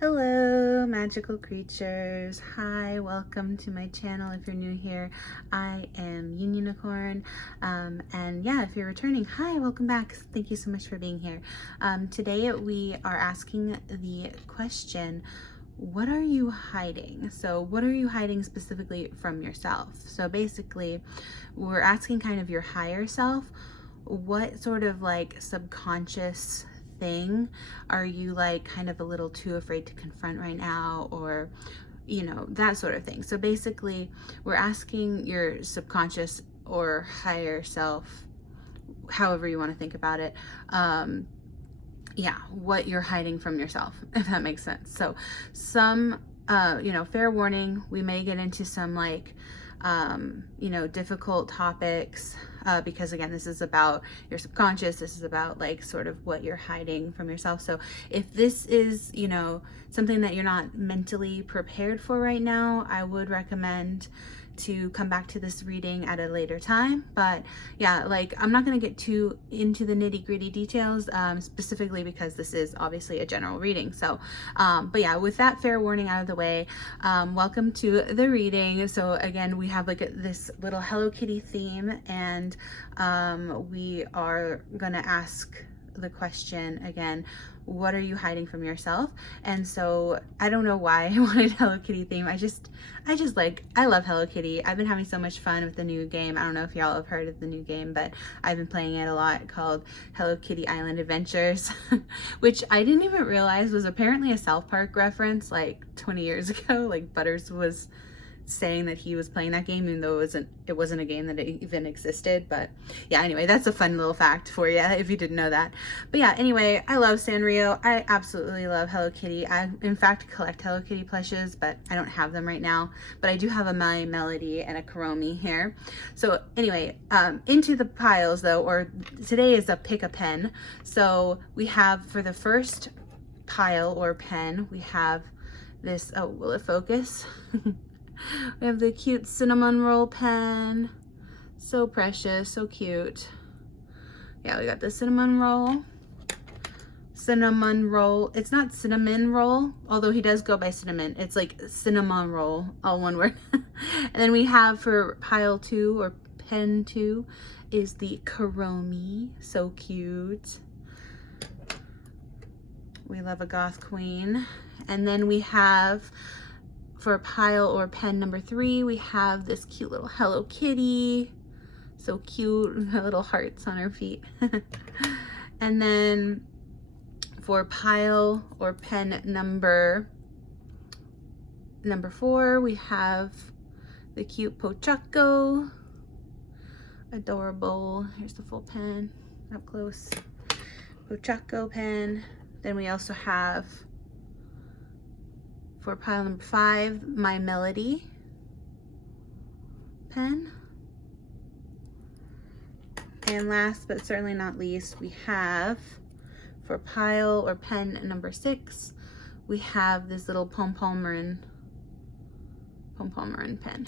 Hello, magical creatures. Hi, welcome to my channel. If you're new here, I am Unionicorn. And yeah, if you're returning, hi, welcome back. Thank you so much for being here. Today we are asking the question, what are you hiding? So what are you hiding specifically from yourself? So basically, we're asking kind of your higher self, what sort of like subconscious thing are you like kind of a little too afraid to confront right now, or you know, that sort of thing. So basically we're asking your subconscious or higher self, however you want to think about it, yeah, what you're hiding from yourself, if that makes sense. So some you know, fair warning, we may get into some like you know, difficult topics, because again, this is about your subconscious. This is about like sort of what you're hiding from yourself. So if this is, you know, something that you're not mentally prepared for right now, I would recommend to come back to this reading at a later time. But yeah, like I'm not going to get too into the nitty-gritty details, specifically because this is obviously a general reading. So but yeah, with that fair warning out of the way, welcome to the reading. So again, we have like this little Hello Kitty theme, and we are gonna ask the question again, what are you hiding from yourself? And so I don't know why I wanted Hello Kitty theme. I love Hello Kitty. I've been having so much fun with the new game. I don't know if y'all have heard of the new game, but I've been playing it a lot, called Hello Kitty Island Adventures, which I didn't even realize was apparently a South Park reference like 20 years ago. Like Butters was saying that he was playing that game, even though it wasn't a game that even existed. But yeah, anyway, that's a fun little fact for you if you didn't know that. But yeah, anyway, I love Sanrio. I absolutely love Hello Kitty. I in fact collect Hello Kitty plushes, but I don't have them right now. But I do have a My Melody and a Kuromi here. So anyway, into the piles though, or today is a pick a pen. So we have, for the first pile or pen, we have this, oh, will it focus? We have the cute cinnamon roll pen. So precious, so cute. Yeah, we got the cinnamon roll. Cinnamon roll. It's not cinnamon roll, although he does go by cinnamon. It's like cinnamon roll, all one word. And then we have for pile 2 or pen 2 is the Kuromi. So cute. We love a goth queen. And then we have, for pile or pen number 3, we have this cute little Hello Kitty. So cute, her little hearts on her feet. And then for pile or pen number 4, we have the cute Pochacco. Adorable. Here's the full pen up close. Pochacco pen. Then we also have, for pile number 5, My Melody pen. And last but certainly not least, we have, for pile or pen number 6, we have this little Pom-Pomerin pen.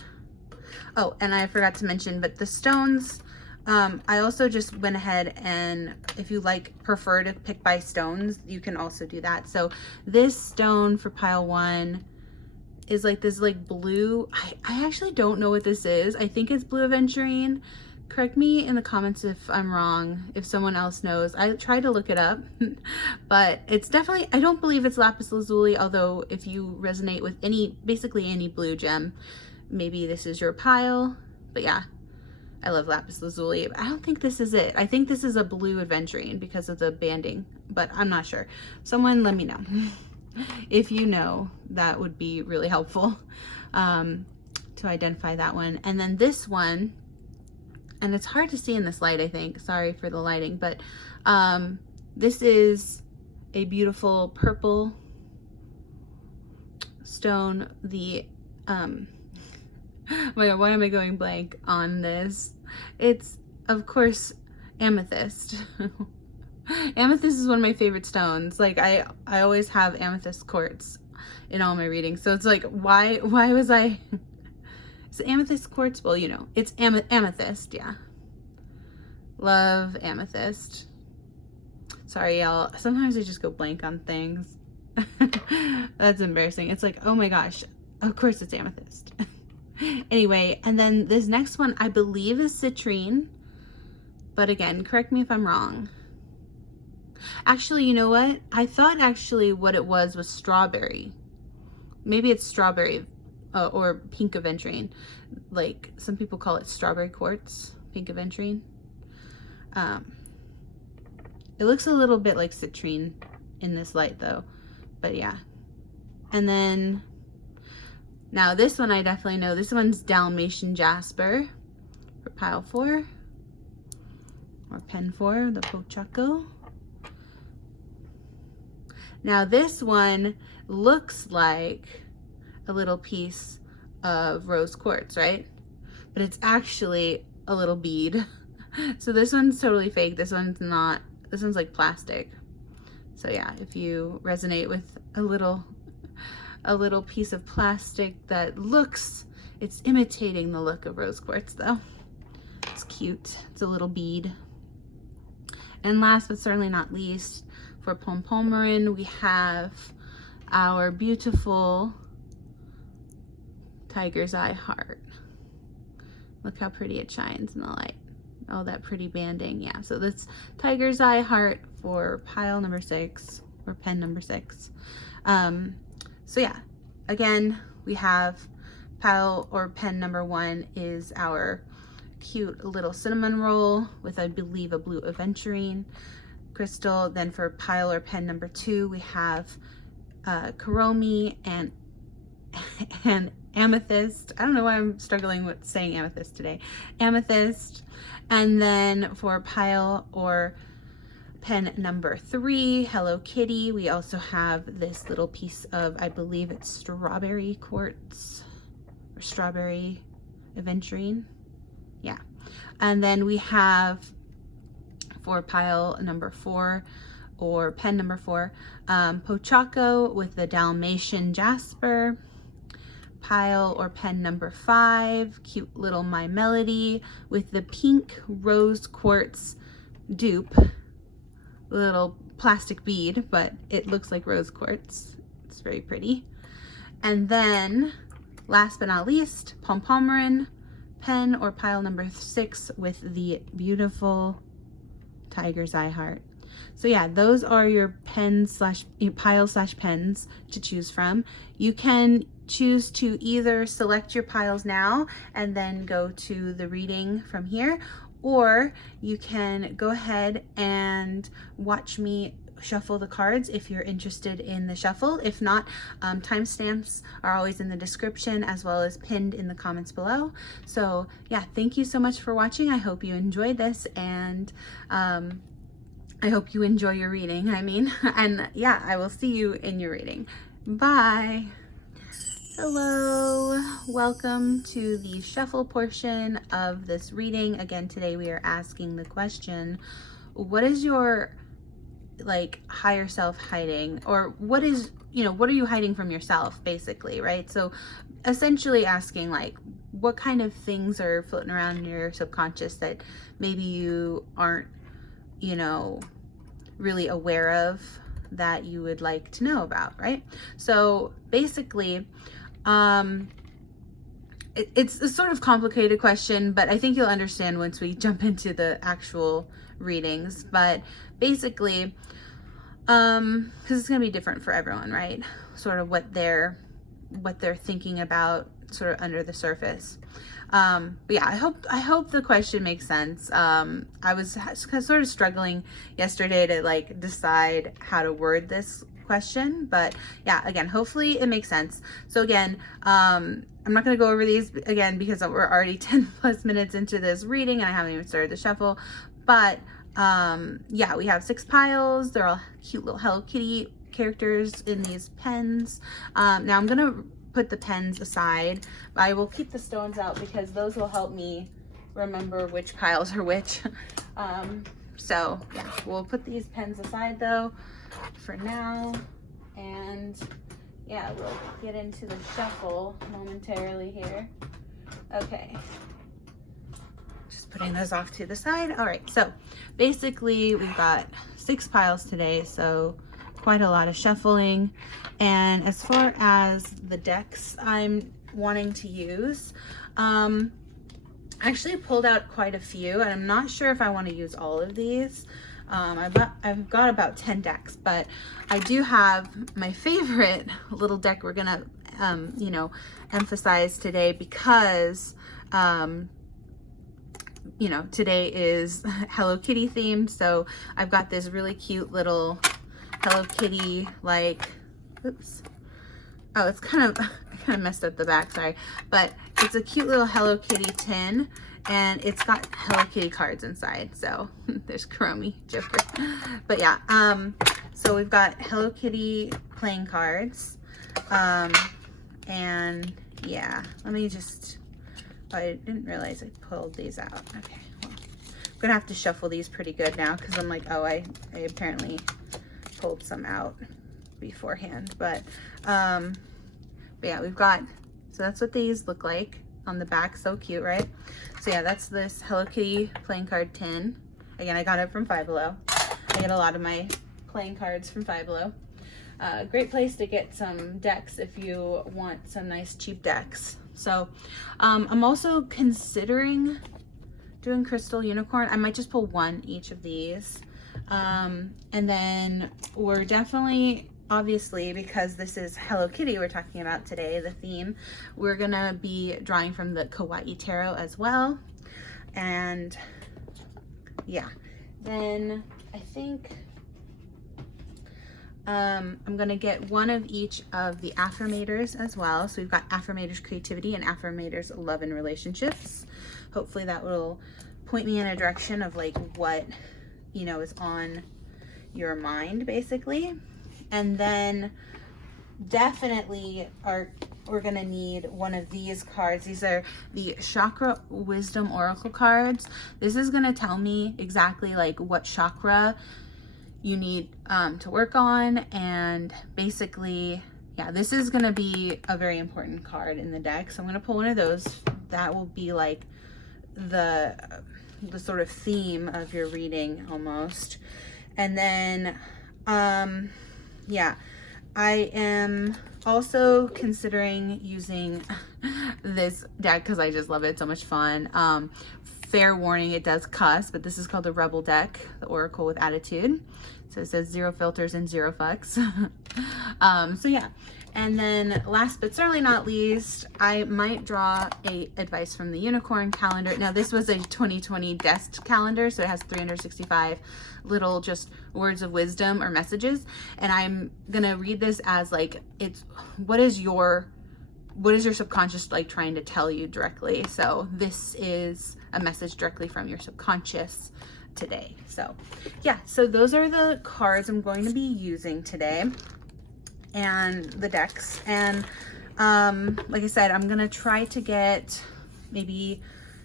Oh, and I forgot to mention, but the stones, I also just went ahead, and if you like prefer to pick by stones, you can also do that. So this stone for pile 1 is like this like blue, I actually don't know what this is. I think it's blue aventurine. Correct me in the comments if I'm wrong, if someone else knows. I tried to look it up, but it's definitely, I don't believe it's lapis lazuli, although if you resonate with basically any blue gem, maybe this is your pile. But yeah, I love lapis lazuli. I don't think this is it. I think this is a blue aventurine because of the banding, but I'm not sure. Someone let me know. If you know, that would be really helpful to identify that one. And then this one, and it's hard to see in this light, I think. Sorry for the lighting, but this is a beautiful purple stone. The why am I going blank on this? It's, of course, amethyst. Amethyst is one of my favorite stones. Like I always have amethyst quartz in all my readings. So it's like, why was I... Is it amethyst quartz? Well, you know, it's amethyst, yeah. Love amethyst. Sorry, y'all. Sometimes I just go blank on things. That's embarrassing. It's like, oh my gosh, of course it's amethyst. Anyway, and then this next one I believe is citrine, but again, correct me if I'm wrong. Actually, you know what? I thought actually what it was strawberry. Maybe it's strawberry or pink aventurine. Like some people call it strawberry quartz, pink aventurine. It looks a little bit like citrine in this light though, but yeah. And then now this one I definitely know. This one's Dalmatian Jasper for pile 4 or pen 4, the Pochaco. Now this one looks like a little piece of rose quartz, right? But it's actually a little bead. So this one's totally fake. This one's not. This one's like plastic. So yeah, if you resonate with a little piece of plastic that looks, it's imitating the look of rose quartz though. It's cute. It's a little bead. And last but certainly not least, for Pompomerin, we have our beautiful tiger's eye heart. Look how pretty it shines in the light. Oh, that pretty banding. Yeah, so that's tiger's eye heart for pile number 6 or pen number 6. So yeah, again, we have pile or pen number 1 is our cute little cinnamon roll with, I believe, a blue aventurine crystal. Then for pile or pen number 2, we have Kuromi and amethyst. I don't know why I'm struggling with saying amethyst today. Amethyst. And then for pile or pen number 3, Hello Kitty, we also have this little piece of, I believe it's strawberry quartz or strawberry aventurine. Yeah. And then we have for pile number 4 or pen number 4, Pochaco with the Dalmatian Jasper. Pile or pen number 5, cute little My Melody with the pink rose quartz dupe, little plastic bead, but it looks like rose quartz. It's very pretty. And then last but not least, Pompomerin pen or pile number 6 with the beautiful tiger's eye heart. So yeah, those are your pens / pile / pens to choose from. You can choose to either select your piles now and then go to the reading from here, or you can go ahead and watch me shuffle the cards if you're interested in the shuffle. If not, timestamps are always in the description as well as pinned in the comments below. So yeah, thank you so much for watching. I hope you enjoyed this, and I hope you enjoy your reading, and yeah, I will see you in your reading. Bye. Hello, welcome to the shuffle portion of this reading. Again, today we are asking the question, what is your higher self hiding, or what is, what are you hiding from yourself, basically, right? So essentially asking what kind of things are floating around in your subconscious that maybe you aren't, really aware of, that you would like to know about, right? So basically, it's a sort of complicated question, but I think you'll understand once we jump into the actual readings. But basically, because it's going to be different for everyone, right? Sort of what they're thinking about, sort of under the surface. But yeah, I hope the question makes sense. I was sort of struggling yesterday to decide how to word this question, but yeah, again, hopefully it makes sense. So again, I'm not going to go over these again because we're already 10+ minutes into this reading and I haven't even started the shuffle. But yeah, we have 6 piles. They're all cute little Hello Kitty characters in these pens. Now I'm gonna put the pens aside. I will keep the stones out because those will help me remember which piles are which. So yeah, we'll put these pens aside though for now, and yeah, we'll get into the shuffle momentarily here. Okay, just putting those off to the side. All right, so basically we've got 6 piles today, so quite a lot of shuffling. And as far as the decks I'm wanting to use, I actually pulled out quite a few, and I'm not sure if I want to use all of these. I've got about 10 decks, but I do have my favorite little deck we're gonna you know, emphasize today because you know, today is Hello Kitty themed. So I've got this really cute little Hello Kitty, like, oops, oh, it's kind of, I kind of messed up the back, sorry, but it's a cute little Hello Kitty tin, and it's got Hello Kitty cards inside. So there's Chromie Joker, but yeah, so we've got Hello Kitty playing cards, and yeah, let me just, I didn't realize I pulled these out. Okay, well, I'm gonna have to shuffle these pretty good now because I'm like, oh, I apparently pulled some out beforehand, but yeah, we've got, so that's what these look like on the back. So cute, right? So yeah, that's this Hello Kitty playing card tin. Again, I got it from Five Below. I get a lot of my playing cards from Five Below. Great place to get some decks if you want some nice cheap decks. So I'm also considering doing Crystal Unicorn. I might just pull one each of these. And then we're definitely, obviously, because this is Hello Kitty we're talking about today, the theme, we're gonna be drawing from the Kawaii Tarot as well. And yeah, then I think I'm gonna get one of each of the Affirmators as well. So we've got Affirmators Creativity and Affirmators Love and Relationships. Hopefully that will point me in a direction of like what, you know, is on your mind basically. And then definitely we're gonna need one of these cards. These are the Chakra Wisdom Oracle cards. This is gonna tell me exactly like what chakra you need to work on, and basically, yeah, this is gonna be a very important card in the deck. So I'm gonna pull one of those. That will be like the sort of theme of your reading almost. And then yeah, I am also considering using this deck because I just love it. It's so much fun. Fair warning, it does cuss, but this is called the Rebel deck, the Oracle with Attitude. So it says 0 filters and 0 fucks. So yeah, and then last but certainly not least, I might draw a advice from the Unicorn calendar. Now this was a 2020 desk calendar, so it has 365 little just words of wisdom or messages, and I'm gonna read this as like, it's what is your subconscious like trying to tell you directly. So this is a message directly from your subconscious today. So yeah, so those are the cards I'm going to be using today and the decks. And like I said, I'm gonna try to get maybe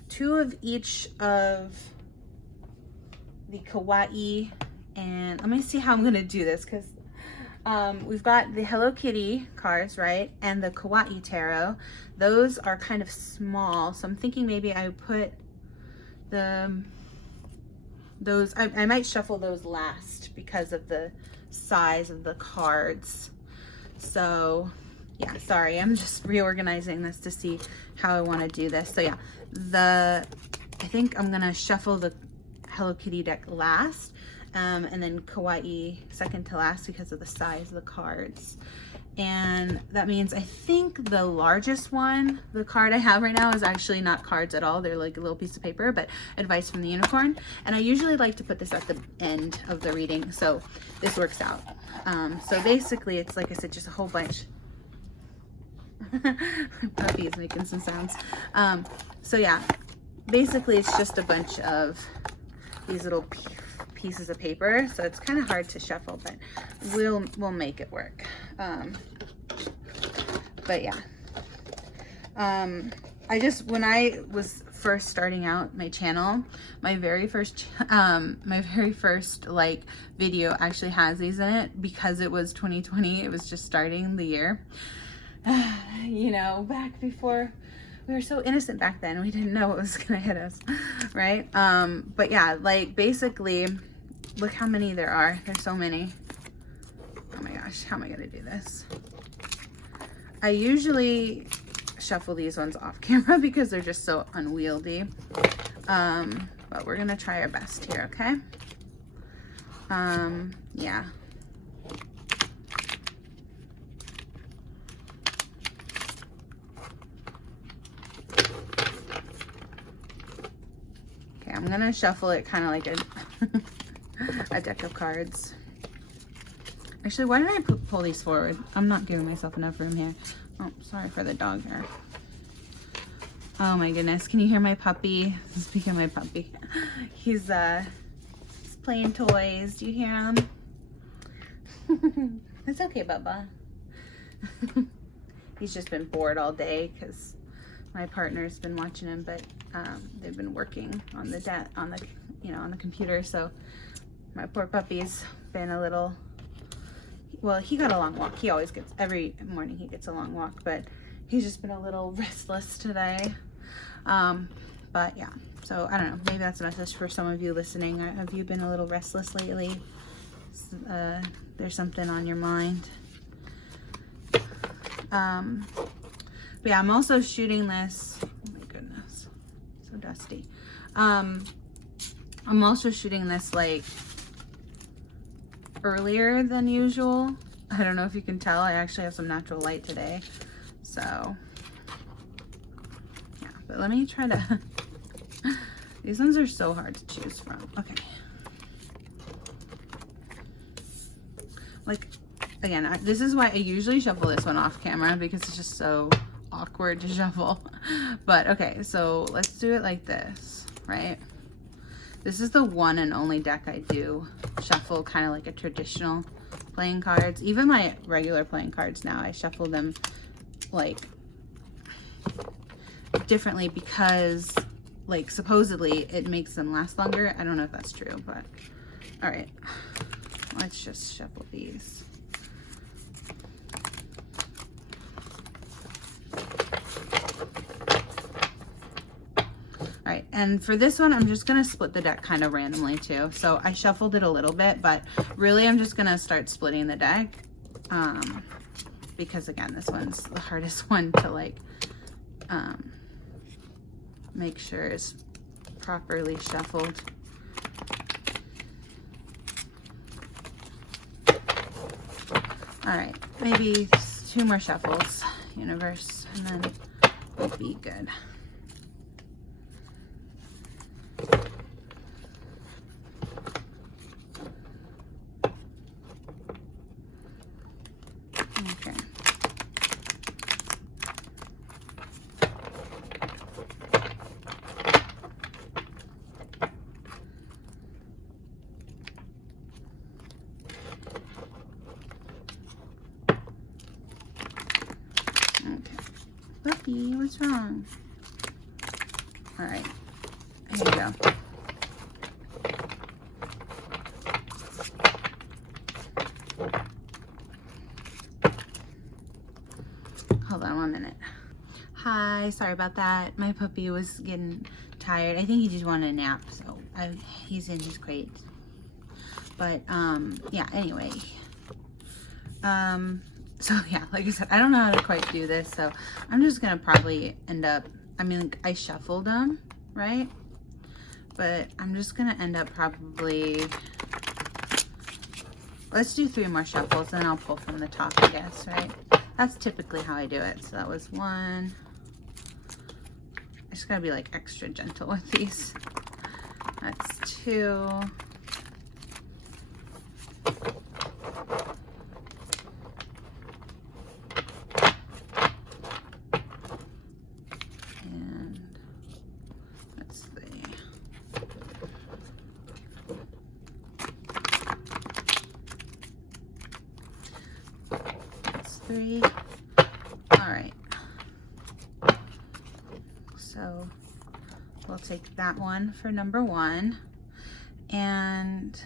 2 of each of the Kawaii, and let me see how I'm gonna do this because we've got the Hello Kitty cards, right? And the Kawaii Tarot. Those are kind of small, so I'm thinking maybe I put those, I might shuffle those last because of the size of the cards. So yeah, sorry, I'm just reorganizing this to see how I want to do this. So yeah, I think I'm gonna shuffle the Hello Kitty deck last, and then Kawaii second to last because of the size of the cards. And that means I think the largest one, the card I have right now, is actually not cards at all. They're like a little piece of paper, but advice from the Unicorn. And I usually like to put this at the end of the reading, so this works out. So basically it's, like I said, just a whole bunch. Puppy is making some sounds. So yeah, basically it's just a bunch of these little pieces of paper, so it's kind of hard to shuffle, but we'll make it work. But yeah, I just, when I was first starting out my channel, my very first like video actually has these in it because it was 2020. It was just starting the year. You know, back before, we were so innocent back then. We didn't know what was gonna hit us, right? But yeah, like basically, look how many there are. There's so many. Oh my gosh, how am I gonna do this? I usually shuffle these ones off camera because they're just so unwieldy. But we're gonna try our best here, okay? Yeah. Okay, I'm gonna shuffle it kind of like a deck of cards. Actually, why did I pull these forward? I'm not giving myself enough room here. Oh, sorry for the dog here. Oh my goodness, can you hear my puppy? Speaking of my puppy, he's playing toys. Do you hear him? It's okay, Bubba. He's just been bored all day because my partner's been watching him, but they've been working on the computer. So my poor puppy's been a little. Well, he got a long walk. He always gets, every morning he gets a long walk, but he's just been a little restless today. But yeah, so I don't know, maybe that's a message for some of you listening. Have you been a little restless lately? There's something on your mind. But yeah, I'm also shooting this. Oh my goodness, so dusty. I'm also shooting this like earlier than usual. I don't know if you can tell, I actually have some natural light today, so yeah. But let me try to these ones are so hard to choose from. Okay, like again, this is why I usually shuffle this one off camera, because it's just so awkward to shuffle. But okay, so let's do it like this, right? This is the one and only deck I do shuffle kind of like a traditional playing cards. Even my regular playing cards now, I shuffle them like differently because like supposedly it makes them last longer. I don't know if that's true, but all right, let's just shuffle these. All right, and for this one, I'm just gonna split the deck kind of randomly too. So I shuffled it a little bit, but really I'm just gonna start splitting the deck because again, this one's the hardest one to like make sure is properly shuffled. All right, maybe 2 more shuffles, universe, and then we'll be good. Okay. Puppy, what's wrong? All right, here you go. Hold on 1 minute. Hi, sorry about that. My puppy was getting tired. I think he just wanted a nap, so he's in his crate. But yeah, anyway. So yeah, like I said, I don't know how to quite do this, so I'm just gonna probably end up, I mean, like, I shuffled them, right? But I'm just gonna end up probably, let's do 3 more shuffles, and I'll pull from the top, I guess, right? That's typically how I do it. So that was 1. I just gotta be like extra gentle with these. That's 2. Three. All right, so we'll take that one for number 1, and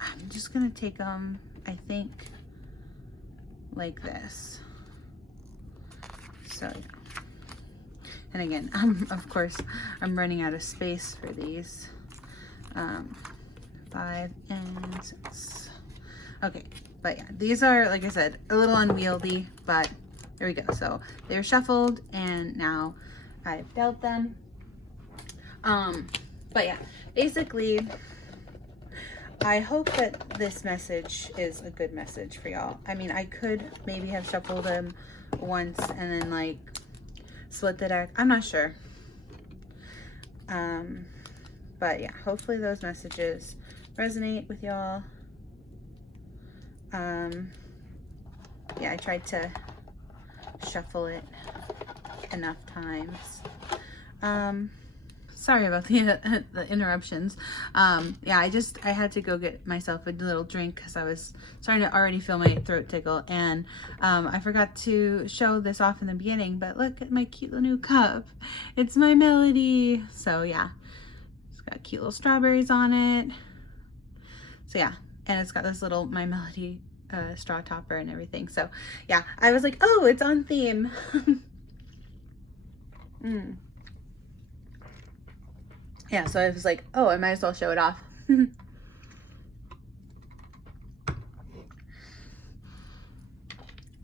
I'm just gonna take them, I think, like this. So yeah. And again, of course I'm running out of space for these. 5 and 6. Okay, But yeah, these are, like I said, a little unwieldy, but there we go. So they're shuffled and now I've dealt them. But yeah, basically, I hope that this message is a good message for y'all. I mean, I could maybe have shuffled them once and then like split the deck. I'm not sure. But yeah, hopefully those messages resonate with y'all. Yeah, I tried to shuffle it enough times. Sorry about the interruptions. Yeah, I had to go get myself a little drink because I was starting to already feel my throat tickle, and I forgot to show this off in the beginning, but look at my cute little new cup. It's my melody. So yeah, it's got cute little strawberries on it. So yeah, and it's got this little my melody straw topper and everything. So yeah, I was like, oh, it's on theme. Yeah, so I was like, oh, I might as well show it off. And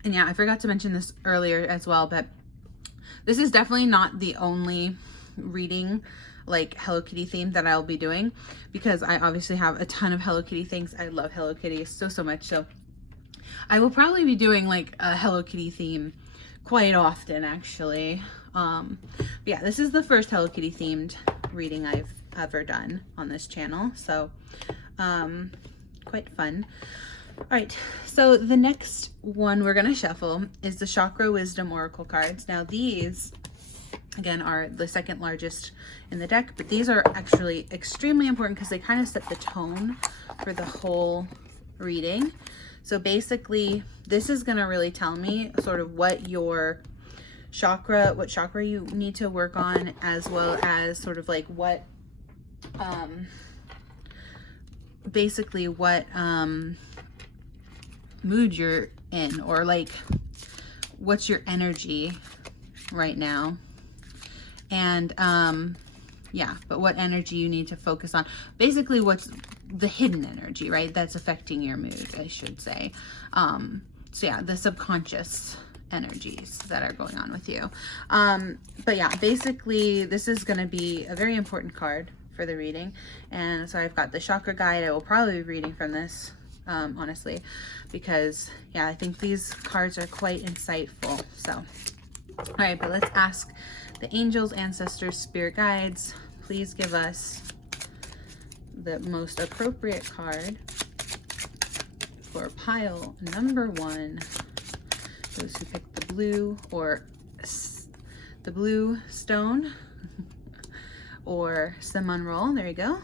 yeah, I forgot to mention this earlier as well, but this is definitely not the only reading like Hello Kitty theme that I'll be doing, because I obviously have a ton of Hello Kitty things. I love Hello Kitty so much. So I will probably be doing like a Hello Kitty theme quite often, actually. But yeah, this is the first Hello Kitty themed reading I've ever done on this channel, so quite fun. All right, so the next one we're gonna shuffle is the Chakra Wisdom Oracle cards. Now these again are the second largest in the deck, but these are actually extremely important because they kind of set the tone for the whole reading. So basically this is gonna really tell me sort of what your chakra, what chakra you need to work on, as well as sort of like what basically what mood you're in, or like what's your energy right now, and yeah, but what energy you need to focus on, basically what's the hidden energy, right, that's affecting your mood, I should say. So yeah, the subconscious energies that are going on with you. But yeah, basically this is going to be a very important card for the reading, and so I've got the chakra guide. I will probably be reading from this, honestly, because yeah, I think these cards are quite insightful. So all right, but let's ask the angels, ancestors, spirit guides, please give us the most appropriate card for pile number 1. Those who picked the blue, or the blue stone, or cinnamon roll. There you go.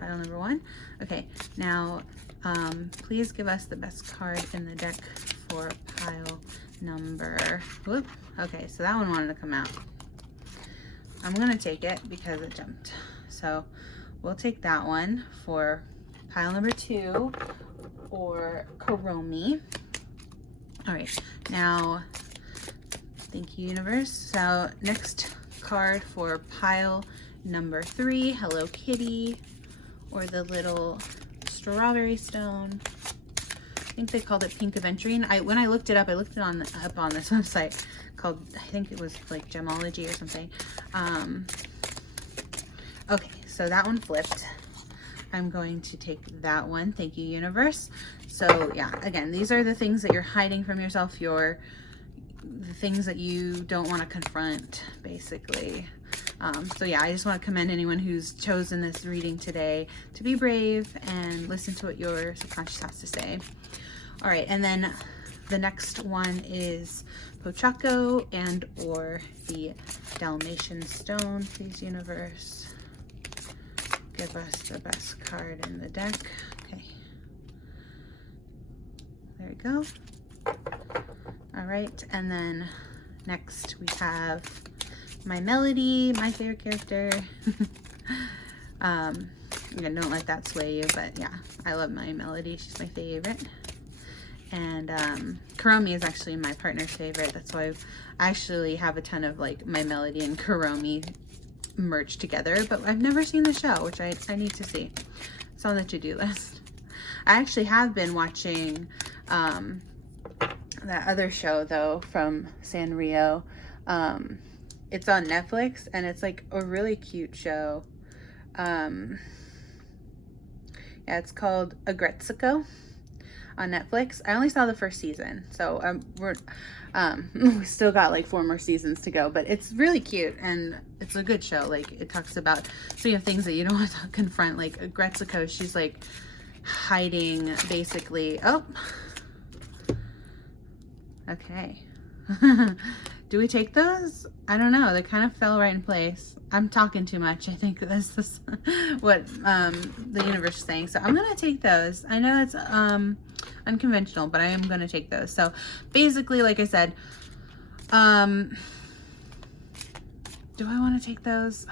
Pile number 1. Okay, now please give us the best card in the deck for pile number, whoop. Okay, so that one wanted to come out. I'm gonna take it because it jumped. So we'll take that one for pile number 2, or Kuromi. All right, now, thank you, universe. So next card for pile number 3, Hello Kitty, or the little strawberry stone. I think they called it pink aventurine. When I looked it up, I looked it up on this website called, I think it was like Gemology or something. Okay, so that one flipped. I'm going to take that one. Thank you, universe. So yeah, again, these are the things that you're hiding from yourself, the things that you don't want to confront, basically. So yeah, I just want to commend anyone who's chosen this reading today to be brave and listen to what your subconscious has to say. All right, and then the next one is Pochaco and or the Dalmatian stone. Please, universe, give us the best card in the deck. Okay. There we go. All right, and then next we have my Melody, my favorite character. Again, don't let that sway you, but yeah, I love my Melody. She's my favorite. And Kuromi is actually my partner's favorite. That's why I actually have a ton of like my Melody and Kuromi merged together, but I've never seen the show, which I need to see. It's on the to-do list. I actually have been watching That other show though from Sanrio, it's on Netflix, and it's like a really cute show. Yeah, it's called Agretsuko on Netflix. I only saw the first season, so we still got like 4 more seasons to go, but it's really cute and it's a good show. Like, it talks about things that you don't want to confront. Like Agretsuko, she's like hiding basically. Oh, okay. Do we take those? I don't know. They kind of fell right in place. I'm talking too much. I think this is what the universe is saying. So I'm going to take those. I know it's unconventional, but I am going to take those. So basically, like I said, do I want to take those?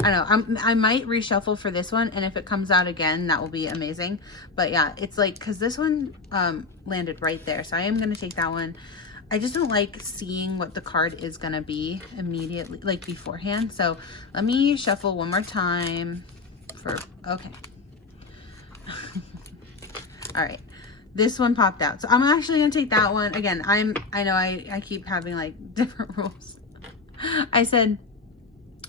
I don't know. I might reshuffle for this one, and if it comes out again, that will be amazing. But yeah, it's like, because this one landed right there. So I am going to take that one. I just don't like seeing what the card is going to be immediately, like beforehand. So let me shuffle one more time for, okay. All right. This one popped out. So I'm actually going to take that one. Again, I know I keep having like different rules. I said,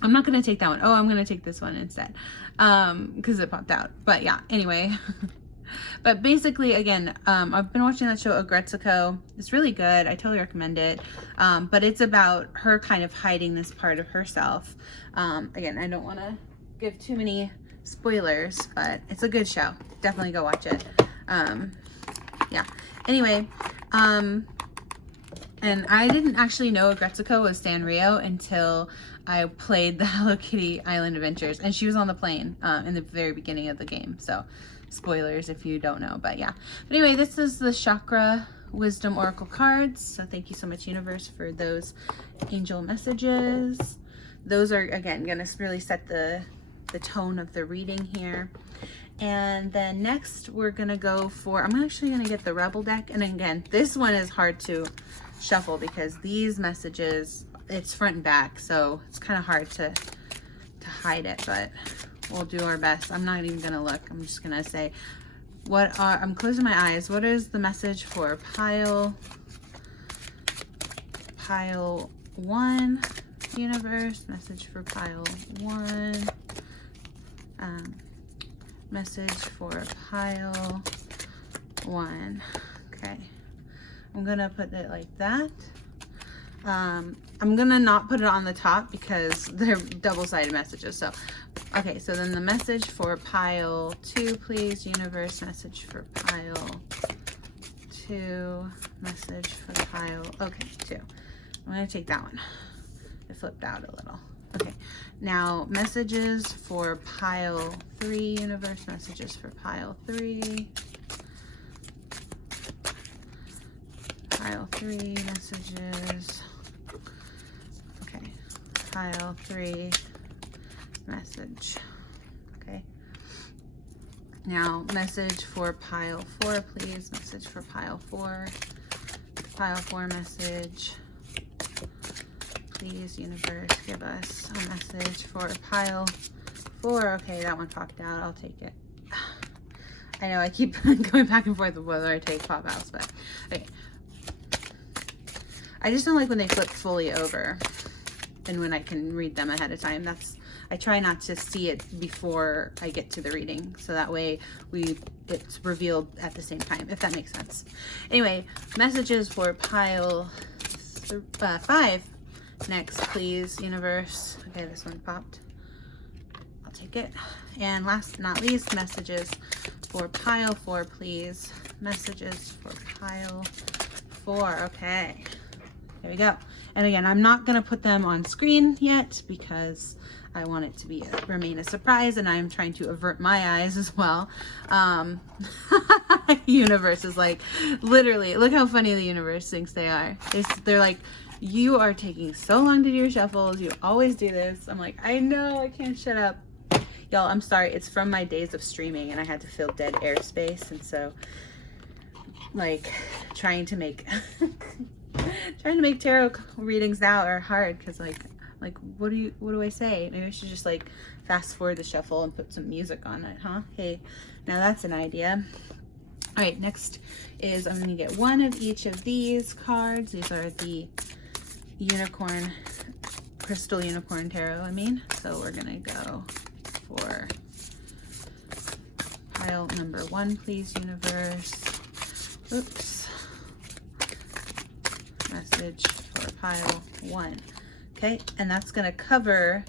I'm not going to take that one. Oh, I'm going to take this one instead. Because it popped out. But yeah, anyway. But basically, again, I've been watching that show, Agretsuko. It's really good. I totally recommend it. But it's about her kind of hiding this part of herself. Again, I don't want to give too many spoilers, but it's a good show. Definitely go watch it. Yeah. Anyway, and I didn't actually know Agretsuko was Sanrio until I played the Hello Kitty Island Adventures, and she was on the plane in the very beginning of the game. So spoilers if you don't know, but yeah. But anyway, this is the Chakra Wisdom Oracle cards. So thank you so much, universe, for those angel messages. Those are, again, gonna really set the tone of the reading here. And then next we're gonna go for, I'm actually gonna get the Rebel deck. And again, this one is hard to shuffle because these messages, it's front and back, so it's kind of hard to hide it, but we'll do our best. I'm not even gonna look. I'm just gonna say, I'm closing my eyes. What is the message for pile 1, universe? Message for pile 1. Message for pile 1. Okay. I'm gonna put it like that. I'm gonna not put it on the top because they're double-sided messages. So, okay, so then the message for pile 2, please, universe. Message for pile 2. Message for pile, okay, 2. I'm gonna take that one. It flipped out a little. Okay, now messages for pile 3, universe. Messages for pile 3. Pile 3, messages. Okay, pile 3, message. Okay. Now, message for pile 4, please. Message for pile 4. Pile 4 message. Please, universe, give us a message for pile 4. Okay, that one popped out. I'll take it. I know I keep going back and forth with whether I take pop outs, but okay. I just don't like when they flip fully over and when I can read them ahead of time. I try not to see it before I get to the reading, so that way it's revealed at the same time, if that makes sense. Anyway, messages for pile 5 next, please, universe. Okay, this one popped. I'll take it. And last but not least, messages for pile 4, please. Messages for pile 4. Okay. There we go. And again, I'm not going to put them on screen yet because I want it to remain a surprise, and I'm trying to avert my eyes as well. Universe is like, literally, look how funny the universe thinks they are. They're like, you are taking so long to do your shuffles. You always do this. I'm like, I know, I can't shut up. Y'all, I'm sorry. It's from my days of streaming, and I had to fill dead airspace, and so, like, trying to make tarot readings now are hard because like what do I say? Maybe I should just like fast forward the shuffle and put some music on it, huh? Hey, now that's an idea. All right, next is I'm going to get one of each of these cards. These are the unicorn, crystal unicorn tarot, I mean. So we're going to go for pile number 1, please, universe. Oops. Message for pile 1. Okay, and that's going to cover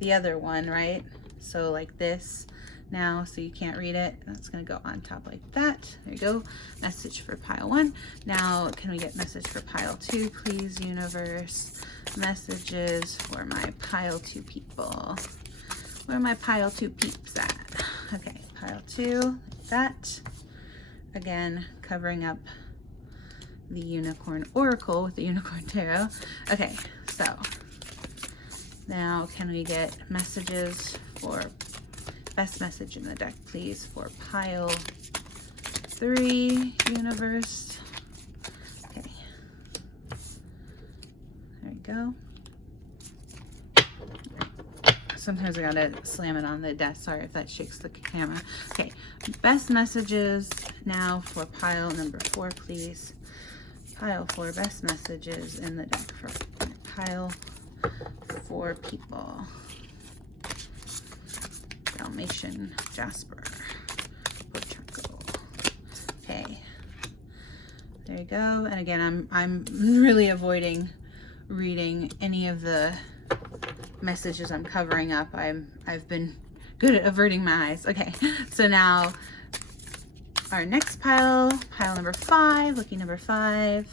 the other one, right? So like this now, so you can't read it. That's going to go on top like that. There you go. Message for pile 1. Now, can we get message for pile 2, please, universe? Messages for my pile 2 people. Where are my pile 2 peeps at? Okay, pile 2, like that. Again, covering up the unicorn oracle with the unicorn tarot. Okay, so now can we get messages for best message in the deck, please, for pile 3, universe. Okay, there we go. Sometimes I gotta slam it on the desk. Sorry if that shakes the camera. Okay, best messages now for pile number 4, please. Pile 4, best messages in the deck for pile 4 people. Dalmatian, Jasper, Pochaco. Okay, there you go. And again, I'm really avoiding reading any of the messages I'm covering up. I've been good at averting my eyes. Okay, so now our next pile number 5, lucky number 5,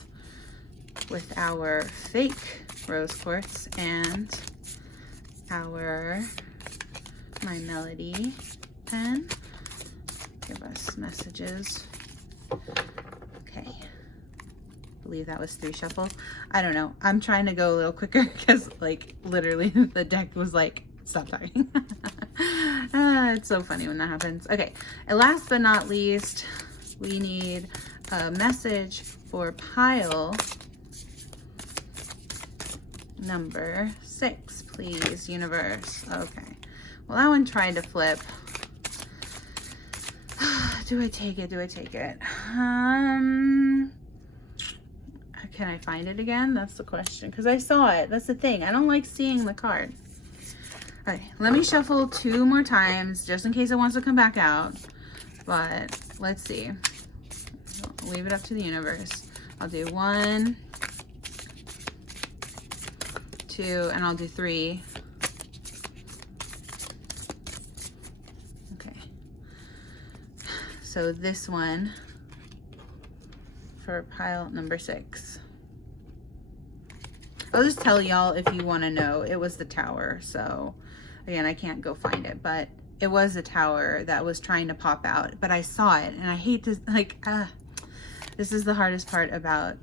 with our fake rose quartz and our my melody pen. Give us messages. Okay, I believe that was 3 shuffles. I don't know, I'm trying to go a little quicker because like literally the deck was like, stop talking. It's so funny when that happens. Okay, and last but not least, we need a message for pile number 6, please, universe. Okay, well, that one tried to flip. Do I take it? Do I take it? Can I find it again? That's the question, because I saw it. That's the thing. I don't like seeing the card. Okay, let me shuffle 2 more times just in case it wants to come back out. But let's see. I'll leave it up to the universe. I'll do 1, 2, and I'll do 3. Okay. So this one for pile number 6. I'll just tell y'all if you want to know. It was the tower. So again, I can't go find it, but it was a tower that was trying to pop out, but I saw it, and I hate to, like, this is the hardest part about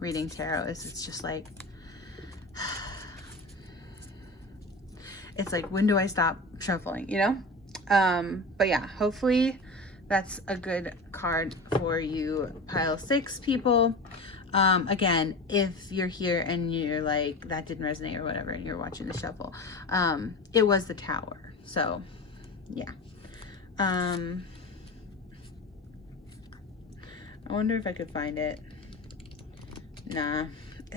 reading tarot, is it's just like, it's like, when do I stop shuffling, you know? But yeah, hopefully that's a good card for you pile 6 people. Again, if you're here and you're like, that didn't resonate or whatever, and you're watching the shuffle, it was the tower. So yeah. I wonder if I could find it. Nah.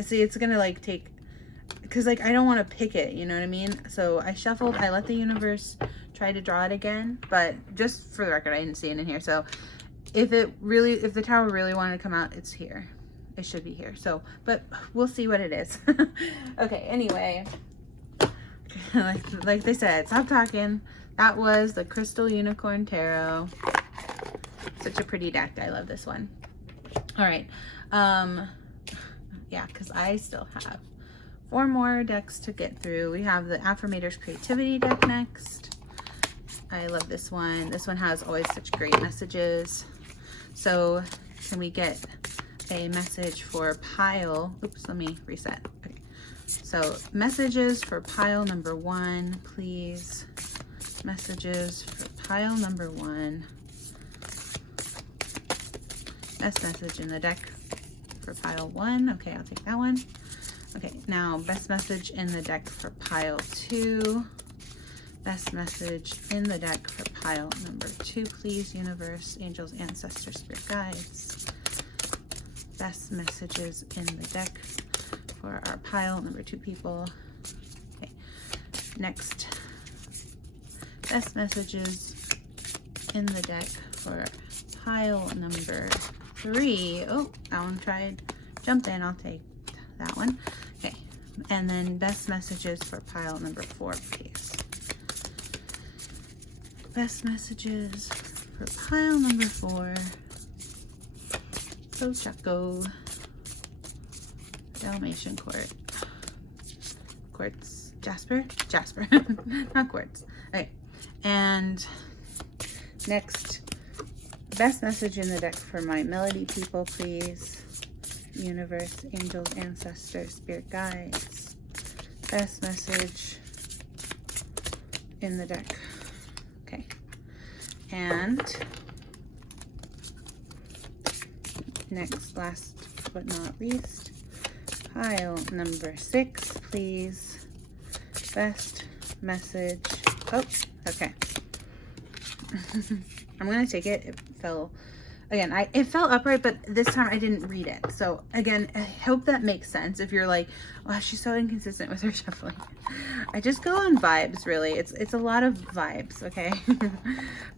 See, it's gonna like take, because like I don't want to pick it, you know what I mean? So I shuffled, I let the universe try to draw it again, but just for the record, I didn't see it in here. So if the tower really wanted to come out, it's here. It should be here. So, but we'll see what it is. Okay, anyway, like they said, stop talking. That was the Crystal Unicorn Tarot. Such a pretty deck. I love this one. All right. Yeah, because I still have 4 more decks to get through. We have the Affirmators Creativity deck next. I love this one. This one has always such great messages. So can we get a message for pile, oops, let me reset. Okay, so messages for pile number 1, please. Messages for pile number 1. Best message in the deck for pile 1. Okay, I'll take that one. Okay, now best message in the deck for pile 2. Best message in the deck for pile number 2, please. Universe, angels, ancestors, spirit guides. Best messages in the deck for our pile number 2 people. Okay. Next, best messages in the deck for pile number 3. Oh, that one tried jump in. I'll take that one. Okay. And then best messages for pile number 4, please. Best messages for pile number 4. So Chaco. Dalmatian quartz. Jasper? Jasper. Not quartz. Okay. And next, best message in the deck for my melody people, please. Universe, angels, ancestors, spirit guides. Best message in the deck. Okay. And next, last but not least, pile number 6, please. Best message. Oh, okay. I'm gonna take it. It fell again. It fell upright, but this time I didn't read it. So again, I hope that makes sense. If you're like, wow, she's so inconsistent with her shuffling. I just go on vibes, really. It's a lot of vibes, okay?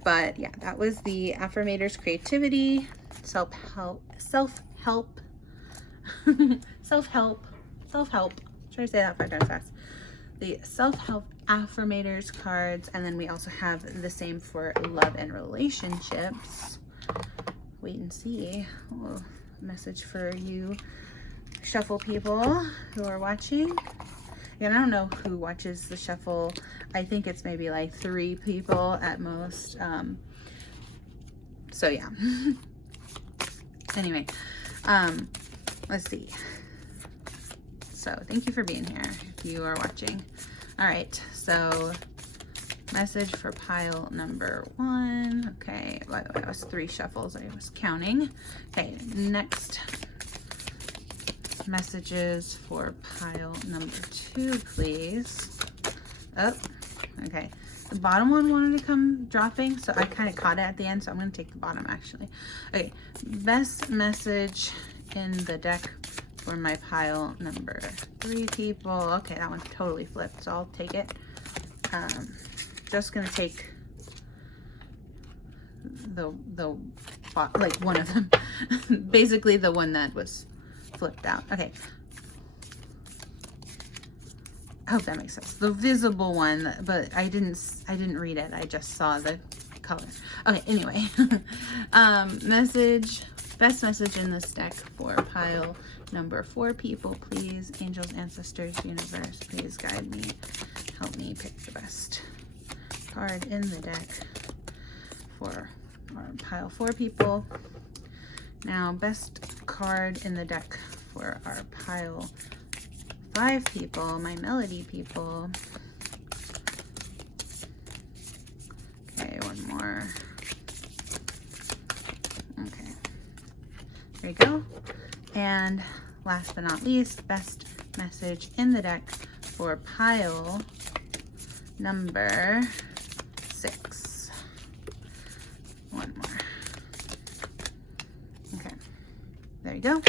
But yeah, that was the Affirmators creativity, self-help. Try to say that 5 times fast. The self-help Affirmators cards, and then we also have the same for love and relationships. Wait and see. Oh, message for you shuffle people who are watching. And I don't know who watches the shuffle. I think it's maybe like 3 people at most. So yeah. Anyway, let's see. So thank you for being here if you are watching. All right, so message for pile number 1. Okay, by the way, that was 3 shuffles I was counting. Okay, next messages for pile number 2, please. Oh, okay. The bottom one wanted to come dropping, so I kind of caught it at the end, so I'm going to take the bottom actually. Okay, best message in the deck for my pile number 3 people. Okay, that one totally flipped, so I'll take it. Just gonna take the like one of them. Basically the one that was flipped out. Okay. I hope that makes sense. The visible one, but I didn't read it. I just saw the color. Okay, anyway. Best message in this deck for pile number 4 people, please. Angels, ancestors, universe, please guide me. Help me pick the best card in the deck for our pile 4 people. Now, best card in the deck for our pile 5 people, my melody people. Okay, one more. Okay, there you go. And last but not least, best message in the deck for pile number 6. One more. Okay, there you go.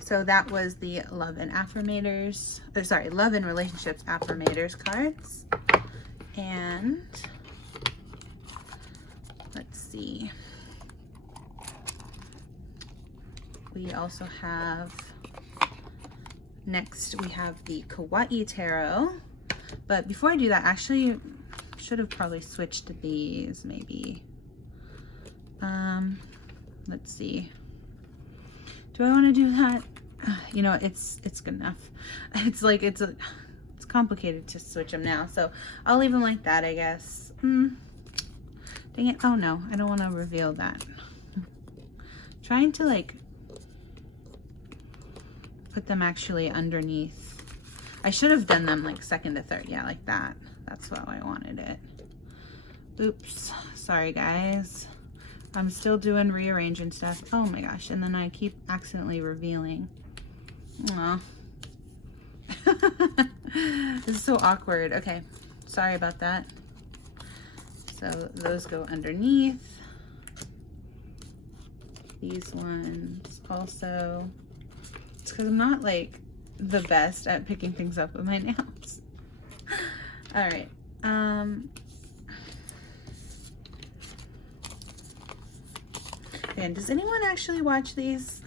So that was the Love and Affirmators, Love and Relationships Affirmators cards. And let's see. We also have, next we have the Kawaii Tarot. But before I do that, actually, should have probably switched to these, maybe. Let's see. Do I want to do that? You know, it's good enough. It's like, it's complicated to switch them now. So I'll leave them like that, I guess. Dang it. Oh no, I don't want to reveal that. Trying to like put them actually underneath. I should have done them like 2nd to 3rd. Yeah, like that. That's how I wanted it. Oops. Sorry, guys. I'm still doing rearranging stuff. Oh my gosh. And then I keep accidentally revealing. Aw. This is so awkward. Okay. Sorry about that. So those go underneath. These ones also. It's because I'm not like the best at picking things up with my nails. All right. And does anyone actually watch these?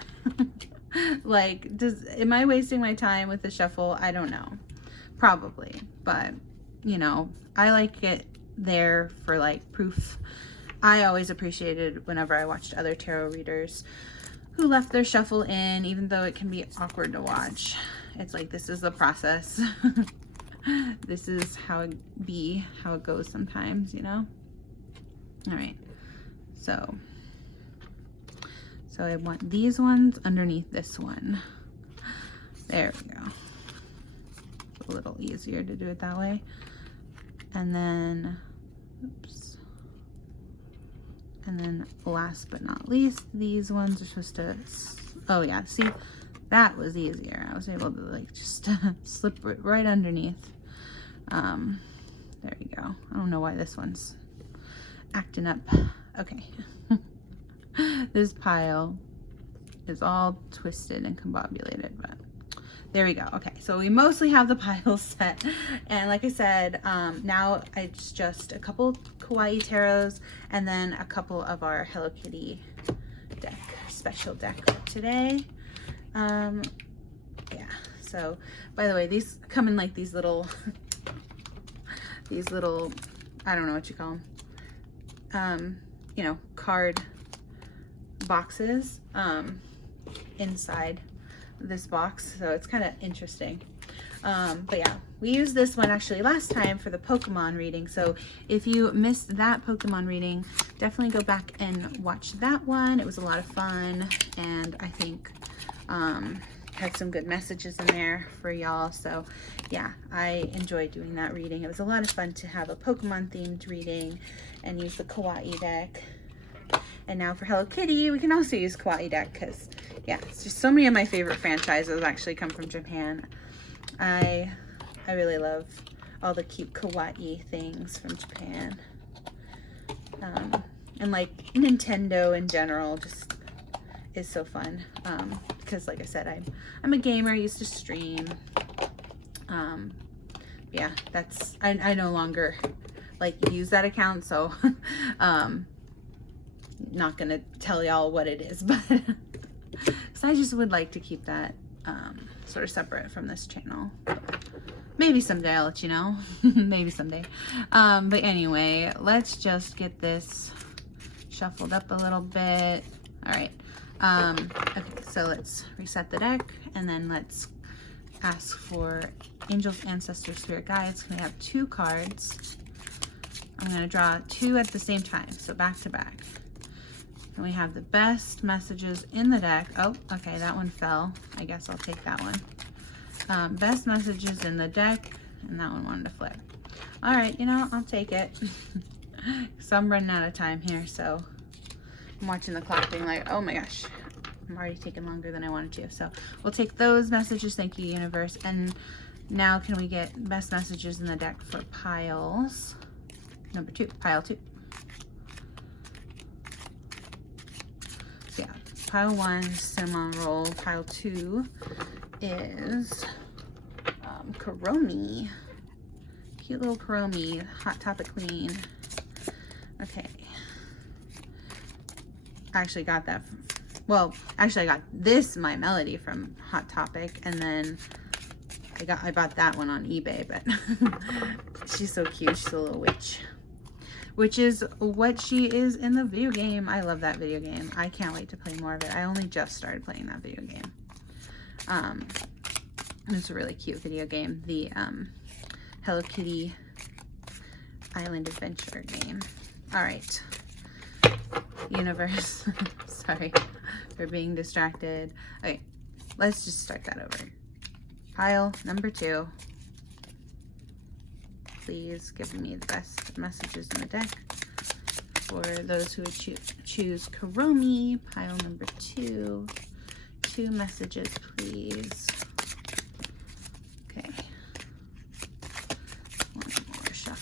Like, am I wasting my time with the shuffle? I don't know. Probably, but you know, I like it there for like proof. I always appreciated whenever I watched other tarot readers who left their shuffle in, even though it can be awkward to watch. It's like, this is the process. This is how it goes sometimes, you know? All right, so I want these ones underneath this one. There we go. It's a little easier to do it that way. And then, oops. And then last but not least, these ones are supposed to, oh yeah, see, that was easier. I was able to like just slip it right underneath. There you go. I don't know why this one's acting up. Okay. This pile is all twisted and combobulated, but there we go. Okay, so we mostly have the pile set, and like I said, now it's just a couple Kawaii Tarots and then a couple of our Hello Kitty deck, special deck for today. Yeah, so by the way, these come in like these little I don't know what you call them, you know, card boxes inside this box, so it's kind of interesting. But yeah, we used this one actually last time for the Pokemon reading, so if you missed that Pokemon reading, definitely go back and watch that one. It was a lot of fun, and I think had some good messages in there for y'all. So yeah, I enjoyed doing that reading. It was a lot of fun to have a Pokemon themed reading and use the Kawaii deck. And now for Hello Kitty, we can also use Kawaii deck because, yeah, it's just so many of my favorite franchises actually come from Japan. I really love all the cute Kawaii things from Japan. And like Nintendo in general just is so fun. Because like I said, I'm a gamer, I used to stream. Yeah, that's, I no longer like use that account, so not gonna tell y'all what it is, but so I just would like to keep that sort of separate from this channel. Maybe someday I'll let you know. Maybe someday. But anyway, let's just get this shuffled up a little bit. All right. Okay, so let's reset the deck, and then let's ask for angels, ancestors, spirit guides. We have 2 cards. I'm going to draw 2 at the same time, so back to back. And we have the best messages in the deck. Oh, okay, that one fell. I guess I'll take that one. Best messages in the deck, and that one wanted to flip. All right, you know, I'll take it. So I'm running out of time here, so I'm watching the clock being like, oh my gosh, I'm already taking longer than I wanted to. So we'll take those messages. Thank you, universe. And now can we get best messages in the deck for piles? Number 2, pile 2. So yeah, pile 1, cinnamon roll. Pile 2 is Kuromi. Cute little Kuromi, Hot Topic Queen. Okay. I actually got that from, well, actually I got this My Melody from Hot Topic, and then I bought that one on eBay, but she's so cute. She's a little witch, which is what she is in the video game. I love that video game. I can't wait to play more of it. I only just started playing that video game. It's a really cute video game, the Hello Kitty Island Adventure game. All right, universe. Sorry for being distracted. Okay, let's just start that over. Pile number 2. Please give me the best messages in the deck for those who would choose Kuromi. Pile number 2. 2 messages, please. Okay. One more shuffle.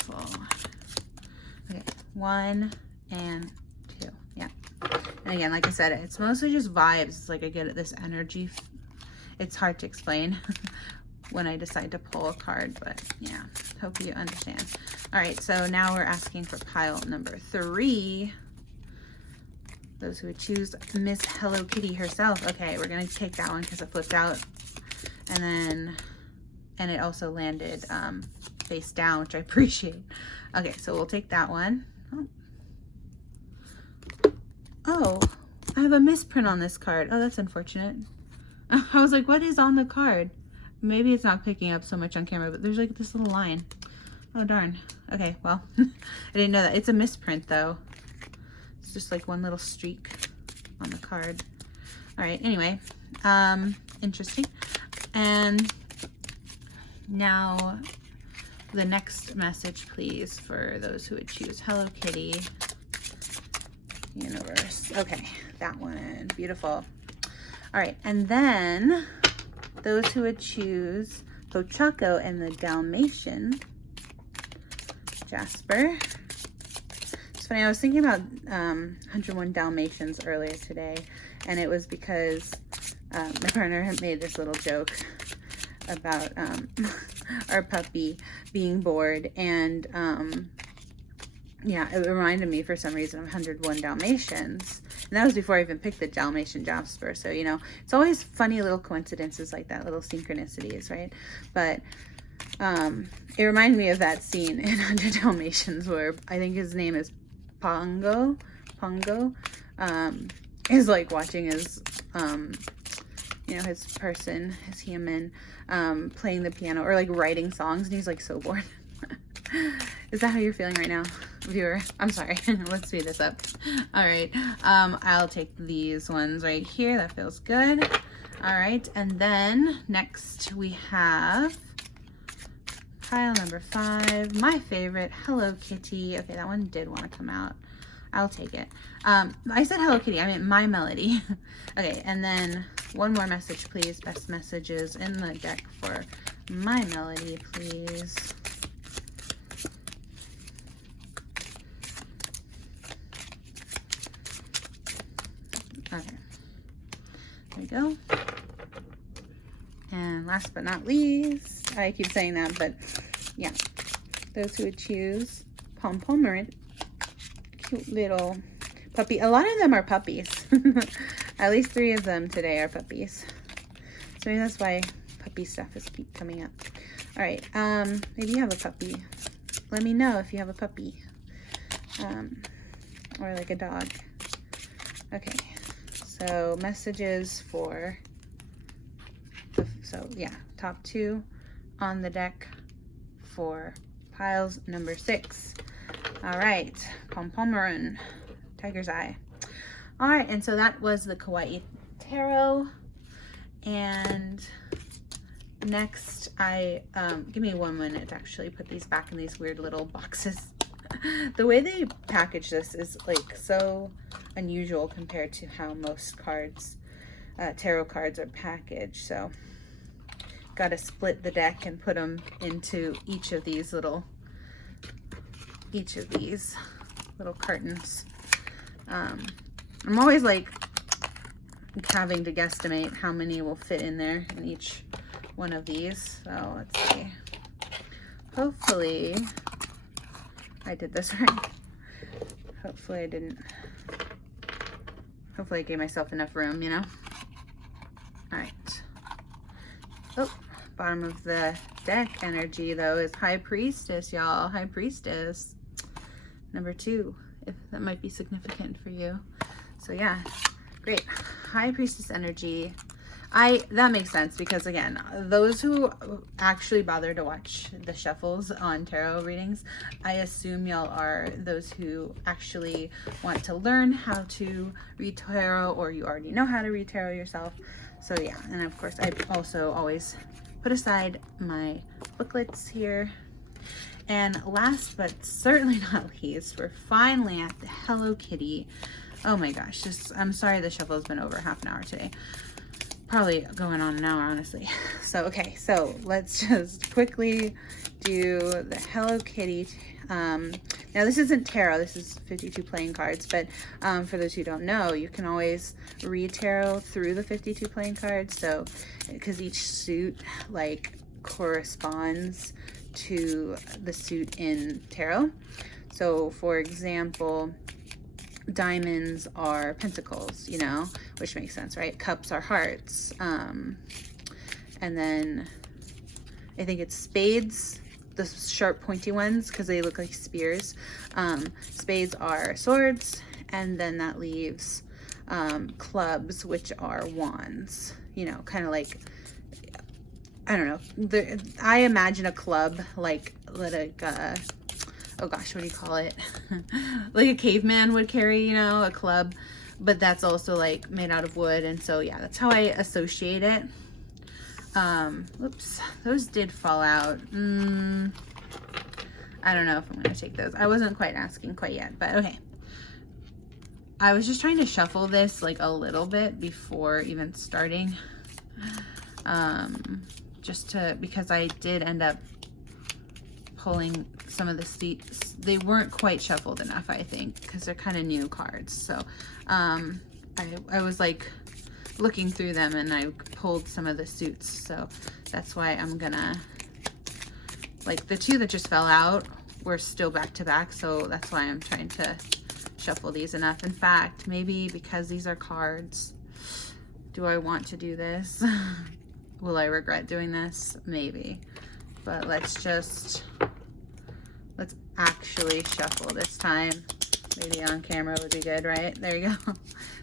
1 and 2. Yeah. And again, like I said, it's mostly just vibes. It's like I get this energy. It's hard to explain when I decide to pull a card, but yeah, hope you understand. All right, so now we're asking for pile number 3. Those who would choose Miss Hello Kitty herself. Okay, we're gonna take that one because it flipped out, and it also landed face down, which I appreciate. Okay, so we'll take that one. Oh, I have a misprint on this card. Oh, that's unfortunate. I was like, what is on the card? Maybe it's not picking up so much on camera, but there's like this little line. Oh, darn. Okay, well, I didn't know that. It's a misprint, though. It's just like one little streak on the card. All right, anyway, interesting. And now the next message, please, for those who would choose Hello Kitty Universe. Okay, that one. Beautiful. All right, and then those who would choose Pochaco and the Dalmatian Jasper. It's funny, I was thinking about 101 Dalmatians earlier today, and it was because my partner had made this little joke about our puppy being bored, and yeah, it reminded me for some reason of 101 Dalmatians. And that was before I even picked the Dalmatian Jasper. So, you know, it's always funny little coincidences like that, little synchronicities, right? But it reminded me of that scene in 100 Dalmatians where I think his name is Pongo, is like watching his, you know, his person, his human, playing the piano or like writing songs, and he's like so bored. Is that how you're feeling right now, viewer? I'm sorry. Let's speed this up. All right. I'll take these ones right here. That feels good. All right. And then next we have pile number 5. My favorite, Hello Kitty. Okay, that one did want to come out. I'll take it. I said Hello Kitty. I meant My Melody. Okay. And then one more message, please. Best messages in the deck for My Melody, please. Okay, there we go. And last but not least, I keep saying that, but yeah, those who would choose Pompomerant, cute little puppy. A lot of them are puppies. At least 3 of them today are puppies. So maybe that's why puppy stuff is keep coming up. All right, maybe you have a puppy. Let me know if you have a puppy, or like a dog. Okay. So messages for, so yeah, top 2 on the deck for piles number 6. All right, Pompomerant, Tiger's Eye. All right, and so that was the Kawaii Tarot. And next, give me 1 minute to actually put these back in these weird little boxes. The way they package this is like so unusual compared to how most cards, tarot cards, are packaged. So got to split the deck and put them into each of these little cartons. I'm always like having to guesstimate how many will fit in there in each one of these. So let's see. Hopefully I did this right. Hopefully I didn't. Hopefully I gave myself enough room, you know? All right. Oh, bottom of the deck energy, though, is High Priestess, y'all. High Priestess. Number 2, if that might be significant for you. So, yeah. Great. High Priestess energy. That makes sense because, again, those who actually bother to watch the shuffles on tarot readings, I assume y'all are those who actually want to learn how to read tarot, or you already know how to read tarot yourself. So yeah, and of course I also always put aside my booklets here. And last but certainly not least, we're finally at the Hello Kitty. Oh my gosh, I'm sorry the shuffle has been over half an hour today. Probably going on an hour, honestly. So, okay, so let's just quickly do the Hello Kitty. Now this isn't tarot, this is 52 playing cards, but for those who don't know, you can always read tarot through the 52 playing cards. So, because each suit like corresponds to the suit in tarot. So for example, diamonds are pentacles, you know, which makes sense, right? Cups are hearts. And then I think it's spades, the sharp pointy ones, because they look like spears. Spades are swords, and then that leaves clubs, which are wands, you know, kind of like, I don't know. I imagine a club like oh gosh, what do you call it? Like a caveman would carry, you know, a club, but that's also like made out of wood. And so, yeah, that's how I associate it. Whoops, those did fall out. I don't know if I'm going to take those. I wasn't quite asking quite yet, but okay. I was just trying to shuffle this like a little bit before even starting. Because I did end up pulling some of the seats. They weren't quite shuffled enough, I think, because they're kind of new cards. So I was like looking through them and I pulled some of the suits. So that's why I'm gonna, like, the two that just fell out were still back to back. So that's why I'm trying to shuffle these enough. In fact, maybe because these are cards, do I want to do this? Will I regret doing this? Maybe. But let's actually shuffle this time. Maybe on camera would be good, right? There you go.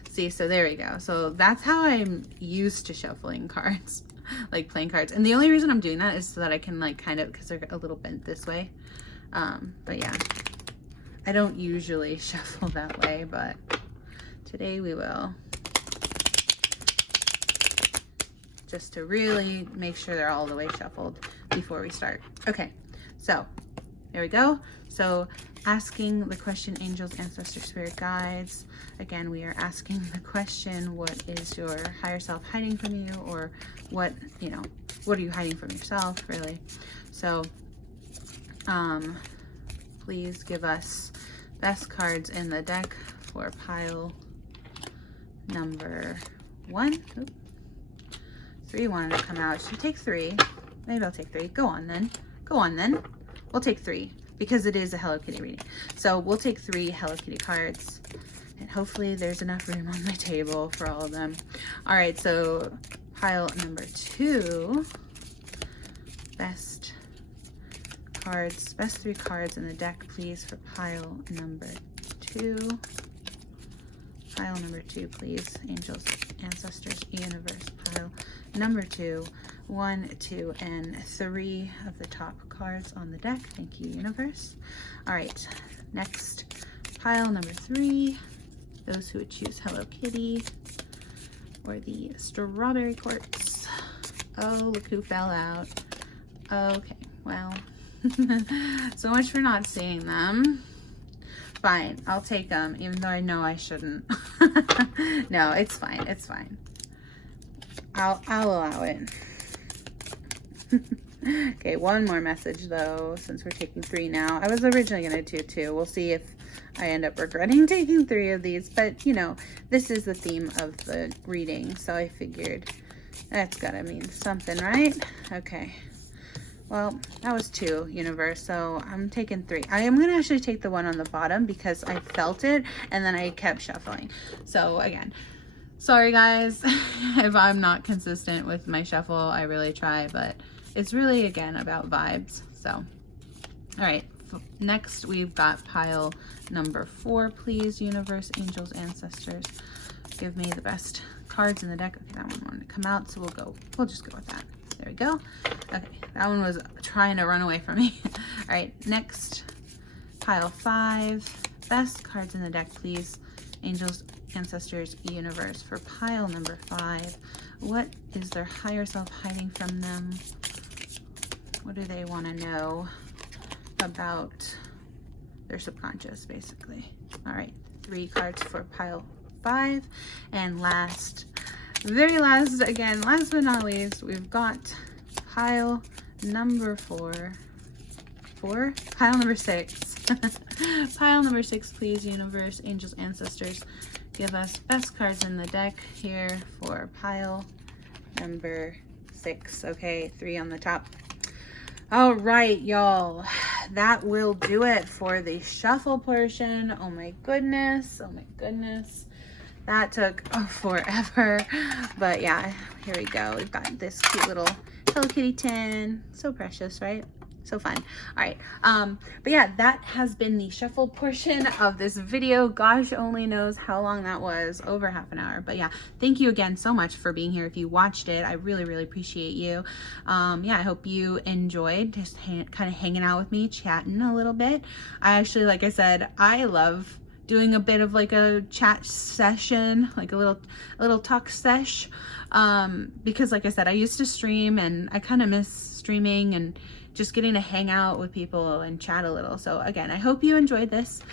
See, so there you go. So that's how I'm used to shuffling cards, like playing cards. And the only reason I'm doing that is so that I can like kind of, because they're a little bent this way. But yeah, I don't usually shuffle that way, but today we will. Just to really make sure they're all the way shuffled before we start. Okay, so there we go. So asking the question, angels, ancestors, spirit guides. Again, we are asking the question, what is your higher self hiding from you? Or what, you know, what are you hiding from yourself, really? So please give us best cards in the deck for pile number 1. Oops. 3 wanted to come out. Should we take 3? Maybe I'll take 3. Go on then. Go on then. We'll take 3 because it is a Hello Kitty reading. So we'll take 3 Hello Kitty cards, and hopefully there's enough room on my table for all of them. All right, so pile number 2. Best cards, best 3 cards in the deck, please, for pile number 2. Pile number 2, please. Angels, ancestors, universe. Pile number 2. 1, 2, and 3 of the top cards on the deck. Thank you, universe. All right, next pile number 3. Those who would choose Hello Kitty or the strawberry quartz. Oh, look who fell out. Okay, well, so much for not seeing them. Fine, I'll take them, even though I know I shouldn't. No, it's fine. It's fine. I'll allow it. Okay, one more message though, since we're taking 3 now. I was originally gonna do 2. We'll see if I end up regretting taking 3 of these, but you know, this is the theme of the reading, so I figured that's gotta mean something, right? Okay. Well, that was 2, universe, so I'm taking 3. I am going to actually take the one on the bottom because I felt it and then I kept shuffling. So again, sorry guys if I'm not consistent with my shuffle. I really try, but it's really, again, about vibes. So, all right, next we've got pile number 4, please, universe, angels, ancestors. Give me the best cards in the deck. Okay, that one wanted to come out, so we'll just go with that. There we go. Okay, that one was trying to run away from me. All right, next, pile 5. Best cards in the deck, please. Angels, ancestors, universe. For pile number 5, what is their higher self hiding from them? What do they want to know about their subconscious, basically? All right, 3 cards for pile 5. And last, very last, again, last but not least, we've got pile number 4. Pile number 6. Pile number 6, please, universe, angels, ancestors. Give us best cards in the deck here for pile number 6. Okay, 3 on the top. All right, y'all. That will do it for the shuffle portion. Oh my goodness. Oh my goodness. That took forever. But yeah, here we go. We've got this cute little Hello Kitty tin. So precious, right? So fun. All right. But yeah, that has been the shuffle portion of this video. Gosh only knows how long that was. Over half an hour. But yeah, thank you again so much for being here. If you watched it, I really, really appreciate you. Yeah, I hope you enjoyed just kind of hanging out with me, chatting a little bit. I actually, like I said, I love doing a bit of like a chat session, like a little talk sesh, because like I said, I used to stream and I kind of miss streaming and just getting to hang out with people and chat a little. So again, I hope you enjoyed this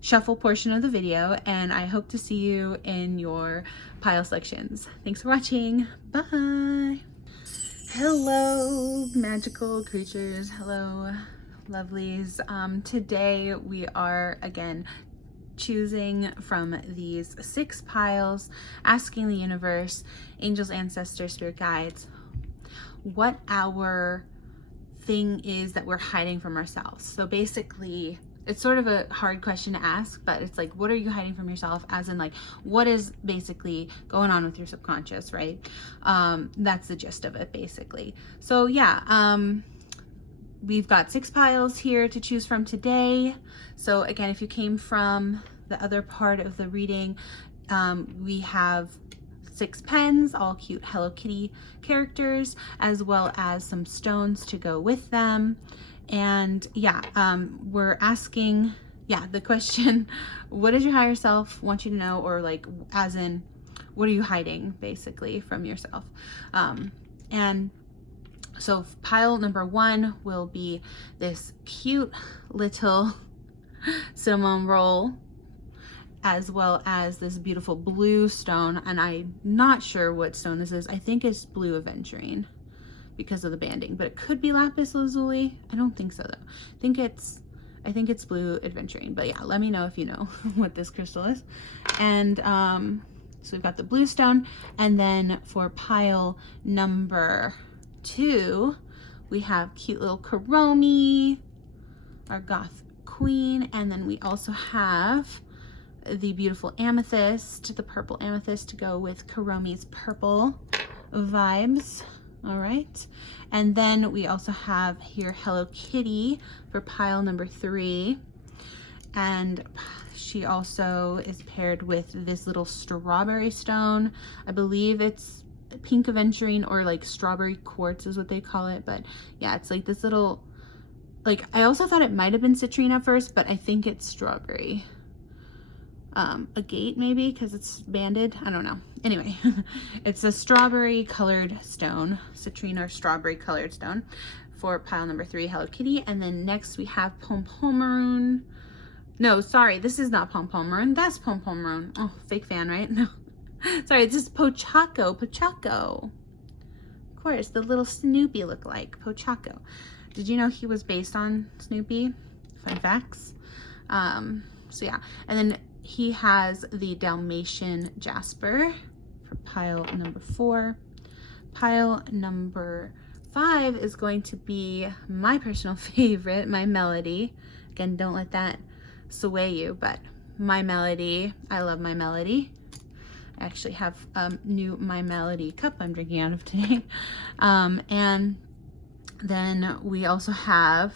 shuffle portion of the video, and I hope to see you in your pile selections. Thanks for watching. Bye. Hello, magical creatures. Hello, lovelies. Today we are again choosing from these 6 piles, asking the universe, angels, ancestors, spirit guides, what our thing is that we're hiding from ourselves. So basically, it's sort of a hard question to ask, but it's like, what are you hiding from yourself? As in like, what is basically going on with your subconscious, right? That's the gist of it, basically. So yeah, we've got 6 piles here to choose from today. So again, if you came from the other part of the reading, we have 6 pens, all cute Hello Kitty characters, as well as some stones to go with them. And yeah, we're asking, yeah, the question, what does your higher self want you to know? Or like, as in, what are you hiding basically from yourself? And so pile number 1 will be this cute little cinnamon roll, as well as this beautiful blue stone. And I'm not sure what stone this is. I think it's blue aventurine because of the banding, but it could be lapis lazuli. I don't think so though. I think it's blue aventurine, but yeah, let me know if you know what this crystal is. And so we've got the blue stone, and then for pile number 2, we have cute little Karomi, our goth queen, and then we also have the beautiful amethyst, the purple amethyst, to go with Karomi's purple vibes. All right, and then we also have here Hello Kitty for pile number 3, and she also is paired with this little strawberry stone. I believe it's pink aventurine, or like strawberry quartz is what they call it, but yeah, it's like this little, like, I also thought it might have been citrine at first, but I think it's strawberry. Agate maybe, because it's banded, I don't know. Anyway, it's a strawberry colored stone, citrine or strawberry colored stone for pile number 3, Hello Kitty. And then next we have Pompomaroon. No, sorry, this is not Pompomaroon, that's Pompomaroon. Oh, fake fan, right? No, sorry, this is Pochaco. Of course, the little Snoopy lookalike, Pochaco. Did you know he was based on Snoopy? Fun facts. So yeah, and then he has the Dalmatian Jasper for pile number 4. Pile number 5 is going to be my personal favorite, My Melody. Again, don't let that sway you, but My Melody, I love My Melody. I actually have a new My Melody cup I'm drinking out of today. And then we also have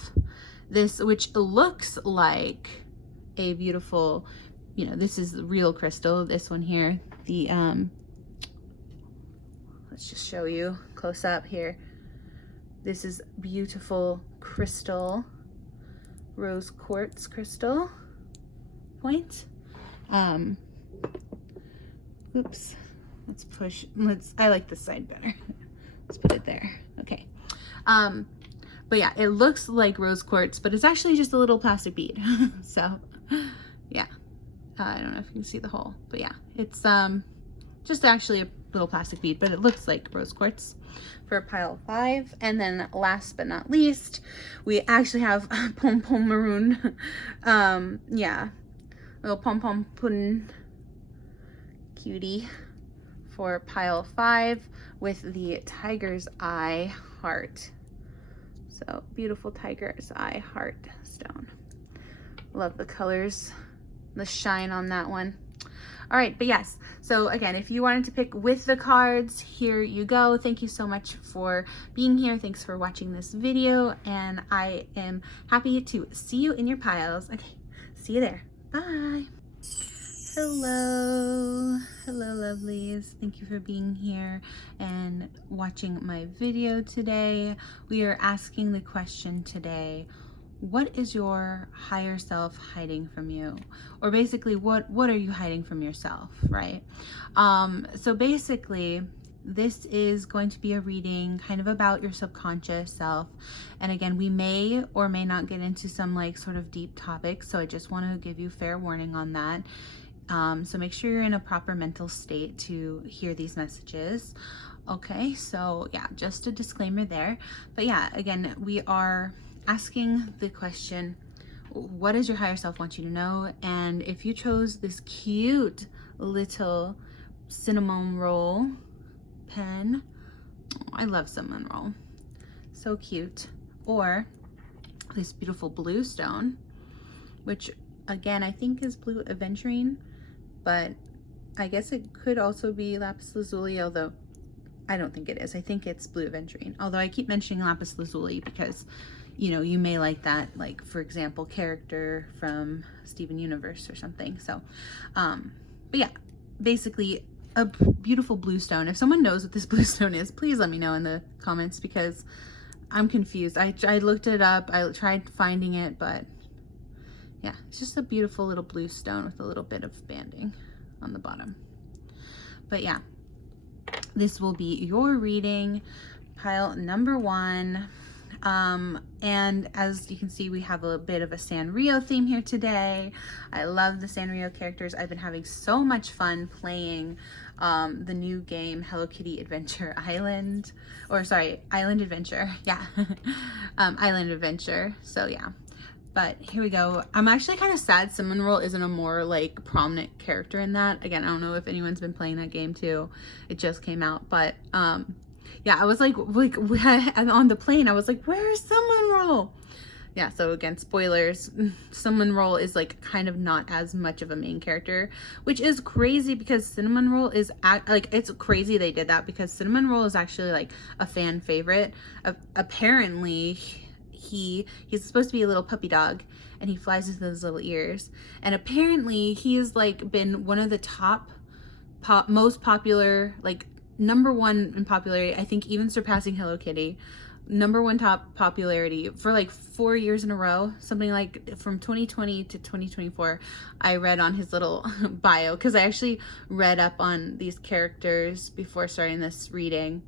this, which looks like a beautiful, you know, this is the real crystal, this one here, the let's just show you close up here. This is beautiful crystal, rose quartz crystal point. Oops, let's push, I like this side better. Let's put it there. Okay. But yeah, it looks like rose quartz, but it's actually just a little plastic bead. So yeah, I don't know if you can see the hole, but yeah, it's just actually a little plastic bead, but it looks like rose quartz for pile 5. And then last but not least, we actually have Pom Pom Maroon. Yeah, little Pom Pom Puddin' cutie for pile 5 with the tiger's eye heart. So beautiful tiger's eye heart stone. Love the colors, the shine on that one. All right, but yes, so again, if you wanted to pick with the cards, here you go. Thank you so much for being here. Thanks for watching this video, and I am happy to see you in your piles. Okay, see you there. Bye. Hello lovelies. Thank you for being here and watching my video today. We are asking the question today, what is your higher self hiding from you? Or basically, what are you hiding from yourself, right? So basically, this is going to be a reading kind of about your subconscious self. And again, we may or may not get into some like sort of deep topics, so I just want to give you fair warning on that. So make sure you're in a proper mental state to hear these messages. Okay, so yeah, just a disclaimer there. But yeah, again, we are asking the question, what does your higher self want you to know? And if you chose this cute little cinnamon roll pen, I love cinnamon roll, so cute, or this beautiful blue stone, which again I think is blue aventurine, but I guess it could also be lapis lazuli, although I don't think it is. I think it's blue aventurine, although I keep mentioning lapis lazuli because, you know, you may like that, like for example, character from Steven Universe or something. So, but yeah, basically a beautiful blue stone. If someone knows what this blue stone is, please let me know in the comments because I'm confused. I looked it up, I tried finding it, but yeah, it's just a beautiful little blue stone with a little bit of banding on the bottom. But yeah, this will be your reading, pile number 1. And as you can see, we have a bit of a Sanrio theme here today. I love the Sanrio characters. I've been having so much fun playing the new game Hello Kitty Adventure Island, or sorry, Island Adventure. Yeah. Island Adventure. So yeah, but here we go. I'm actually kind of sad Cinnamon Roll isn't a more like prominent character in that. Again, I don't know if anyone's been playing that game too. It just came out, but yeah, I was like on the plane, I was like, where's Cinnamon Roll? Yeah, so again, spoilers, Cinnamon Roll is like kind of not as much of a main character, which is crazy because Cinnamon Roll is like, it's crazy they did that because Cinnamon Roll is actually like a fan favorite. Apparently he's supposed to be a little puppy dog and he flies with those little ears, and apparently he has like been one of the top most popular, like #1 in popularity, I think even surpassing Hello Kitty, #1 top popularity for like 4 years in a row, something like from 2020 to 2024. I read on his little bio because I actually read up on these characters before starting this reading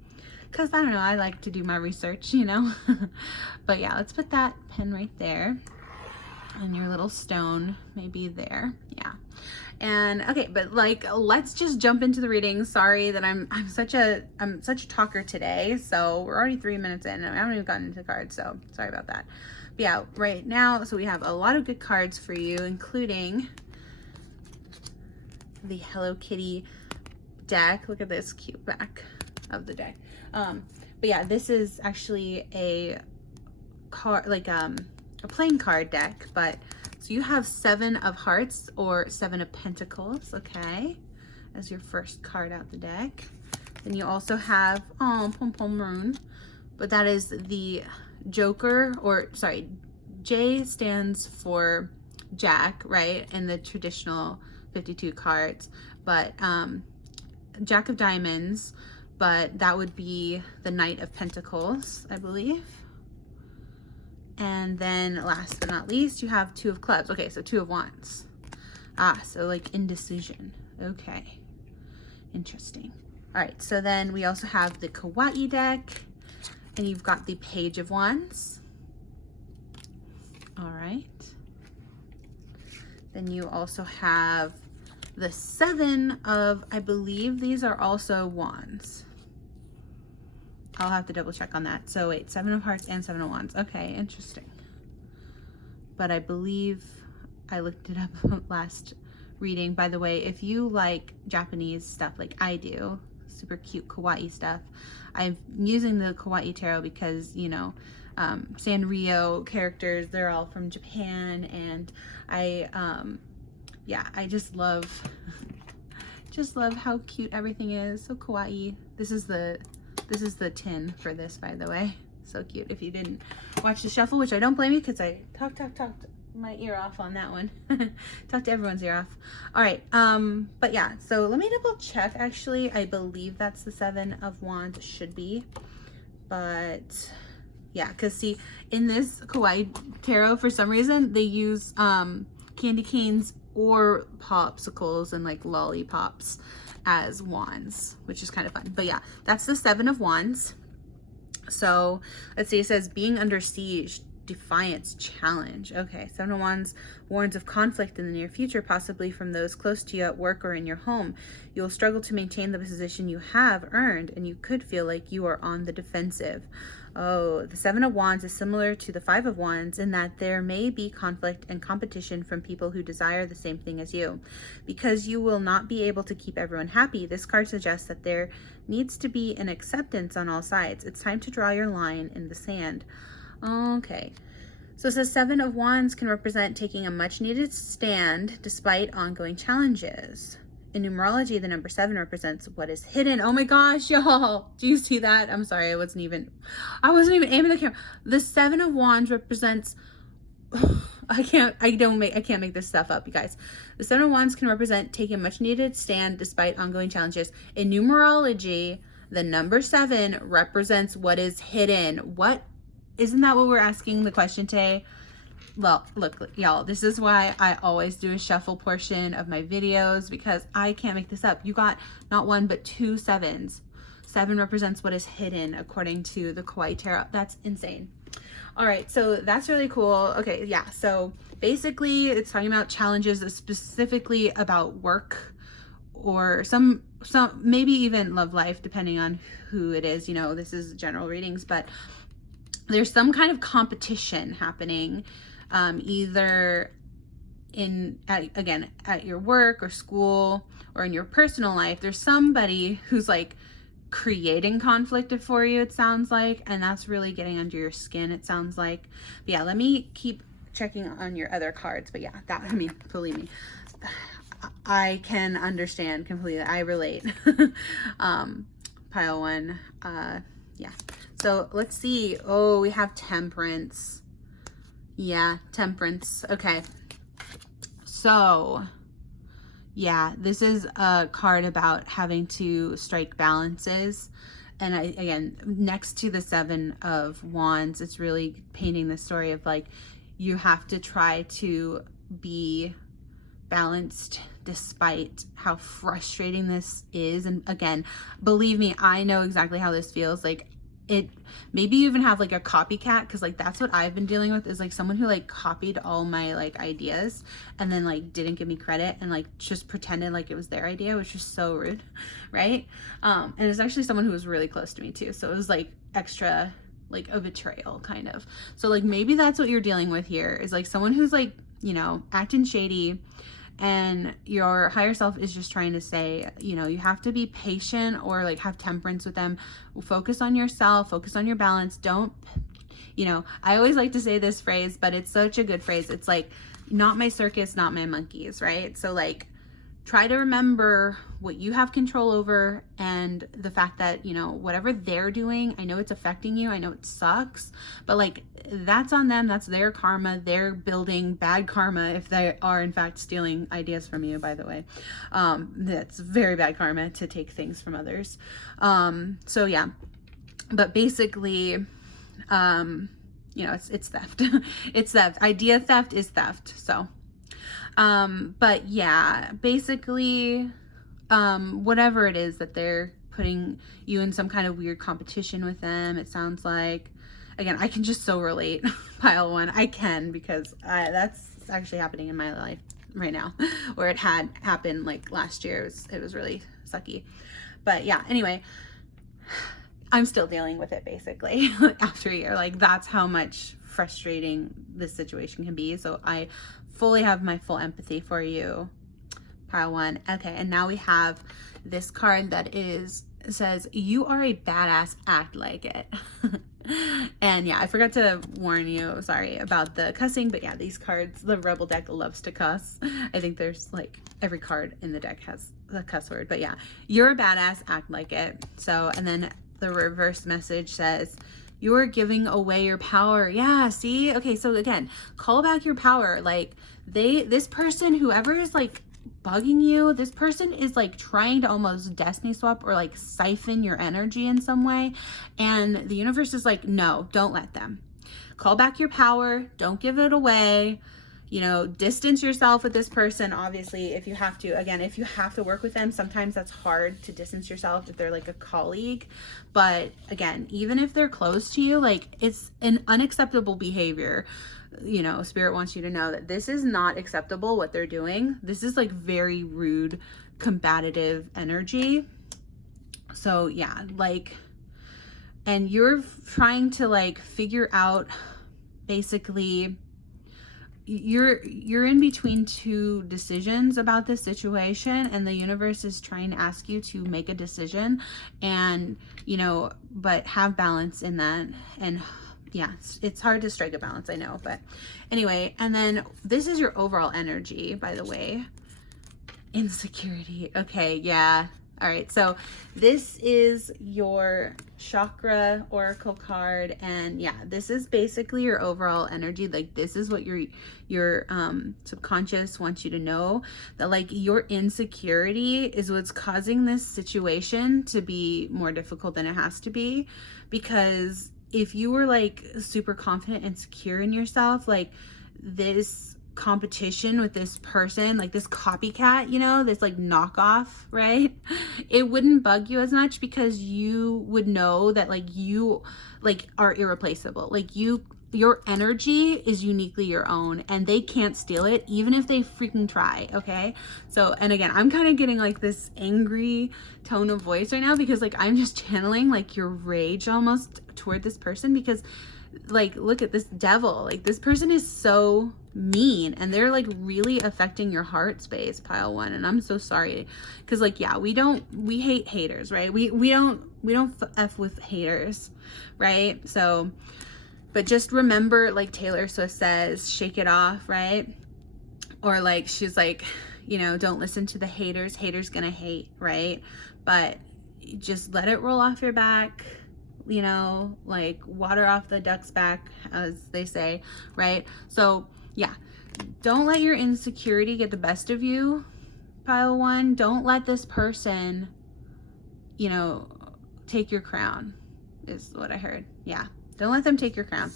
because I don't know, I like to do my research, you know. But yeah, let's put that pen right there and your little stone maybe there. Yeah. And okay, but like, let's just jump into the reading. Sorry that I'm such a talker today. So we're already 3 minutes in and I haven't even gotten into cards, so sorry about that. But yeah, right now, so we have a lot of good cards for you, including the Hello Kitty deck. Look at this cute back of the deck. But yeah, this is actually a card, like a playing card deck, but so you have 7 of Hearts or 7 of Pentacles, okay, as your first card out the deck. Then you also have, oh, Pom Pom Maroon, but that is the Joker, or sorry, J stands for Jack, right, in the traditional 52 cards, but Jack of Diamonds, but that would be the Knight of Pentacles, I believe. And then last but not least, you have 2 of Clubs. Okay, so 2 of Wands. Ah, so like indecision. Okay, interesting. All right, so then we also have the Kawaii deck, and you've got the Page of Wands. All right. Then you also have the 7 of, I believe these are also wands. I'll have to double check on that. So wait, 7 of hearts and 7 of wands. Okay, interesting. But I believe I looked it up last reading. By the way, if you like Japanese stuff like I do, super cute kawaii stuff, I'm using the Kawaii Tarot because, you know, Sanrio characters, they're all from Japan, and yeah, I just love how cute everything is. So kawaii. This is the tin for this, by the way. So cute. If you didn't watch the shuffle, which I don't blame you, because I talked my ear off on that one. Talked everyone's ear off. All right. But yeah, so let me double check. Actually, I believe that's the 7 of wands, should be. But yeah, because see, in this Kawaii Tarot, for some reason, they use candy canes or popsicles and like lollipops as wands, which is kind of fun. But yeah, that's the 7 of wands. So let's see, it says being under siege, defiance, challenge. Okay, 7 of wands warns of conflict in the near future, possibly from those close to you at work or in your home. You will struggle to maintain the position you have earned, and you could feel like you are on the defensive. Oh, the 7 of wands is similar to the 5 of wands in that there may be conflict and competition from people who desire the same thing as you. Because you will not be able to keep everyone happy, this card suggests that there needs to be an acceptance on all sides. It's time to draw your line in the sand. Okay. So it says 7 of wands can represent taking a much needed stand despite ongoing challenges. In numerology, the number 7 represents what is hidden. Oh my gosh, y'all. Do you see that? I'm sorry, I wasn't even aiming the camera. The 7 of wands represents I can't make this stuff up, you guys. The 7 of wands can represent taking a much needed stand despite ongoing challenges. In numerology, the number 7 represents what is hidden. What? Isn't that what we're asking the question today? Well, look, y'all, this is why I always do a shuffle portion of my videos, because I can't make this up. You got not 1, but 2 7s. 7 represents what is hidden according to the Kawaii Tarot. That's insane. All right, so that's really cool. Okay, yeah, so basically it's talking about challenges specifically about work or some maybe even love life, depending on who it is. You know, this is general readings, but there's some kind of competition happening, either at your work or school or in your personal life. There's somebody who's like creating conflict for you, it sounds like, and that's really getting under your skin, it sounds like. But yeah, let me keep checking on your other cards. But yeah, that, I mean, believe me, I can understand completely. I relate. Pile 1. Yeah. So let's see. Oh, we have temperance. Yeah, temperance. Okay. So yeah, this is a card about having to strike balances. And again, next to the 7 of wands, it's really painting the story of like, you have to try to be balanced despite how frustrating this is. And again, believe me, I know exactly how this feels. Like, it, maybe you even have like a copycat, because like that's what I've been dealing with, is like someone who like copied all my like ideas and then like didn't give me credit and like just pretended like it was their idea, which is so rude, right? And it's actually someone who was really close to me too, so it was like extra like a betrayal kind of. So like maybe that's what you're dealing with here, is like someone who's like, you know, acting shady, and your higher self is just trying to say, you know, you have to be patient or like have temperance with them. Focus on yourself, focus on your balance. Don't, you know, I always like to say this phrase, but it's such a good phrase. It's like, not my circus, not my monkeys, right? So like, try to remember what you have control over, and the fact that, you know, whatever they're doing, I know it's affecting you, I know it sucks, but like, that's on them. That's their karma. They're building bad karma if they are in fact stealing ideas from you, by the way. That's very bad karma to take things from others. So yeah, but basically, you know, it's theft. It's theft. Idea theft is theft. So but yeah, basically, whatever it is that they're putting you in some kind of weird competition with them, it sounds like. Again, I can just so relate. Pile 1, I can, because that's actually happening in my life right now, or it had happened like last year. It was really sucky. But yeah, anyway, I'm still dealing with it basically after a year. Like, that's how much frustrating this situation can be. So I fully have my full empathy for you, pile one. Okay, and now we have this card that says, you are a badass, act like it. And yeah, I forgot to warn you, sorry, about the cussing, but yeah, these cards, the Rebel deck loves to cuss. I think there's like every card in the deck has a cuss word, but yeah, you're a badass, act like it. So, and then the reverse message says, you're giving away your power. Yeah, see? Okay, so again, call back your power. Like, this person, whoever is like bugging you, this person is like trying to almost destiny swap or like siphon your energy in some way, and the universe is like, no, don't let them. Call back your power, don't give it away, you know, distance yourself with this person. Obviously, if you have to, again, if you have to work with them, sometimes that's hard to distance yourself if they're like a colleague. But again, even if they're close to you, like, it's an unacceptable behavior. You know, Spirit wants you to know that this is not acceptable, what they're doing. This is like very rude, combative energy. So yeah, like, and you're trying to like figure out, basically, you're in between two decisions about this situation, and the universe is trying to ask you to make a decision, and, you know, but have balance in that. And yeah, it's hard to strike a balance, I know, but anyway. And then this is your overall energy, by the way. Insecurity. Okay, yeah. All right, so this is your chakra oracle card, and yeah, this is basically your overall energy. Like, this is what your subconscious wants you to know, that like your insecurity is what's causing this situation to be more difficult than it has to be. Because if you were like super confident and secure in yourself, like, this competition with this person, like this copycat, you know, this like knockoff, right? It wouldn't bug you as much, because you would know that like you like are irreplaceable. Like, your energy is uniquely your own, and they can't steal it, even if they freaking try. Okay, so, and again, I'm kind of getting like this angry tone of voice right now, because like I'm just channeling like your rage almost toward this person, because like, look at this devil. Like, this person is so mean, and they're like really affecting your heart space, pile one. And I'm so sorry, because like, yeah, we hate haters, right? We don't f with haters, right? So, but just remember, like Taylor Swift says, shake it off, right? Or like, she's like, you know, don't listen to the haters. Haters gonna hate, right? But just let it roll off your back. You know, like water off the duck's back, as they say, right? So yeah, don't let your insecurity get the best of you, pile one. Don't let this person, you know, take your crown, is what I heard. Yeah, don't let them take your crown.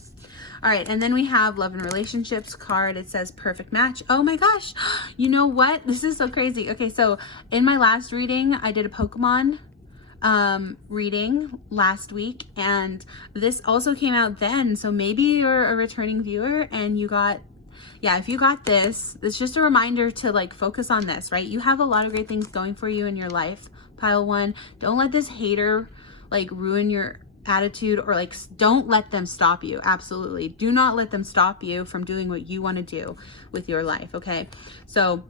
All right, and then we have love and relationships card. It says perfect match. Oh my gosh, you know what? This is so crazy. Okay, so in my last reading, I did a Pokemon reading last week, and this also came out then. So maybe you're a returning viewer and you got, yeah, if you got this, it's just a reminder to like focus on this, right? You have a lot of great things going for you in your life, pile one. Don't let this hater like ruin your attitude, or like, don't let them stop you. Absolutely do not let them stop you from doing what you want to do with your life. Okay, so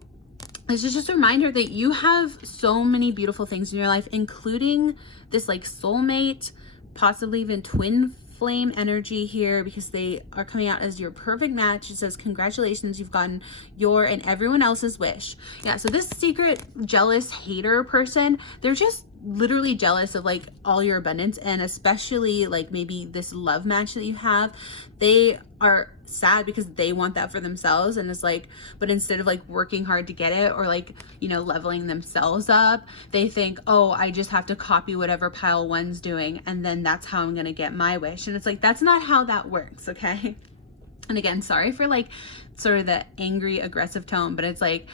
this is just a reminder that you have so many beautiful things in your life, including this like soulmate, possibly even twin flame energy here, because they are coming out as your perfect match. It says, congratulations, you've gotten your and everyone else's wish. Yeah, so this secret jealous hater person, they're just literally jealous of like all your abundance, and especially like maybe this love match that you have. They are sad because they want that for themselves, and it's like, but instead of like working hard to get it, or like, you know, leveling themselves up, they think, oh, I just have to copy whatever pile one's doing, and then that's how I'm gonna get my wish. And it's like, that's not how that works. Okay, and again, sorry for like sort of the angry aggressive tone, but it's like,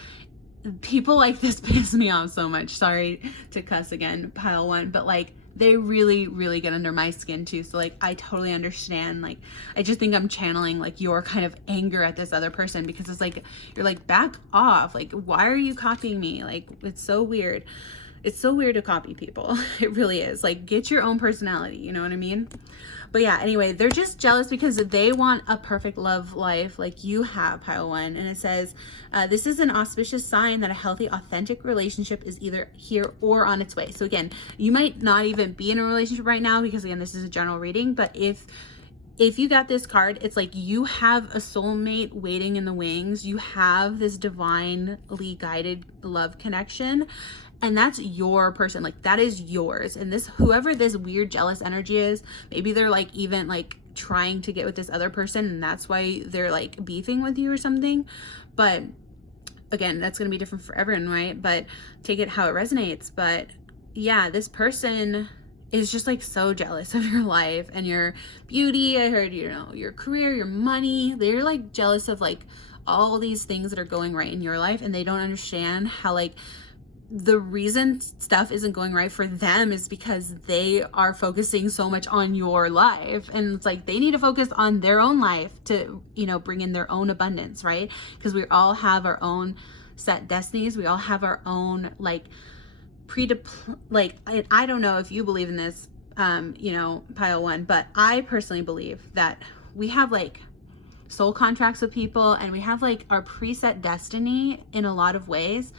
people like this piss me off so much. Sorry to cuss again, pile one, but like, they really, really get under my skin too. So like, I totally understand. Like, I just think I'm channeling like your kind of anger at this other person, because it's like, you're like, back off. Like, why are you copying me? Like, it's so weird. It's so weird to copy people. It really is. Like, get your own personality. You know what I mean? But yeah, anyway, they're just jealous because they want a perfect love life like you have, pile 1. And it says, this is an auspicious sign that a healthy, authentic relationship is either here or on its way. So again, you might not even be in a relationship right now, because again, this is a general reading. But if you got this card, it's like you have a soulmate waiting in the wings. You have this divinely guided love connection. And that's your person. Like, that is yours. And this, whoever this weird jealous energy is, maybe they're like even like trying to get with this other person, and that's why they're like beefing with you or something. But again, that's going to be different for everyone, right? But take it how it resonates. But yeah, this person is just like so jealous of your life and your beauty. I heard, you know, your career, your money. They're like jealous of like all these things that are going right in your life, and they don't understand how like the reason stuff isn't going right for them is because they are focusing so much on your life. And it's like, they need to focus on their own life to, you know, bring in their own abundance, right? Because we all have our own set destinies. We all have our own like I don't know if you believe in this, you know, pile 1, but I personally believe that we have like soul contracts with people, and we have like our preset destiny in a lot of ways.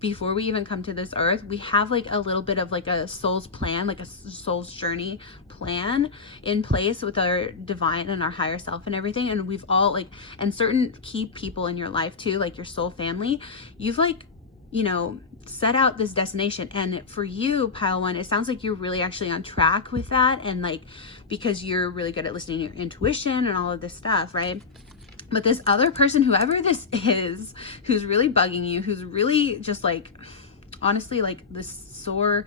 Before we even come to this earth, we have like a little bit of like a soul's plan, like a soul's journey plan in place with our divine and our higher self and everything. And we've all like, and certain key people in your life too, like your soul family, you've like, you know, set out this destination. And for you, pile 1, it sounds like you're really actually on track with that. And like, because you're really good at listening to your intuition and all of this stuff, right? But this other person, whoever this is, who's really bugging you, who's really just like, honestly, like this sour,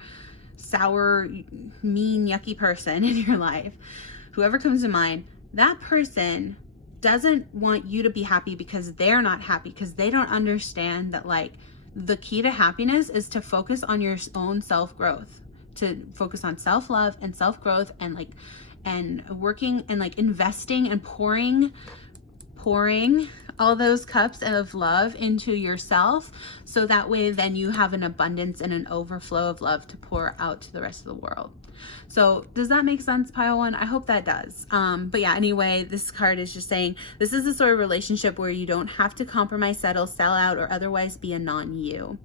mean, yucky person in your life, whoever comes to mind, that person doesn't want you to be happy because they're not happy, because they don't understand that like the key to happiness is to focus on your own self-growth, to focus on self-love and self-growth, and like, and working and like investing and pouring all those cups of love into yourself, so that way then you have an abundance and an overflow of love to pour out to the rest of the world. So does that make sense, pile 1? I hope that does. But yeah, anyway, this card is just saying this is the sort of relationship where you don't have to compromise, settle, sell out, or otherwise be a non-you.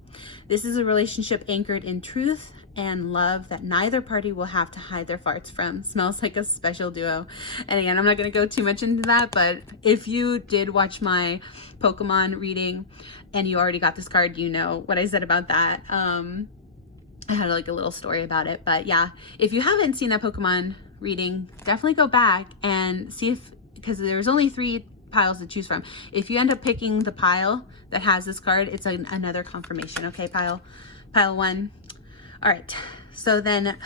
This is a relationship anchored in truth and love that neither party will have to hide their farts from. Smells like a special duo. And again, I'm not going to go too much into that, but if you did watch my Pokemon reading and you already got this card, you know what I said about that. I had like a little story about it. But yeah, if you haven't seen that Pokemon reading, definitely go back and see if, because there's only 3 piles to choose from. If you end up picking the pile that has this card, it's another confirmation. Okay, pile 1. All right, so then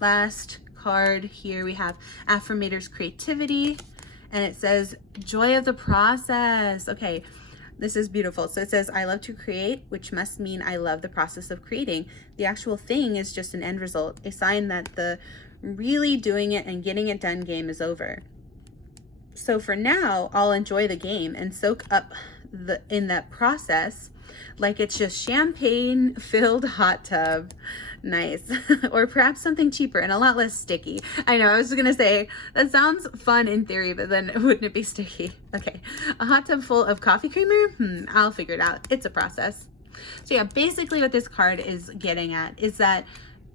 last card here we have Affirmators Creativity, and it says joy of the process. Okay, this is beautiful. So it says, I love to create, which must mean I love the process of creating. The actual thing is just an end result, a sign that the really doing it and getting it done game is over. So for now, I'll enjoy the game and soak up in that process like it's just champagne filled hot tub. Nice. Or perhaps something cheaper and a lot less sticky. I know, I was gonna say that sounds fun in theory, but then wouldn't it be sticky? Okay, a hot tub full of coffee creamer. I'll figure it out. It's a process. So yeah, basically what this card is getting at is that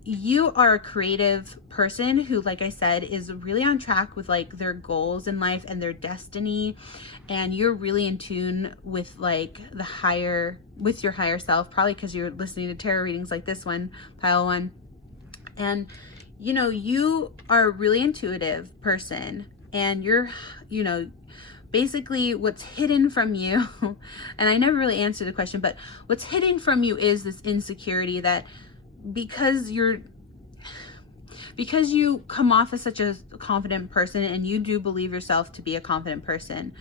you are a creative person who, like I said, is really on track with like their goals in life and their destiny, and you're really in tune with like with your higher self, probably because you're listening to tarot readings like this one, pile 1. And you know, you are a really intuitive person, and you're, you know, basically what's hidden from you and I never really answered the question, but what's hidden from you is this insecurity that because you come off as such a confident person, and you do believe yourself to be a confident person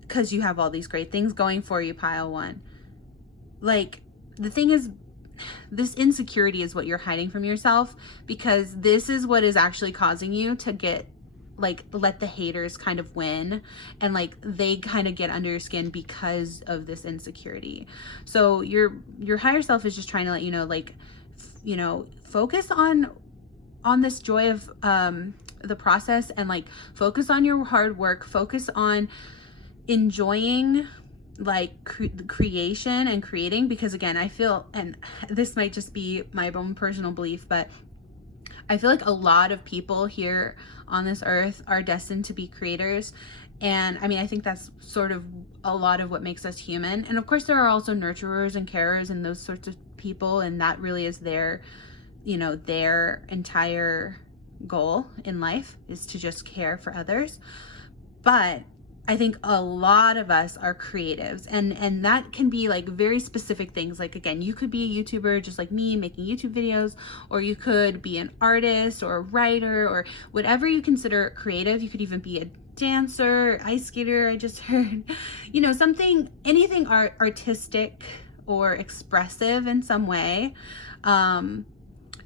because you have all these great things going for you, pile 1. Like, the thing is, this insecurity is what you're hiding from yourself, because this is what is actually causing you to get like, let the haters kind of win, and like they kind of get under your skin because of this insecurity. So your higher self is just trying to let you know, like, you know, focus on this joy of the process, and like focus on your hard work, focus on enjoying like creation and creating. Because again, I feel, and this might just be my own personal belief, but I feel like a lot of people here on this earth are destined to be creators. And I mean, I think that's sort of a lot of what makes us human. And of course, there are also nurturers and carers and those sorts of people, and that really is their, you know, their entire goal in life is to just care for others. But I think a lot of us are creatives, and that can be like very specific things. Like, again, you could be a YouTuber just like me, making YouTube videos, or you could be an artist or a writer or whatever you consider creative. You could even be a dancer, ice skater, I just heard, you know, something, anything artistic or expressive in some way.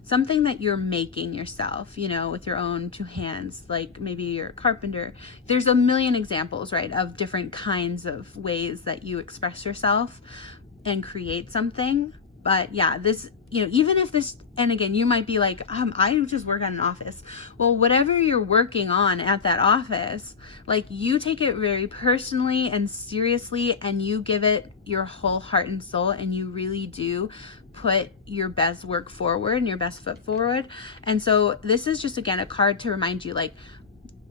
Something that you're making yourself, you know, with your own two hands, like maybe you're a carpenter. There's a million examples, right, of different kinds of ways that you express yourself and create something. But yeah, this, you know, even if this, and again, you might be like, I just work at an office. Well, whatever you're working on at that office, like, you take it very personally and seriously, and you give it your whole heart and soul, and you really do put your best work forward and your best foot forward. And so this is just, again, a card to remind you, like,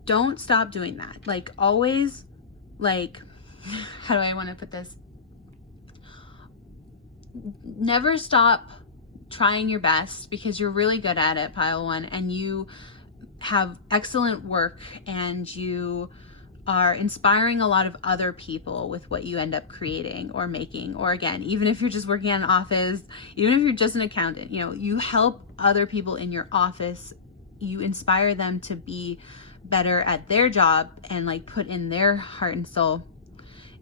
don't stop doing that. Like, always, like, how do I want to put this? Never stop trying your best, because you're really good at it, pile one, and you have excellent work, and you are inspiring a lot of other people with what you end up creating or making. Or again, even if you're just working at an office, even if you're just an accountant, you know, you help other people in your office, you inspire them to be better at their job and like put in their heart and soul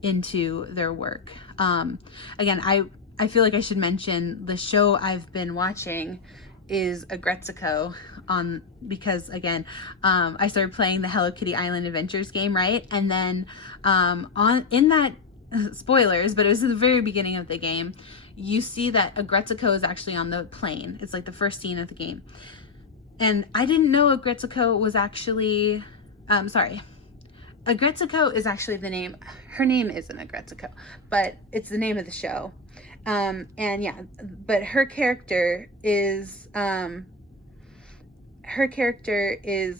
into their work. Again, I feel like I should mention the show I've been watching is Agretsuko on, because again, I started playing the Hello Kitty Island Adventures game, right? And then in that, spoilers, but it was at the very beginning of the game, you see that Agretsuko is actually on the plane. It's like the first scene of the game. And I didn't know Agretsuko was actually, Agretsuko is actually the name. Her name isn't Agretsuko, but it's the name of the show. And yeah, but her character is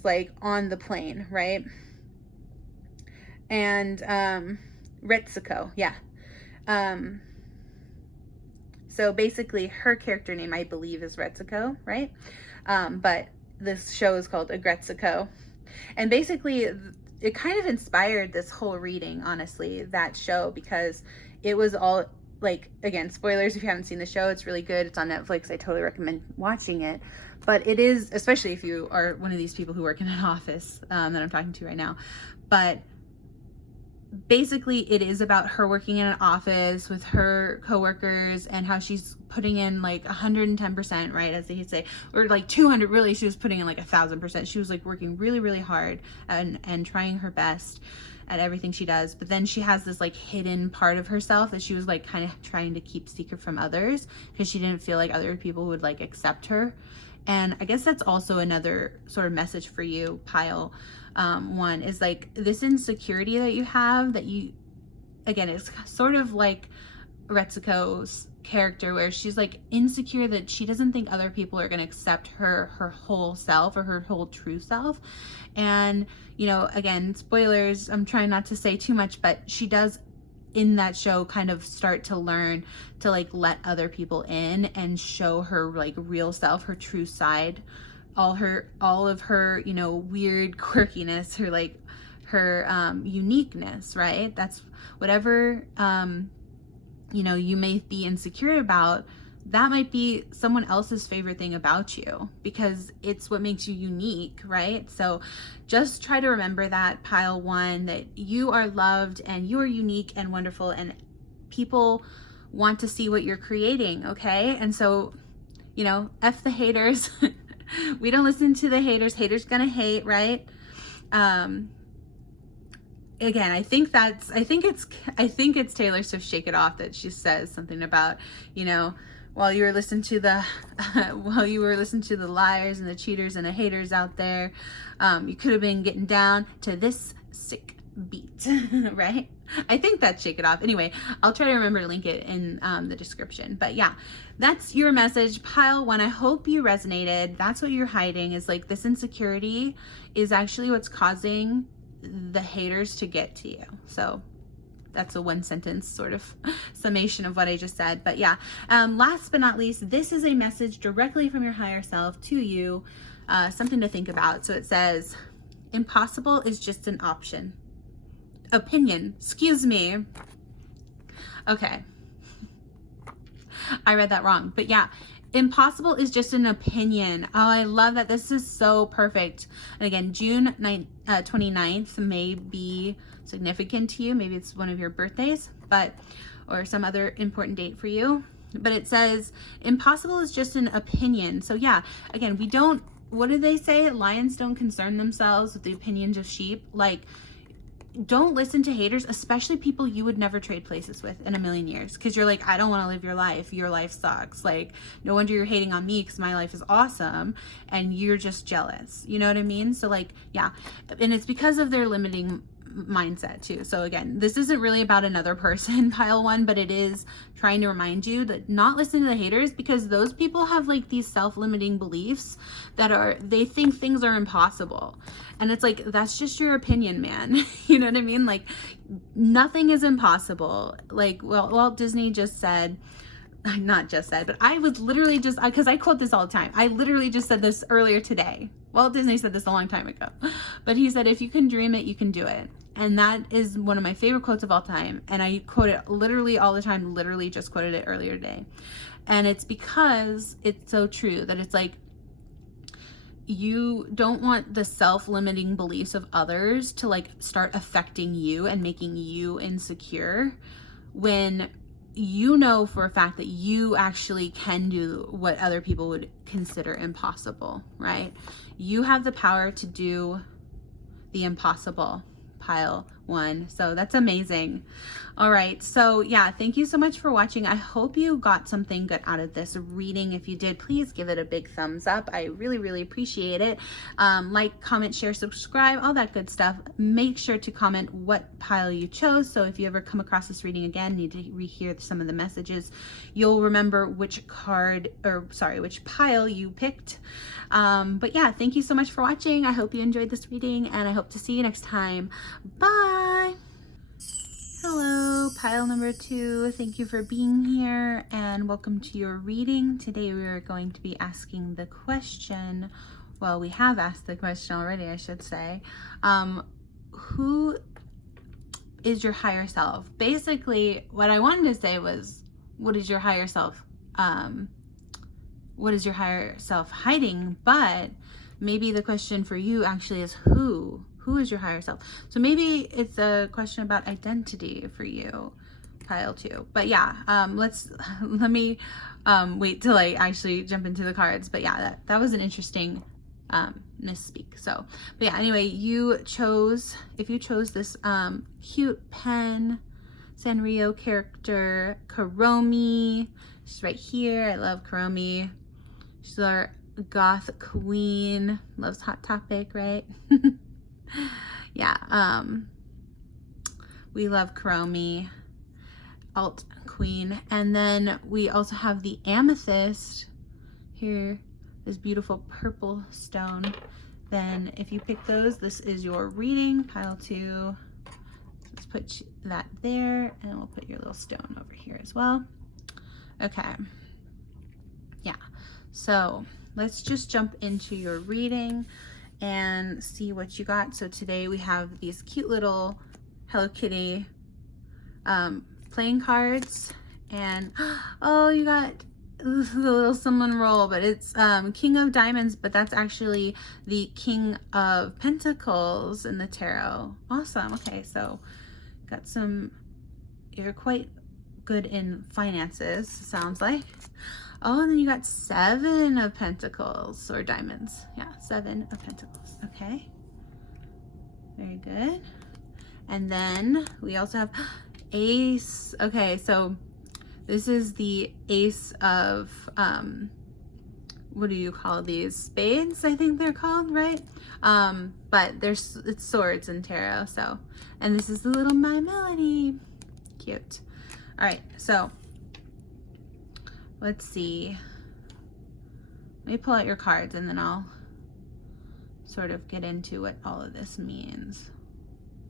like on the plane, right? And Retsuko, yeah. So basically her character name, I believe, is Retsuko, right? But this show is called Agretsuko. And basically it kind of inspired this whole reading, honestly, that show, because it was all, like, again, spoilers if you haven't seen the show, it's really good. It's on Netflix. I totally recommend watching it. But it is, especially if you are one of these people who work in an office that I'm talking to right now. But basically it is about her working in an office with her coworkers, and how she's putting in like 110%, right, as they say, or like 200. Really, she was putting in like 1,000%. She was like working really, really hard and trying her best at everything she does. But then she has this like hidden part of herself that she was like kind of trying to keep secret from others, because she didn't feel like other people would like accept her. And I guess that's also another sort of message for you, pile one, is like this insecurity that you have, that you, again, it's sort of like Retsuko's character, where she's like insecure that she doesn't think other people are going to accept her whole self, or her whole true self. And, you know, again, spoilers, I'm trying not to say too much, but she does in that show kind of start to learn to like let other people in and show her like real self, her true side, all of her, you know, weird quirkiness, her like her uniqueness, right? That's whatever you know, you may be insecure about, that might be someone else's favorite thing about you, because it's what makes you unique, right? So just try to remember that, pile one, that you are loved and you are unique and wonderful, and people want to see what you're creating, okay? And so, you know, F the haters. We don't listen to the haters. Haters gonna hate, right? Again, I think it's Taylor Swift Shake It Off that she says something about, you know, while you were listening to the liars and the cheaters and the haters out there, you could have been getting down to this sick beat, right? I think that's Shake It Off. Anyway, I'll try to remember to link it in the description. But yeah, that's your message, pile 1. I hope you resonated. That's what you're hiding, is like this insecurity is actually what's causing the haters to get to you. So that's a 1-sentence sort of summation of what I just said. But yeah, last but not least, this is a message directly from your higher self to you, something to think about. So it says, impossible is just an opinion, excuse me. Okay, I read that wrong, but yeah, impossible is just an opinion. Oh, I love that. This is so perfect. And again, June 29th may be significant to you. Maybe it's one of your birthdays, or some other important date for you. But it says impossible is just an opinion. So yeah, again, what do they say? Lions don't concern themselves with the opinions of sheep. Like, don't listen to haters, especially people you would never trade places with in a million years, because you're like, I don't want to live your life. Your life sucks. Like, no wonder you're hating on me because my life is awesome and you're just jealous. You know what I mean? So like, yeah. And it's because of their limiting mindset too. So again, this isn't really about another person, pile 1, but it is trying to remind you that not listen to the haters, because those people have like these self-limiting beliefs that they think things are impossible. And it's like, that's just your opinion, man. You know what I mean? Like, nothing is impossible. Like, well, Walt Disney just said, not just said, but I was literally just, because I quote this all the time. I literally just said this earlier today. Walt Disney said this a long time ago, but he said, if you can dream it, you can do it. And that is one of my favorite quotes of all time. And I quote it literally all the time, literally just quoted it earlier today. And it's because it's so true that it's like, you don't want the self-limiting beliefs of others to like start affecting you and making you insecure, when you know for a fact that you actually can do what other people would consider impossible, right? You have the power to do the impossible, pile 1. So that's amazing. All right, so yeah, thank you so much for watching. I hope you got something good out of this reading. If you did, please give it a big thumbs up. I really appreciate it. Like, comment, share, subscribe, all that good stuff. Make sure to comment what pile you chose, so if you ever come across this reading again, need to rehear some of the messages, you'll remember which pile you picked. But yeah, thank you so much for watching. I hope you enjoyed this reading, and I hope to see you next time. Bye. Hello, pile number 2. Thank you for being here and welcome to your reading. Today we are going to be asking the question, well, we have asked the question already, I should say. Who is your higher self? Basically, what I wanted to say was, what is your higher self hiding? But maybe the question for you actually is who is your higher self? So maybe it's a question about identity for you, pile 2. But yeah, let me wait till I actually jump into the cards. But yeah, that was an interesting misspeak. So, but yeah, anyway, if you chose this cute pen Sanrio character, Kuromi. She's right here. I love Kuromi. She's our goth queen. Loves Hot Topic, right? Yeah, we love Kuromi, alt queen. And then we also have the amethyst here, this beautiful purple stone. Then if you pick those, this is your reading, pile 2. Let's put that there, and we'll put your little stone over here as well. Okay, yeah, so let's just jump into your reading and see what you got. So today we have these cute little Hello Kitty playing cards, and oh, you got the little someone roll, but it's King of Diamonds, but that's actually the King of Pentacles in the tarot. Awesome. Okay, so got some, you're quite good in finances, sounds like. Oh, and then you got 7 of Pentacles, or diamonds. Yeah, 7 of Pentacles. Okay. Very good. And then we also have Ace. Okay, so this is the Ace of, what do you call these? Spades, I think they're called, right? But it's swords in tarot, so. And this is the little My Melody. Cute. All right, so let's see. Let me pull out your cards and then I'll sort of get into what all of this means.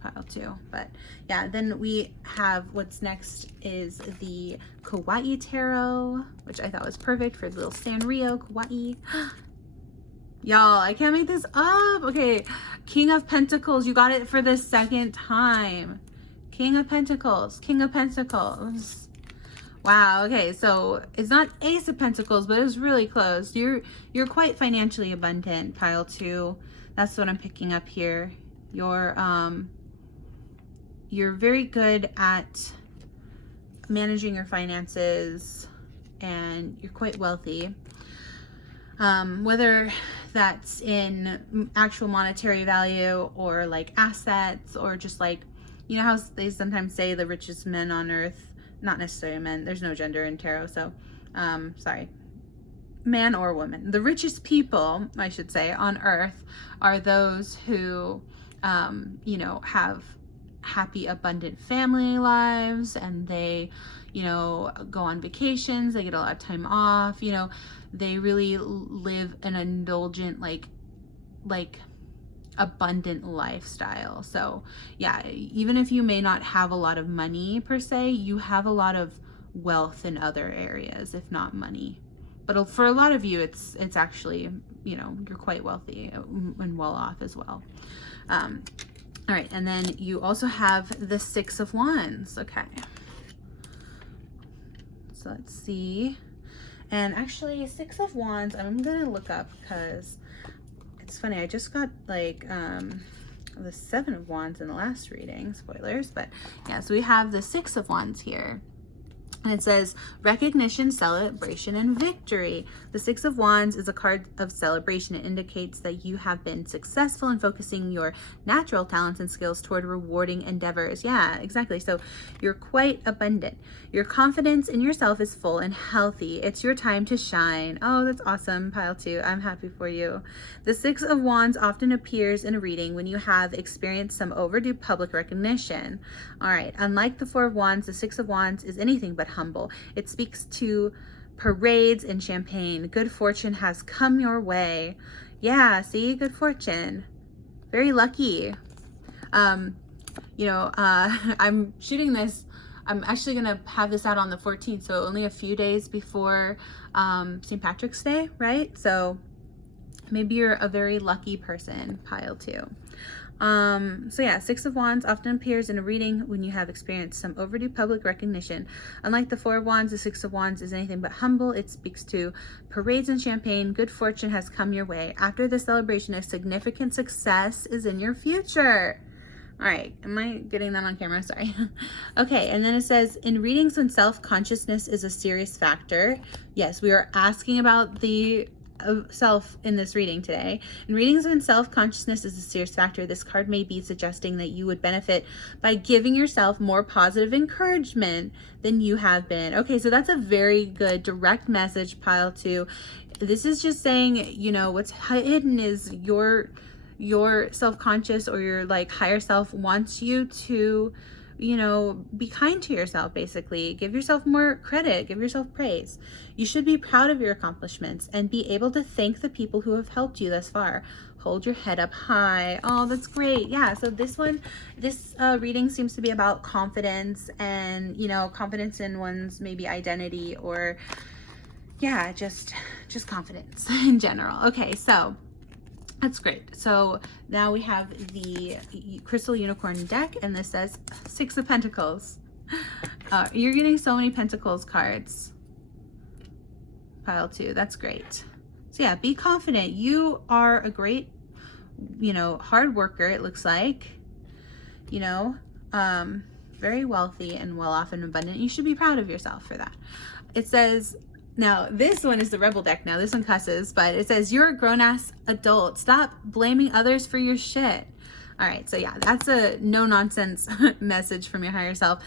Pile 2. But yeah, then we have what's next is the Kawaii Tarot, which I thought was perfect for the little Sanrio Kawaii. Y'all, I can't make this up. Okay, King of Pentacles. You got it for the 2nd time. King of Pentacles. King of Pentacles. Wow, okay, so it's not Ace of Pentacles, but it was really close. You're quite financially abundant, pile 2. That's what I'm picking up here. You're very good at managing your finances and you're quite wealthy. Whether that's in actual monetary value or like assets or just like, you know how they sometimes say the richest men on earth, not necessarily men, there's no gender in tarot, so sorry, man or woman. The richest people, I should say, on earth are those who, you know, have happy, abundant family lives, and they, you know, go on vacations, they get a lot of time off, you know, they really live an indulgent, like abundant lifestyle. So yeah, even if you may not have a lot of money per se, you have a lot of wealth in other areas, if not money. But for a lot of you, it's actually, you know, you're quite wealthy and well off as well. All right, and then you also have the 6 of Wands. Okay. So let's see. And actually, 6 of Wands, I'm gonna look up because it's funny. I just got like the 7 of Wands in the last reading. Spoilers, but yeah. So we have the 6 of Wands here. And it says recognition, celebration, and victory. The 6 of Wands is a card of celebration. It indicates that you have been successful in focusing your natural talents and skills toward rewarding endeavors. Yeah, exactly. So you're quite abundant. Your confidence in yourself is full and healthy. It's your time to shine. Oh, that's awesome, pile 2. I'm happy for you. The 6 of Wands often appears in a reading when you have experienced some overdue public recognition. All right. Unlike the 4 of Wands, the 6 of Wands is anything but humble. It speaks to parades and champagne. Good fortune has come your way. Yeah, see, good fortune. Very lucky. You know, I'm shooting this. I'm actually gonna have this out on the 14th, so only a few days before St. Patrick's Day, right? So maybe you're a very lucky person, pile 2. So yeah, 6 of Wands often appears in a reading when you have experienced some overdue public recognition. Unlike the 4 of Wands, the 6 of Wands is anything but humble. It speaks to parades and champagne. Good fortune has come your way. After the celebration, a significant success is in your future. All right, am I getting that on camera? Sorry. Okay, and then it says, in readings when self-consciousness is a serious factor. Yes, we are asking about the self in this reading today. In readings when self-consciousness is a serious factor, this card may be suggesting that you would benefit by giving yourself more positive encouragement than you have been. Okay, so that's a very good direct message, pile 2. This is just saying, you know, what's hidden is your self-conscious or your like higher self wants you to, you know, be kind to yourself, basically. Give yourself more credit, give yourself praise. You should be proud of your accomplishments and be able to thank the people who have helped you thus far. Hold your head up high. Oh, that's great. Yeah, so this reading seems to be about confidence and, you know, confidence in one's maybe identity or, yeah, just confidence in general. Okay, so that's great. So now we have the Crystal Unicorn deck, and this says 6 of Pentacles. You're getting so many Pentacles cards. Pile 2. That's great. So yeah, be confident. You are a great, you know, hard worker, it looks like. You know, very very wealthy and well off and abundant. You should be proud of yourself for that. It says, now this one is the rebel deck. Now this one cusses, but it says, you're a grown-ass adult. Stop blaming others for your shit. All right, so yeah, that's a no nonsense message from your higher self.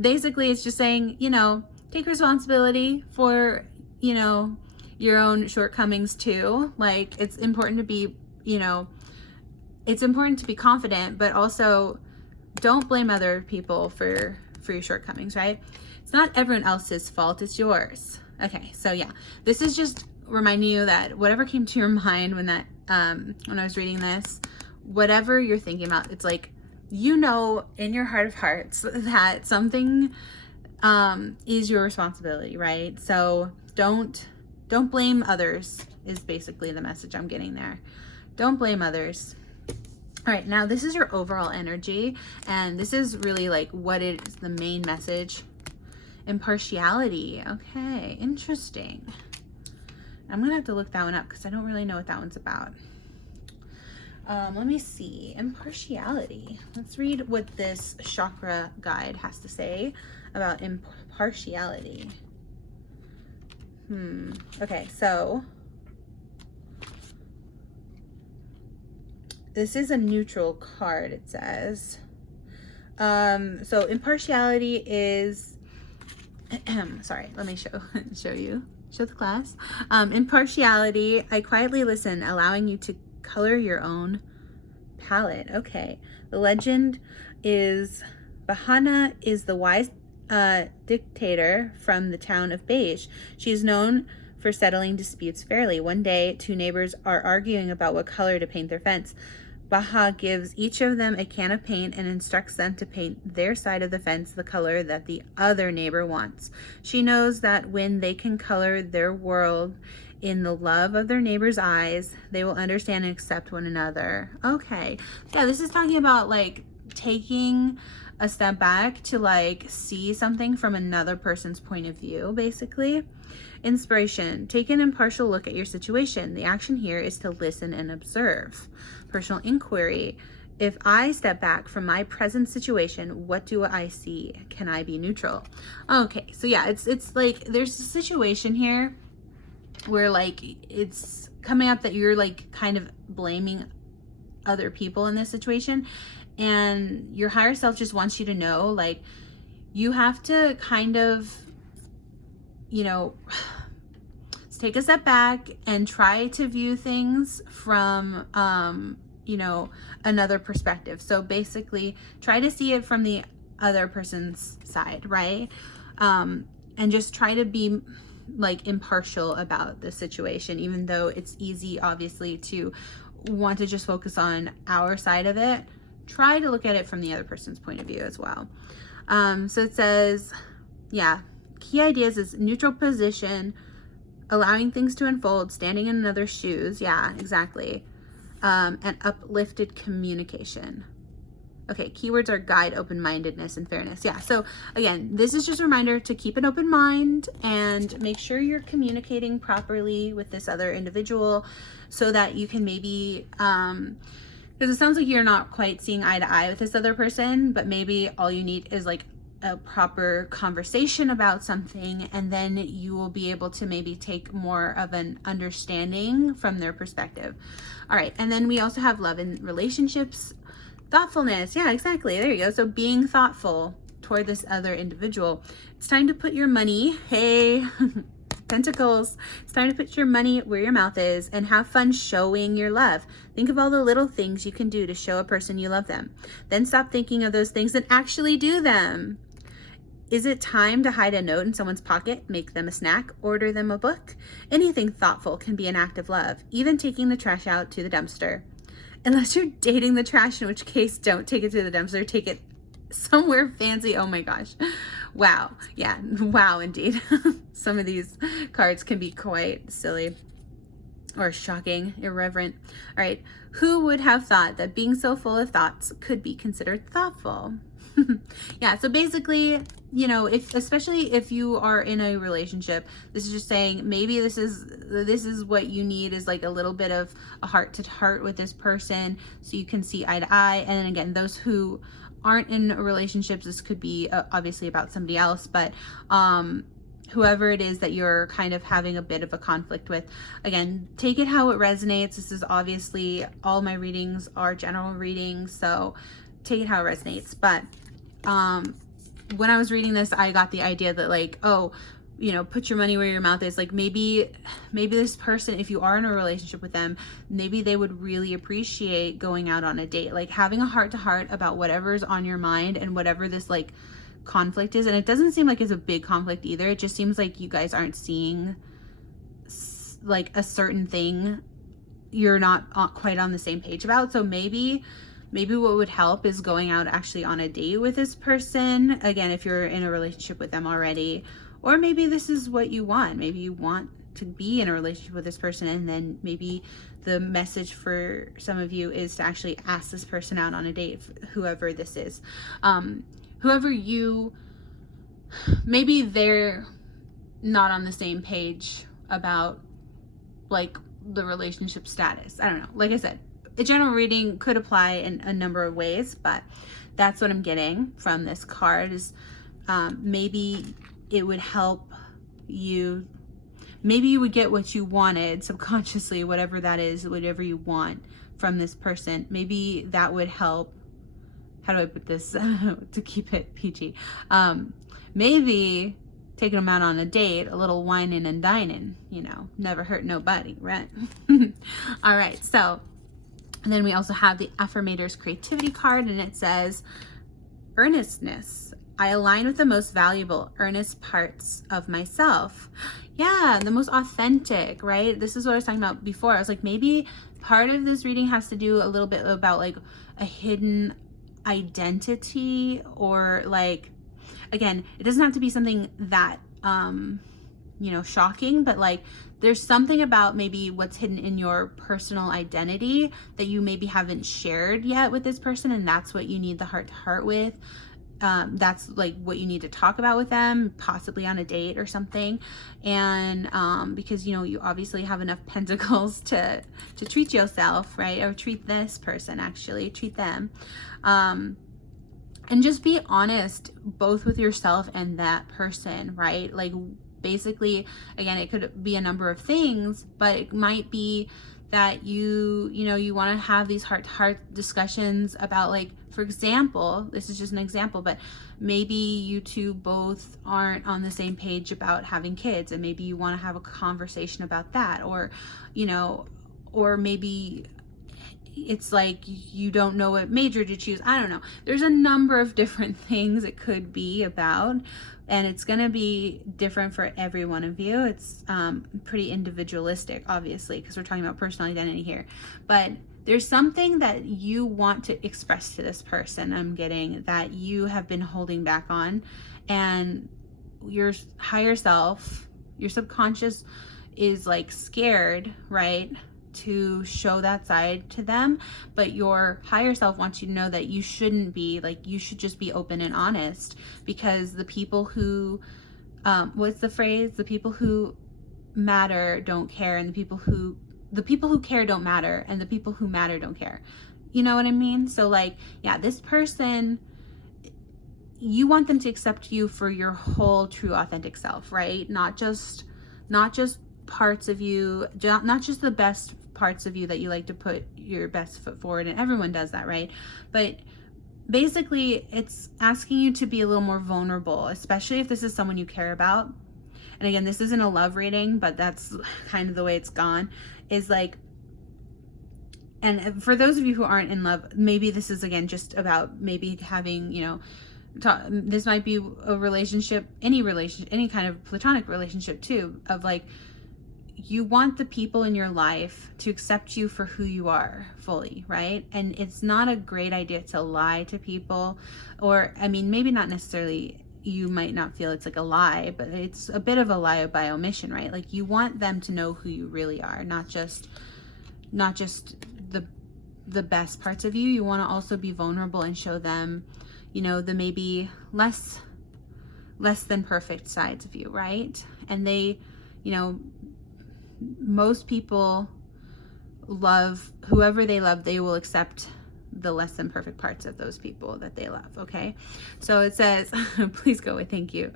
Basically, it's just saying, you know, take responsibility for, you know, your own shortcomings too. Like, it's important to be, you know, it's important to be confident, but also don't blame other people for your shortcomings, right? It's not everyone else's fault, it's yours. Okay, so yeah, this is just reminding you that whatever came to your mind when that when I was reading this, whatever you're thinking about, it's like, you know, in your heart of hearts that something is your responsibility, right? So don't blame others is basically the message I'm getting there. Don't blame others. All right, now this is your overall energy, and this is really like what is the main message. Impartiality. Okay, interesting. I'm gonna have to look that one up because I don't really know what that one's about. Let me see. Impartiality. Let's read what this chakra guide has to say about impartiality. Okay, so this is a neutral card, it says. So impartiality is sorry, let me show the class. Impartiality, I quietly listen, allowing you to color your own palette. Okay, the legend is Bahana is the wise dictator from the town of Beige. She is known for settling disputes fairly. One day, two neighbors are arguing about what color to paint their fence. Baha gives each of them a can of paint and instructs them to paint their side of the fence the color that the other neighbor wants. She knows that when they can color their world in the love of their neighbor's eyes, they will understand and accept one another. Okay. Yeah, this is talking about like taking a step back to like see something from another person's point of view, basically. Inspiration. Take an impartial look at your situation. The action here is to listen and observe. Personal inquiry. If I step back from my present situation, what do I see? Can I be neutral? Okay, so yeah, it's like there's a situation here where like it's coming up that you're like kind of blaming other people in this situation, and your higher self just wants you to know, like, you have to kind of, you know, take a step back and try to view things from you know, another perspective. So basically try to see it from the other person's side, right? And just try to be like impartial about the situation, even though it's easy obviously to want to just focus on our side of it. Try to look at it from the other person's point of view as well. So it says, yeah, key ideas is neutral position, allowing things to unfold, standing in another's shoes. Yeah, exactly. And uplifted communication. Okay, keywords are guide, open-mindedness, and fairness. Yeah, so again, this is just a reminder to keep an open mind and make sure you're communicating properly with this other individual so that you can maybe, because it sounds like you're not quite seeing eye to eye with this other person, but maybe all you need is like a proper conversation about something, and then you will be able to maybe take more of an understanding from their perspective. All right, and then we also have love and relationships. Thoughtfulness. Yeah, exactly. There you go. So being thoughtful toward this other individual. It's time to put your money, hey, Pentacles. It's time to put your money where your mouth is and have fun showing your love. Think of all the little things you can do to show a person you love them. Then stop thinking of those things and actually do them. Is it time to hide a note in someone's pocket, make them a snack, order them a book? Anything thoughtful can be an act of love, even taking the trash out to the dumpster. Unless you're dating the trash, in which case don't take it to the dumpster, take it somewhere fancy. Oh my gosh. Wow. Yeah. Wow, indeed. Some of these cards can be quite silly or shocking, irreverent. All right. Who would have thought that being so full of thoughts could be considered thoughtful? Yeah, so basically, you know, especially if you are in a relationship, this is just saying maybe this is what you need, is like a little bit of a heart to heart with this person so you can see eye to eye. And then again, those who aren't in relationships, this could be obviously about somebody else, but whoever it is that you're kind of having a bit of a conflict with, again, take it how it resonates. This is obviously, all my readings are general readings, so take it how it resonates. But when I was reading this, I got the idea that like, oh, you know, put your money where your mouth is. Like maybe this person, if you are in a relationship with them, maybe they would really appreciate going out on a date, like having a heart-to-heart about whatever's on your mind and whatever this like conflict is. And it doesn't seem like it's a big conflict either. It just seems like you guys aren't seeing like a certain thing you're not quite on the same page about. So maybe what would help is going out actually on a date with this person, again, if you're in a relationship with them already. Or maybe this is what you want. Maybe you want to be in a relationship with this person, and then maybe the message for some of you is to actually ask this person out on a date, whoever this is. Maybe they're not on the same page about like the relationship status. I don't know. Like I said, a general reading could apply in a number of ways, but that's what I'm getting from this card is maybe it would help you. Maybe you would get what you wanted subconsciously, whatever that is, whatever you want from this person. Maybe that would help. How do I put this to keep it PG? Maybe taking them out on a date, a little whining and dining, you know, never hurt nobody, right? All right, so and then we also have the Affirmators creativity card, and it says earnestness. I align with the most valuable, earnest parts of myself. Yeah, the most authentic, right? This is what I was talking about before. I was like, maybe part of this reading has to do a little bit about like a hidden identity, or like, again, it doesn't have to be something that you know, shocking, but like there's something about maybe what's hidden in your personal identity that you maybe haven't shared yet with this person, and that's what you need the heart-to-heart with. That's like what you need to talk about with them, possibly on a date or something. And because, you know, you obviously have enough pentacles to treat yourself, right? Or treat this person, actually treat them. And just be honest both with yourself and that person, right? Like basically, again, it could be a number of things, but it might be that you know, you want to have these heart-to-heart discussions about, like, for example, this is just an example, but maybe you two both aren't on the same page about having kids, and maybe you want to have a conversation about that, or, you know, or maybe it's like you don't know what major to choose. I don't know. There's a number of different things it could be about, and it's going to be different for every one of you. It's pretty individualistic, obviously, because we're talking about personal identity here. But there's something that you want to express to this person, I'm getting, that you have been holding back on, and your higher self, your subconscious is like scared, right, to show that side to them, but your higher self wants you to know that you shouldn't be, like, you should just be open and honest, because the people who what's the phrase, the people who matter don't care, and the people who care don't matter, and the people who matter don't care. You know what I mean? So like, yeah, this person, you want them to accept you for your whole true authentic self, right? Not just parts of you, not just the best parts of you that you like to put your best foot forward, and everyone does that, right? But basically it's asking you to be a little more vulnerable, especially if this is someone you care about. And again, this isn't a love reading, but that's kind of the way it's gone, is like, and for those of you who aren't in love, maybe this is again just about maybe having, you know, this might be a relationship, any kind of platonic relationship too, of like, you want the people in your life to accept you for who you are fully, right? And it's not a great idea to lie to people, or, I mean, maybe not necessarily, you might not feel it's like a lie, but it's a bit of a lie by omission, right? Like, you want them to know who you really are, not just the best parts of you. You want to also be vulnerable and show them, you know, the maybe less than perfect sides of you, right? And they, you know, most people love whoever they love, they will accept the less than perfect parts of those people that they love. Okay, so it says please go with thank you,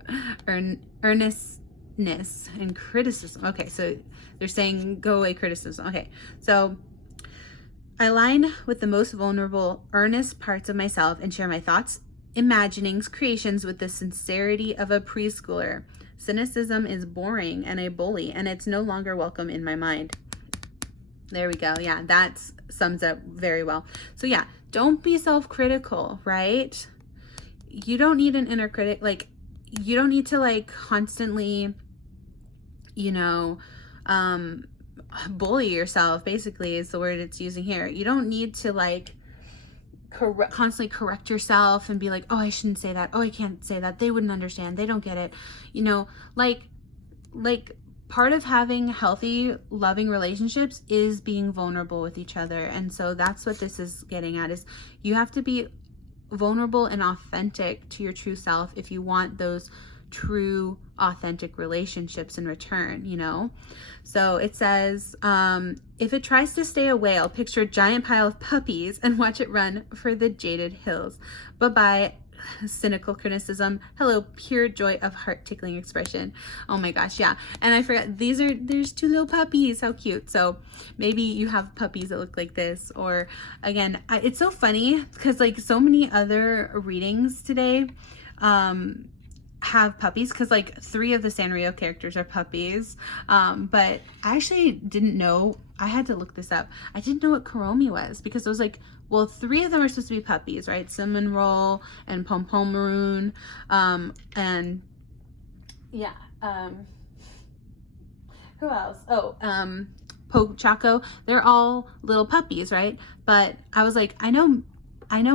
earnestness and criticism. Okay, so they're saying go away criticism. Okay, so I align with the most vulnerable, earnest parts of myself and share my thoughts, imaginings, creations with the sincerity of a preschooler. Cynicism is boring and a bully, and it's no longer welcome in my mind. There we go. Yeah, that sums up very well. So yeah, don't be self-critical, right? You don't need an inner critic. Like, you don't need to like constantly, you know, bully yourself, basically, is the word it's using here. You don't need to like constantly correct yourself and be like, oh, I shouldn't say that, oh, I can't say that, they wouldn't understand, they don't get it, you know, like part of having healthy, loving relationships is being vulnerable with each other. And so that's what this is getting at, is you have to be vulnerable and authentic to your true self if you want those true authentic relationships in return, you know. So it says, if it tries to stay a whale, picture a giant pile of puppies and watch it run for the jaded hills. Bye-bye cynical criticism, hello pure joy of heart tickling expression. Oh my gosh, yeah. And I forgot, there's two little puppies, how cute. So maybe you have puppies that look like this, or again, it's so funny because like so many other readings today have puppies, because like 3 of the Sanrio characters are puppies, but I actually didn't know, I had to look this up, I didn't know what Kuromi was, because it was like, well, 3 of them are supposed to be puppies, right? Cinnamon Roll and Pom Pom Maroon, and yeah, who else? Oh, Choco, they're all little puppies, right? But I was like, I know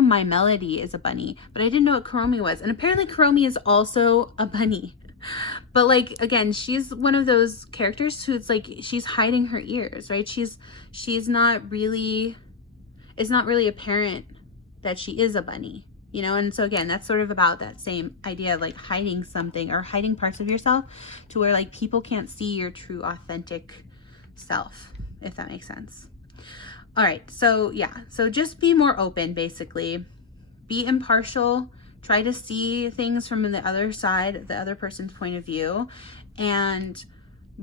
My Melody is a bunny, but I didn't know what Kuromi was. And apparently Kuromi is also a bunny. But like, again, she's one of those characters who it's like, she's hiding her ears, right? She's not really, it's not really apparent that she is a bunny, you know? And so again, that's sort of about that same idea of like hiding something or hiding parts of yourself to where like people can't see your true authentic self, if that makes sense. All right, so yeah, so just be more open, basically. Be impartial. Try to see things from the other side, the other person's point of view, and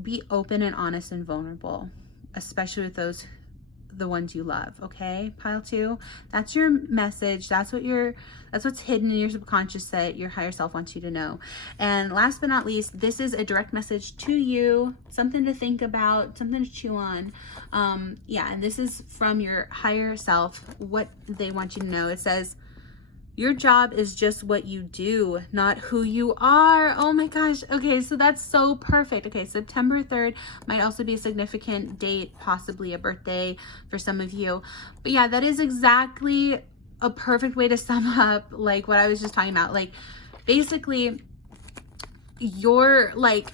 be open and honest and vulnerable, especially with the ones you love. Okay, pile 2. That's your message. That's what's hidden in your subconscious that your higher self wants you to know. And last but not least, this is a direct message to you, something to think about, something to chew on. Yeah, and this is from your higher self, what they want you to know. It says, your job is just what you do, not who you are. Oh my gosh. Okay, so that's so perfect. Okay, September 3rd might also be a significant date, possibly a birthday for some of you. But yeah, that is exactly a perfect way to sum up like what I was just talking about. Like, basically, you're like,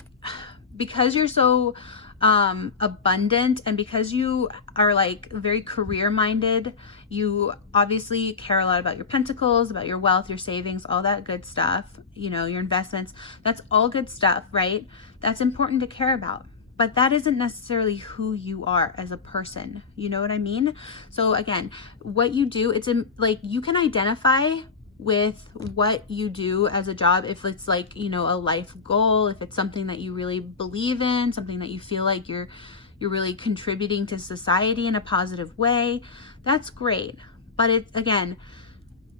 because you're so abundant, and because you are like very career minded, you obviously care a lot about your pentacles, about your wealth, your savings, all that good stuff, you know, your investments. That's all good stuff, right? That's important to care about, but that isn't necessarily who you are as a person. You know what I mean? So again, what you do, it's like you can identify with what you do as a job if it's like, you know, a life goal, if it's something that you really believe in, something that you feel like you're really contributing to society in a positive way. That's great. But it's, again,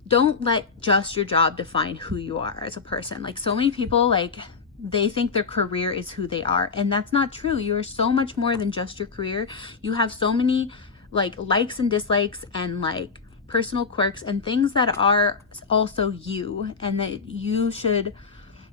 don't let just your job define who you are as a person. Like, so many people, like, they think their career is who they are, and that's not true. You are so much more than just your career. You have so many like likes and dislikes and like personal quirks and things that are also you, and that you should,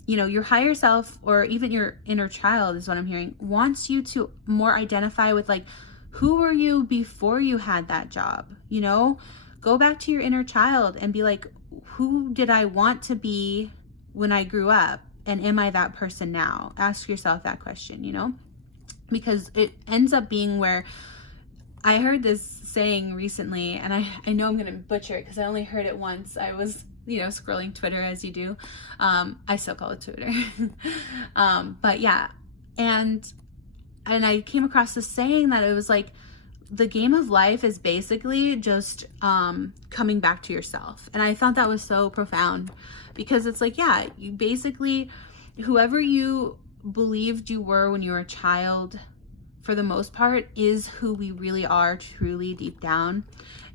you know, your higher self, or even your inner child is what I'm hearing, wants you to more identify with like, who were you before you had that job? You know, go back to your inner child and be like, who did I want to be when I grew up? And am I that person now? Ask yourself that question, you know, because it ends up being where, I heard this saying recently, and I know I'm going to butcher it because I only heard it once. I was, you know, scrolling Twitter as you do. I still call it Twitter. But yeah, and I came across this saying that it was like the game of life is basically just coming back to yourself. And I thought that was so profound, because it's like, yeah, you basically, whoever you believed you were when you were a child, for the most part, is who we really are truly deep down.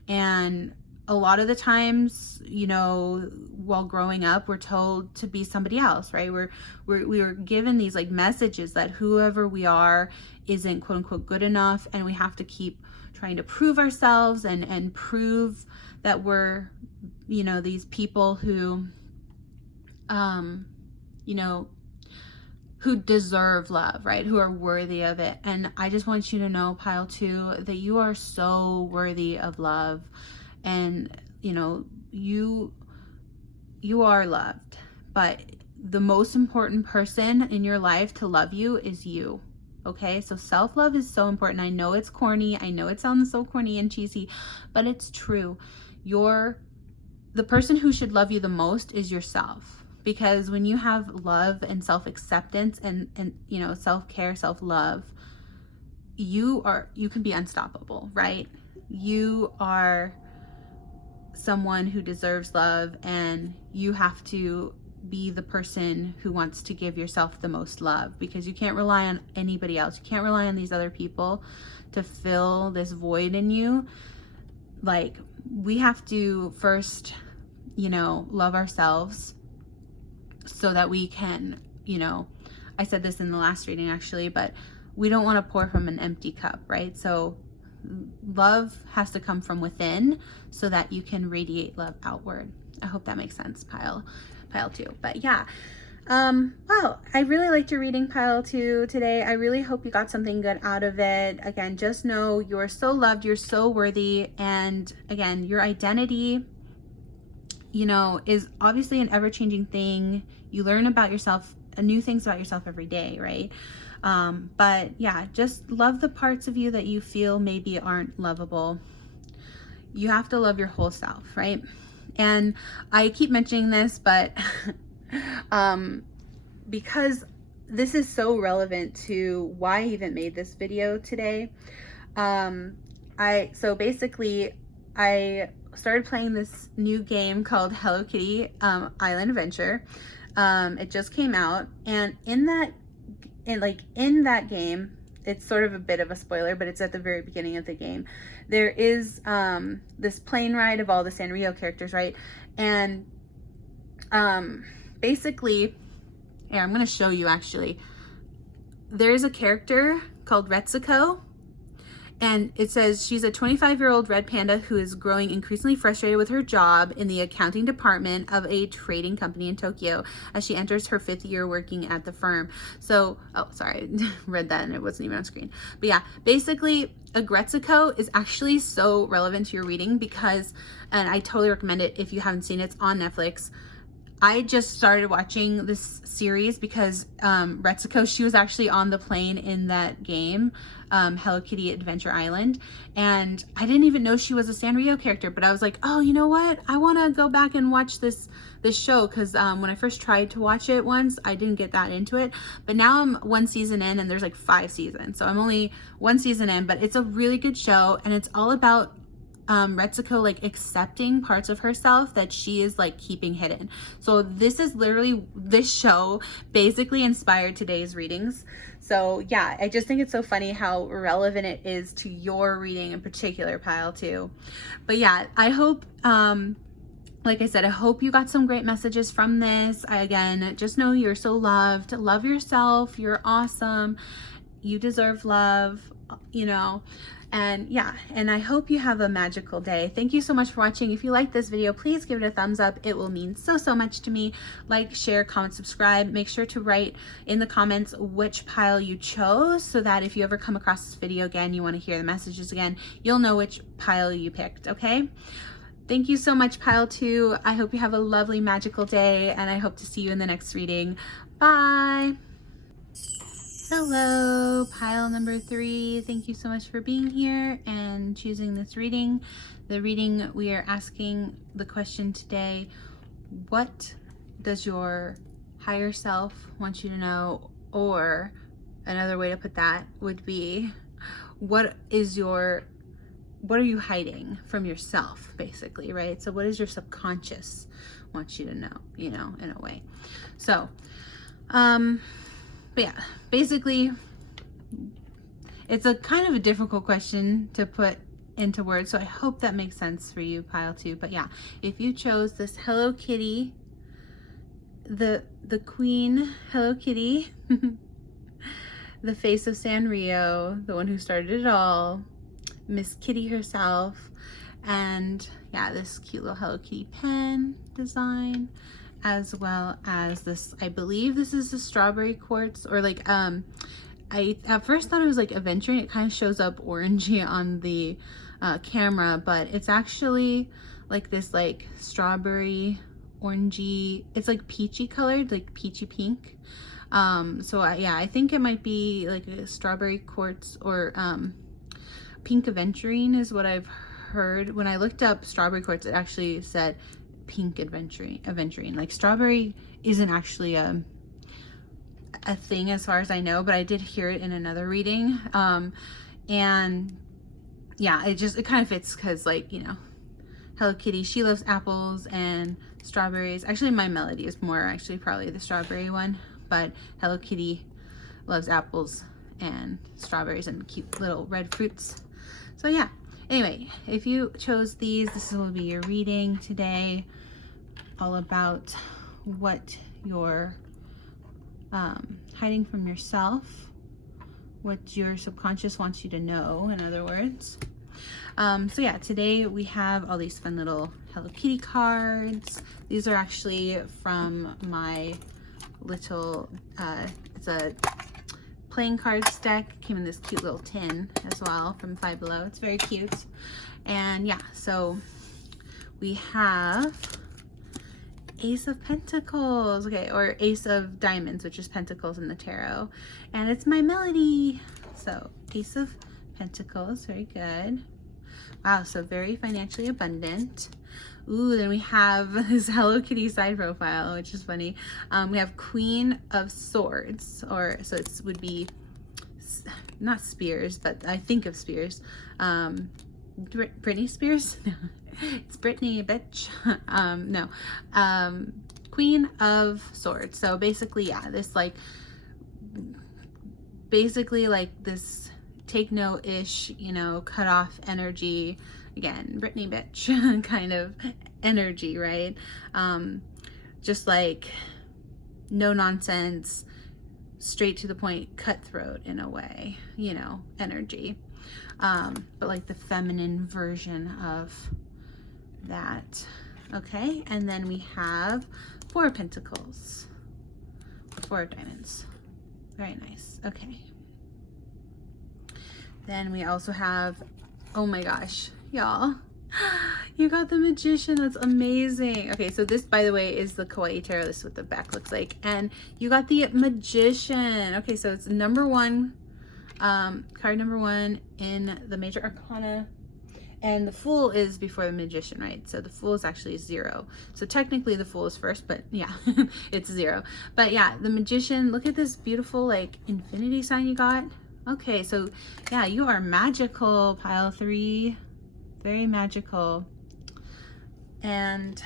And a lot of the times, you know, while growing up, we're told to be somebody else, right? We were given these like messages that whoever we are isn't quote unquote good enough, and we have to keep trying to prove ourselves and prove that we're, you know, these people who, you know, who deserve love, right? Who are worthy of it. And I just want you to know, pile 2, that you are so worthy of love. And, you know, you are loved. But the most important person in your life to love you is you. Okay? So self-love is so important. I know it's corny. I know it sounds so corny and cheesy, but it's true. The person who should love you the most is yourself. Because when you have love and self-acceptance and you know, self-care, self-love, you can be unstoppable, right? You are someone who deserves love, and you have to be the person who wants to give yourself the most love, because you can't rely on anybody else. You can't rely on these other people to fill this void in you. Like, we have to first, you know, love ourselves, so that we can, you know, I said this in the last reading actually, but we don't want to pour from an empty cup, right? So love has to come from within so that you can radiate love outward. I hope that makes sense, pile 2. But yeah, well, I really liked your reading, pile 2, today. I really hope you got something good out of it. Again, just know you're so loved, you're so worthy, and again, your identity, you know, is obviously an ever-changing thing. You learn about yourself, new things about yourself every day, right? But yeah, just love the parts of you that you feel maybe aren't lovable. You have to love your whole self, right? And I keep mentioning this, but because this is so relevant to why I even made this video today. So basically, I started playing this new game called Hello Kitty Island Adventure. It just came out, and in that game, it's sort of a bit of a spoiler, but it's at the very beginning of the game. There is this plane ride of all the Sanrio characters, right? And basically, here, I'm going to show you actually. There's a character called Retsuko, and it says she's a 25-year-old red panda who is growing increasingly frustrated with her job in the accounting department of a trading company in Tokyo as she enters her 5th year working at the firm. So, oh, sorry, I read that and it wasn't even on screen. But yeah, basically, a Retsuko is actually so relevant to your reading because, and I totally recommend it if you haven't seen it, it's on Netflix. I just started watching this series because Retsuko, she was actually on the plane in that game, Hello Kitty Adventure Island, and I didn't even know she was a Sanrio character, but I was like, oh, you know what? I want to go back and watch this show because when I first tried to watch it once, I didn't get that into it, but now I'm 1 season in and there's like 5 seasons, so I'm only 1 season in, but it's a really good show, and it's all about Retsuko like accepting parts of herself that she is like keeping hidden. So this is literally, this show basically inspired today's readings. So yeah, I just think it's so funny how relevant it is to your reading in particular, pile 2. But yeah, I hope like I said, I hope you got some great messages from this. Again, just know you're so loved. Love yourself. You're awesome. You deserve love, you know. And yeah, and I hope you have a magical day. Thank you so much for watching. If you like this video, please give it a thumbs up. It will mean so much to me. Like, share, comment, subscribe. Make sure to write in the comments which pile you chose so that if you ever come across this video again, you want to hear the messages again, you'll know which pile you picked, okay? Thank you so much, pile 2. I hope you have a lovely magical day, and I hope to see you in the next reading. Bye. Hello, pile number 3. Thank you so much for being here and choosing this reading. The reading, we are asking the question today, what does your higher self want you to know? Or another way to put that would be, what is your what are you hiding from yourself, basically, right? So what does your subconscious want you to know, you know, in a way? So, but yeah, basically, it's a kind of a difficult question to put into words, so I hope that makes sense for you, pile 2. But yeah, if you chose this Hello Kitty, the Queen Hello Kitty, the face of Sanrio, the one who started it all, Miss Kitty herself, and yeah, this cute little Hello Kitty pen design, as well as this, I believe this is a strawberry quartz, or like, I at first thought it was like aventurine. It kind of shows up orangey on the camera, but it's actually like this like strawberry orangey, it's like peachy colored, like peachy pink. So yeah, I think it might be like a strawberry quartz or pink aventurine is what I've heard. When I looked up strawberry quartz, it actually said pink aventurine. Like strawberry isn't actually a thing as far as I know, but I did hear it in another reading. And yeah, it kind of fits because, like, you know, Hello Kitty, she loves apples and strawberries. Actually, my melody is more actually probably the strawberry one, but Hello Kitty loves apples and strawberries and cute little red fruits. So yeah, anyway, if you chose these, this will be your reading today, all about what you're hiding from yourself, what your subconscious wants you to know, in other words. So yeah, today we have all these fun little Hello Kitty cards. These are actually from my little, it's a playing cards deck. Came in this cute little tin as well from Five Below. It's very cute. And yeah, so we have Ace of Pentacles, okay, or Ace of Diamonds, which is Pentacles in the tarot, and it's my melody. So Ace of Pentacles, very good. Wow, so very financially abundant. Ooh, then we have this Hello Kitty side profile, which is funny. We have Queen of Swords, or so it would be not Spears, but I think of Spears. Britney Spears? No, it's Britney, bitch. No. Queen of Swords. So basically, yeah, this like, basically like this take no-ish, you know, cut off energy. Again, Britney bitch kind of energy, right? Just like no nonsense, straight to the point, cutthroat in a way, you know, energy. But like the feminine version of that. Okay, and then we have 4 of Pentacles, 4 of Diamonds. Very nice. Okay. Then we also have, oh my gosh, y'all, you got the Magician. That's amazing. Okay, so this, by the way, is the Kawaii Tarot. This is what the back looks like. And you got the Magician. Okay, so it's number 1, card number 1 in the Major Arcana. And the Fool is before the Magician, right? So the Fool is actually 0. So technically the Fool is first, but yeah, it's 0. But yeah, the Magician, look at this beautiful like infinity sign you got. Okay, so yeah, you are magical, pile 3. Very magical and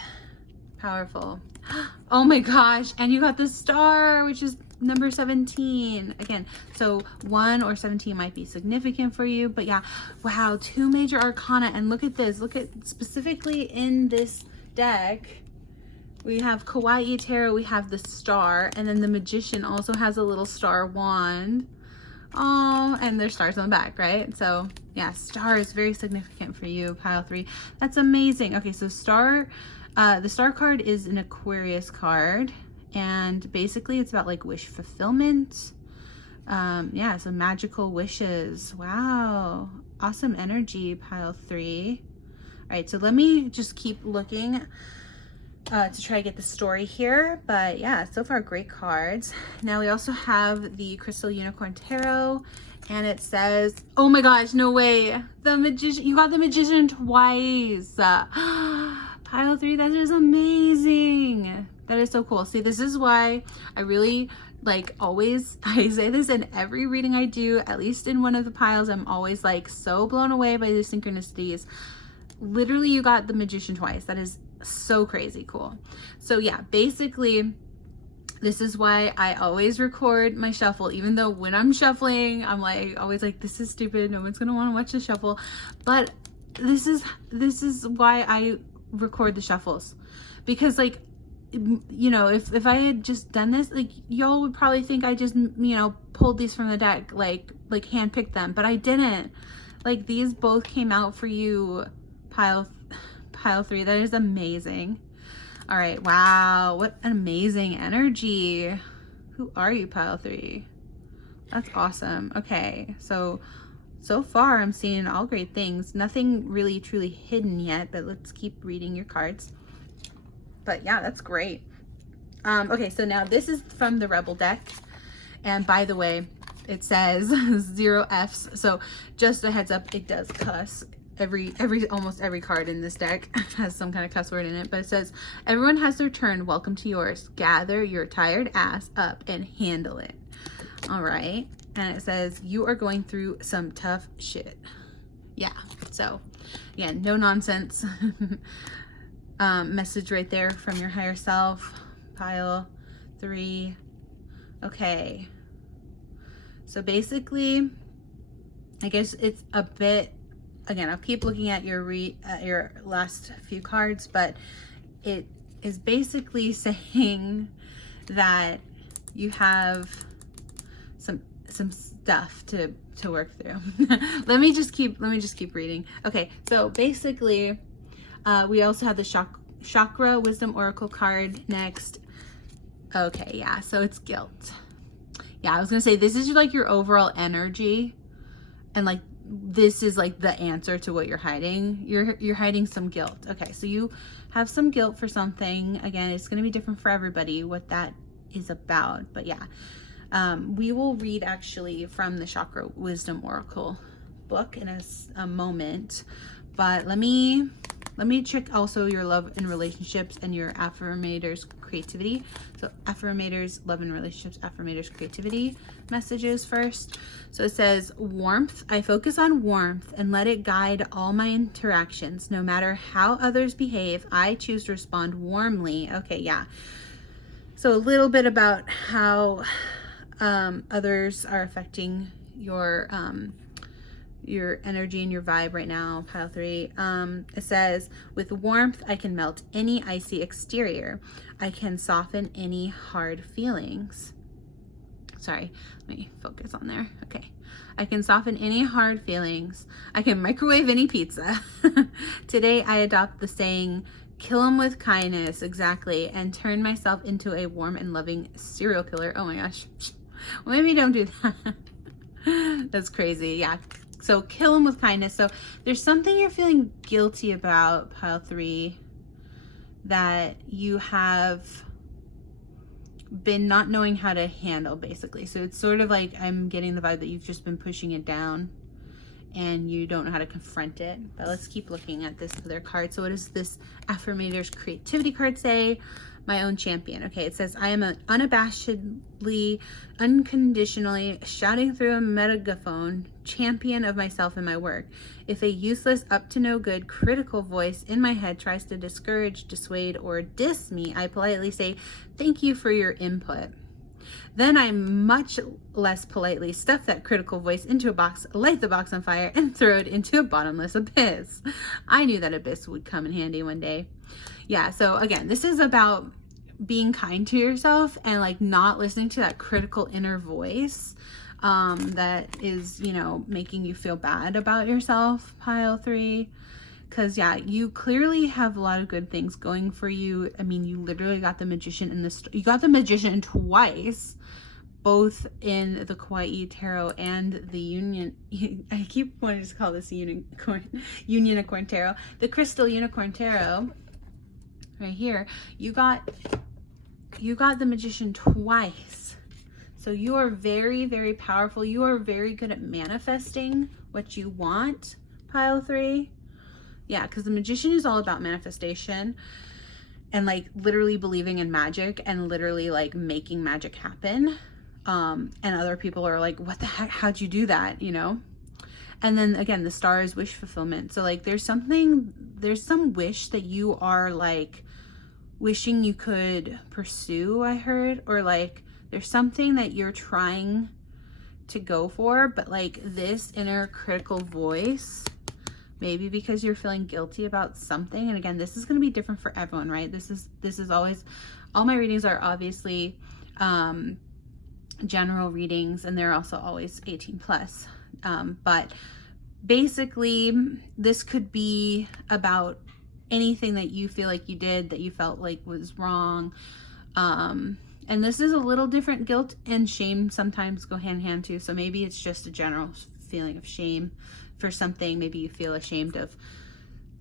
powerful. Oh my gosh, and you got the Star, which is number 17. Again, so 1 or 17 might be significant for you, but yeah, wow, 2 Major Arcana. And look at this, look at specifically in this deck, we have Kawaii Tarot, we have the Star, and then the Magician also has a little star wand. Oh, and there's stars on the back, right? So yeah, Star is very significant for you, pile 3. That's amazing. Okay, so Star, the Star card is an Aquarius card, and basically it's about like wish fulfillment. Yeah, so magical wishes. Wow, awesome energy, pile 3. All right, so let me just keep looking to try to get the story here, but yeah, so far great cards. Now we also have the Crystal Unicorn Tarot, and it says, oh my gosh, no way, the Magician, you got the Magician twice. Pile Pile 3, that is amazing. That is so cool. See, this is why I really like always, I say this in every reading I do, at least in one of the piles, I'm always like so blown away by the synchronicities. Literally, you got the Magician twice. That is so crazy cool. So yeah, basically, this is why I always record my shuffle, even though when I'm shuffling, I'm like always like, this is stupid. No one's gonna want to watch the shuffle. But this is why I record the shuffles, because like, you know, if I had just done this, like y'all would probably think I just, you know, pulled these from the deck, like handpicked them, but I didn't. Like these both came out for you, pile 3. That is amazing. All right, wow, what an amazing energy. Who are you, pile 3? That's awesome. Okay, so far I'm seeing all great things. Nothing really truly hidden yet, but let's keep reading your cards. But yeah, that's great. Okay, so now this is from the Rebel deck. And by the way, it says 0 Fs. So just a heads up, it does cuss. Almost every card in this deck has some kind of cuss word in it. But it says, everyone has their turn. Welcome to yours. Gather your tired ass up and handle it. All right. And it says, you are going through some tough shit. Yeah. So yeah, no nonsense. Message right there from your higher self, pile 3. Okay, so basically, I guess it's a bit, again, I'll keep looking at your last few cards, but it is basically saying that you have some stuff to work through. let me just keep reading. Okay, so basically, we also have the Chakra Wisdom Oracle card next. Okay, yeah, so it's guilt. Yeah, I was gonna say, this is like your overall energy, and like this is like the answer to what you're hiding. You're hiding some guilt. Okay, so you have some guilt for something. Again, it's gonna be different for everybody what that is about, but yeah. We will read actually from the Chakra Wisdom Oracle book in a moment, but let me check also your love and relationships and your Affirmators creativity. So Affirmators, love and relationships, Affirmators creativity messages first. So it says, warmth. I focus on warmth and let it guide all my interactions. No matter how others behave, I choose to respond warmly. Okay, yeah. So a little bit about how others are affecting your energy and your vibe right now, pile 3. It says, with warmth, I can melt any icy exterior. I can soften any hard feelings. Sorry, let me focus on there. Okay. I can soften any hard feelings. I can microwave any pizza. Today, I adopt the saying, kill them with kindness, exactly, and turn myself into a warm and loving serial killer. Oh my gosh. Well, maybe don't do that. That's crazy. Yeah. So kill them with kindness. So there's something you're feeling guilty about, pile 3, that you have been not knowing how to handle, basically. So it's sort of like, I'm getting the vibe that you've just been pushing it down and you don't know how to confront it. But let's keep looking at this other card. So what does this Affirmators creativity card say? My own champion. Okay, it says, I am unabashedly, unconditionally shouting through a megaphone, champion of myself and my work. If a useless, up to no good, critical voice in my head tries to discourage, dissuade, or diss me, I politely say, thank you for your input. Then I much less politely stuff that critical voice into a box, light the box on fire, and throw it into a bottomless abyss. I knew that abyss would come in handy one day. Yeah, so again, this is about being kind to yourself and like not listening to that critical inner voice that is, you know, making you feel bad about yourself, pile 3. Because yeah, you clearly have a lot of good things going for you. I mean, you literally got the Magician in this. You got the Magician twice, both in the Kawaii Tarot and the Union. I keep wanting to call this Unionicorn Tarot. The Crystal Unicorn Tarot. Right here, you got the Magician twice. So you are very, very powerful. You are very good at manifesting what you want, pile 3. Yeah, because the Magician is all about manifestation and like literally believing in magic and literally like making magic happen. And other people are like, what the heck, how'd you do that, you know? And then again, the Star is wish fulfillment. So like there's some wish that you are like wishing you could pursue, I heard, or like there's something that you're trying to go for, but like this inner critical voice, maybe because you're feeling guilty about something. And again, this is going to be different for everyone, right? This is always, all my readings are obviously general readings, and they're also always 18 plus. But basically this could be about anything that you feel like you did that you felt like was wrong. And this is a little different. Guilt and shame sometimes go hand in hand too. So maybe it's just a general feeling of shame for something. Maybe you feel ashamed of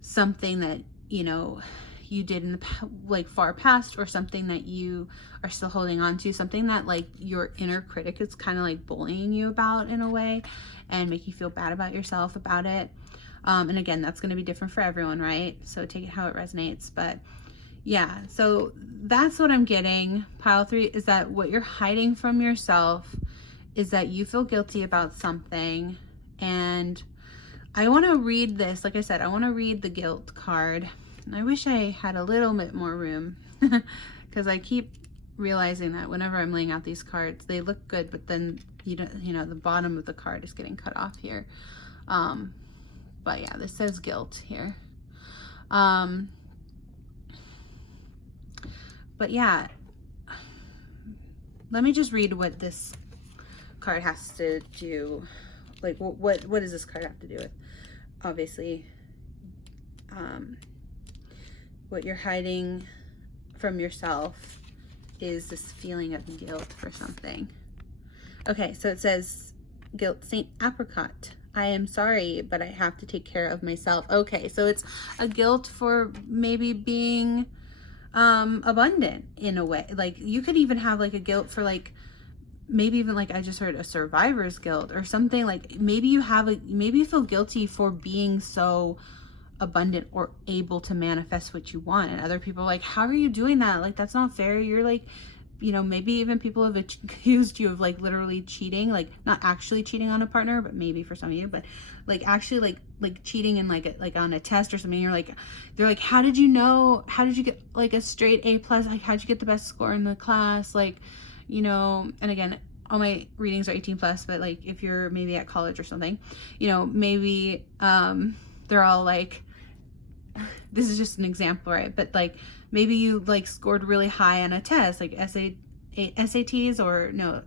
something that, you know, you did in the like far past, or something that you are still holding on to, something that like your inner critic is kind of like bullying you about in a way and make you feel bad about yourself about it. And again, that's going to be different for everyone, right? So take it how it resonates. But yeah, so that's what I'm getting. Pile 3 is that what you're hiding from yourself is that you feel guilty about something. And I want to read this. Like I said, I want to read the guilt card. And I wish I had a little bit more room because I keep realizing that whenever I'm laying out these cards, they look good, but then you know, the bottom of the card is getting cut off here. But yeah, this says guilt here. But yeah, let me just read what this card has to do. Like, what does this card have to do with? Obviously, what you're hiding from yourself is this feeling of guilt for something. Okay, so it says guilt, Saint Apricot. I am sorry, but I have to take care of myself. Okay, so it's a guilt for maybe being abundant in a way. Like you could even have like a guilt for like, maybe even like I just heard a survivor's guilt or something. Like maybe you feel guilty for being so abundant or able to manifest what you want, and other people are like, how are you doing that? Like that's not fair. You're like, you know, maybe even people have accused you of like literally cheating, like not actually cheating on a partner, but maybe for some of you, but like actually like cheating in like on a test or something. You're like, they're like, how did you know? How did you get like a straight A+? Like how'd you get the best score in the class? Like, you know, and again, all my readings are 18 plus, but like if you're maybe at college or something, you know, maybe they're all like, this is just an example, right? But like maybe you like scored really high on a test, like SATs, or no,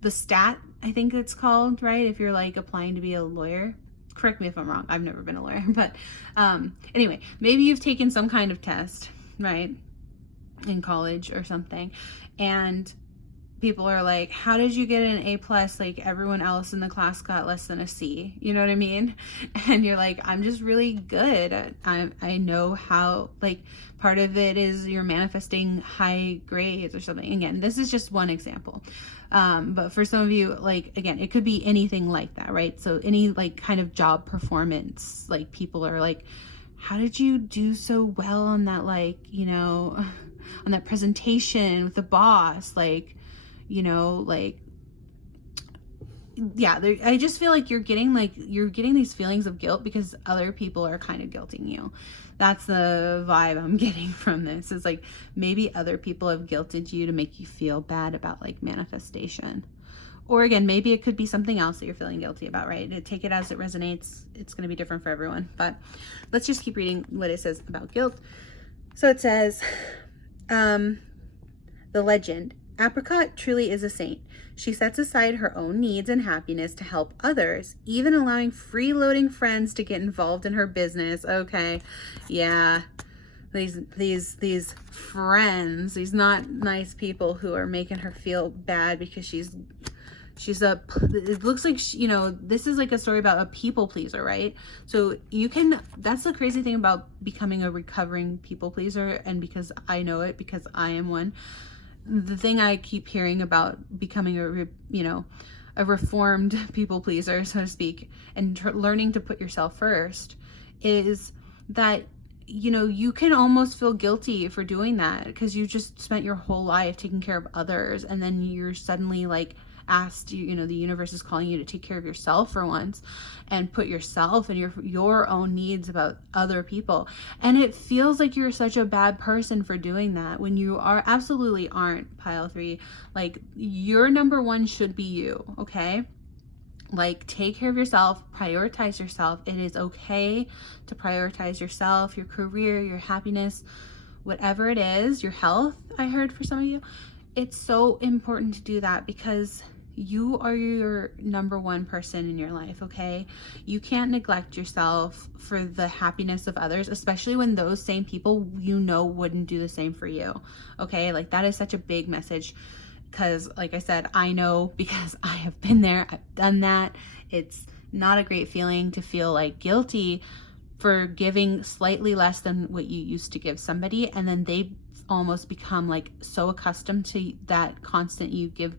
the STAT, I think it's called, right? If you're like applying to be a lawyer. Correct me if I'm wrong. I've never been a lawyer, but anyway, maybe you've taken some kind of test, right, in college or something, and people are like, how did you get an A+? Like everyone else in the class got less than a C. You know what I mean? And you're like, I'm just really good. I know how, like part of it is you're manifesting high grades or something. Again, this is just one example. But for some of you, like, again, it could be anything like that, right? So any like kind of job performance, like people are like, how did you do so well on that, like, you know, on that presentation with the boss? Like, you know, like, yeah, I just feel like you're getting these feelings of guilt because other people are kind of guilting you. That's the vibe I'm getting from this. Is like maybe other people have guilted you to make you feel bad about like manifestation. Or again, maybe it could be something else that you're feeling guilty about, right? Take it as it resonates. It's going to be different for everyone. But let's just keep reading what it says about guilt. So it says, the legend. Apricot truly is a saint. She sets aside her own needs and happiness to help others, even allowing freeloading friends to get involved in her business. Okay, yeah, these friends, these not nice people who are making her feel bad because it looks like you know, this is like a story about a people pleaser, right? So that's the crazy thing about becoming a recovering people pleaser, and because I know it because I am one. The thing I keep hearing about becoming a reformed people pleaser, so to speak, and learning to put yourself first, is that, you know, you can almost feel guilty for doing that because you just spent your whole life taking care of others, and then you're suddenly like asked, you know, the universe is calling you to take care of yourself for once and put yourself and your own needs about other people. And it feels like you're such a bad person for doing that when you are absolutely aren't, pile 3. Like, your number one should be you, okay? Like, take care of yourself, prioritize yourself. It is okay to prioritize yourself, your career, your happiness, whatever it is, your health, I heard for some of you. It's so important to do that because you are your number one person in your life, okay? You can't neglect yourself for the happiness of others, especially when those same people, you know, wouldn't do the same for you, okay? Like, that is such a big message because, like I said, I know because I have been there, I've done that. It's not a great feeling to feel like guilty for giving slightly less than what you used to give somebody, and then they almost become like so accustomed to that constant you give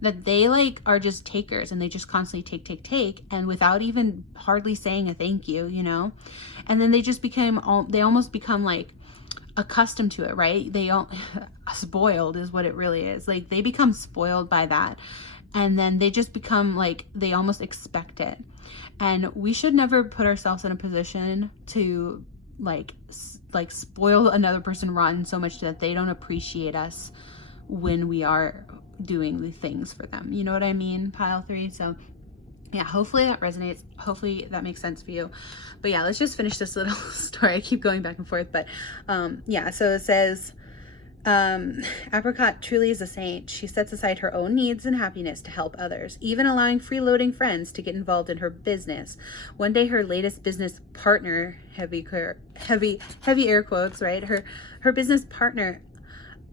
that they like are just takers, and they just constantly take, and without even hardly saying a thank you, you know. And then they just they almost become like accustomed to it, right? They don't spoiled is what it really is. Like, they become spoiled by that, and then they just become like they almost expect it. And we should never put ourselves in a position to like spoil another person rotten so much that they don't appreciate us when we are doing the things for them. You know what I mean, pile 3? So yeah, hopefully that resonates. Hopefully that makes sense for you. But yeah, let's just finish this little story. I keep going back and forth, but yeah, so it says, Apricot truly is a saint. She sets aside her own needs and happiness to help others, even allowing freeloading friends to get involved in her business. One day, her latest business partner, heavy air quotes, right? Her business partner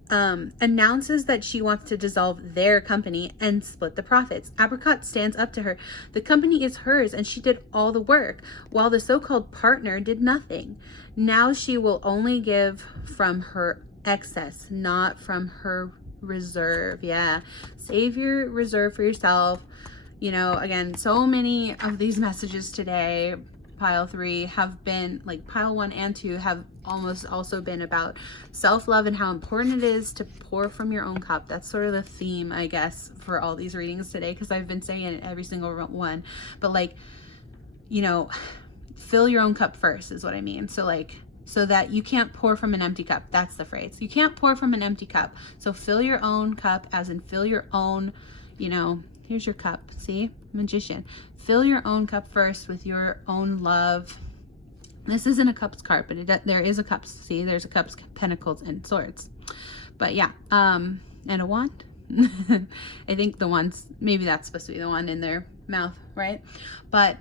announces that she wants to dissolve their company and split the profits. Apricot stands up to her. The company is hers and she did all the work, while the so-called partner did nothing. Now she will only give from her excess, not from her reserve. Yeah, save your reserve for yourself. You know, again, so many of these messages today, pile 3, have been like pile 1 and 2 have almost also been about self-love and how important it is to pour from your own cup. That's sort of the theme, I guess, for all these readings today, because I've been saying it every single one. But like, you know, fill your own cup first is what I mean. So like, so that you can't pour from an empty cup. That's the phrase. You can't pour from an empty cup. So fill your own cup, as in fill your own, you know, here's your cup. See? Magician. Fill your own cup first with your own love. This isn't a cups card, but there is a cups. See, there's a cups, pentacles, and swords. But yeah, and a wand. I think the one's, maybe that's supposed to be the one in their mouth, right? But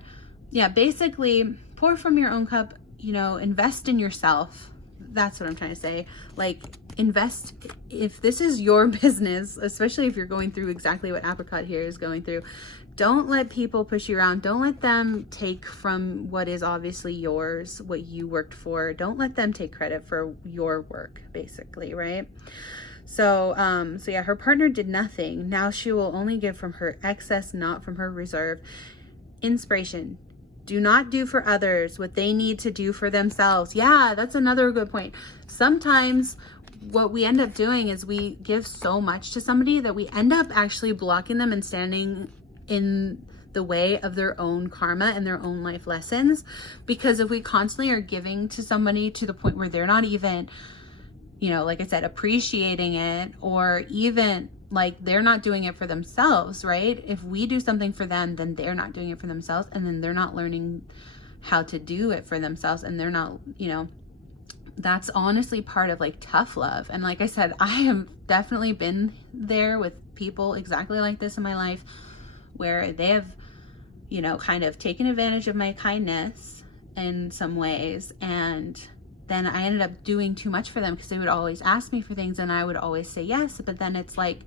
yeah, basically pour from your own cup. You know, invest in yourself. That's what I'm trying to say. Like, invest. If this is your business, especially if you're going through exactly what Apricot here is going through, don't let people push you around. Don't let them take from what is obviously yours, what you worked for. Don't let them take credit for your work, basically, right? So, so yeah, her partner did nothing. Now she will only give from her excess, not from her reserve. Inspiration. Do not do for others what they need to do for themselves. Yeah, that's another good point. Sometimes what we end up doing is we give so much to somebody that we end up actually blocking them and standing in the way of their own karma and their own life lessons. Because if we constantly are giving to somebody to the point where they're not even, you know, like I said, appreciating it, or even like they're not doing it for themselves, right? If we do something for them, then they're not doing it for themselves, and then they're not learning how to do it for themselves, and they're not, you know, that's honestly part of like tough love. And like I said, I have definitely been there with people exactly like this in my life, where they have, you know, kind of taken advantage of my kindness in some ways, and then I ended up doing too much for them because they would always ask me for things and I would always say yes. But then it's like,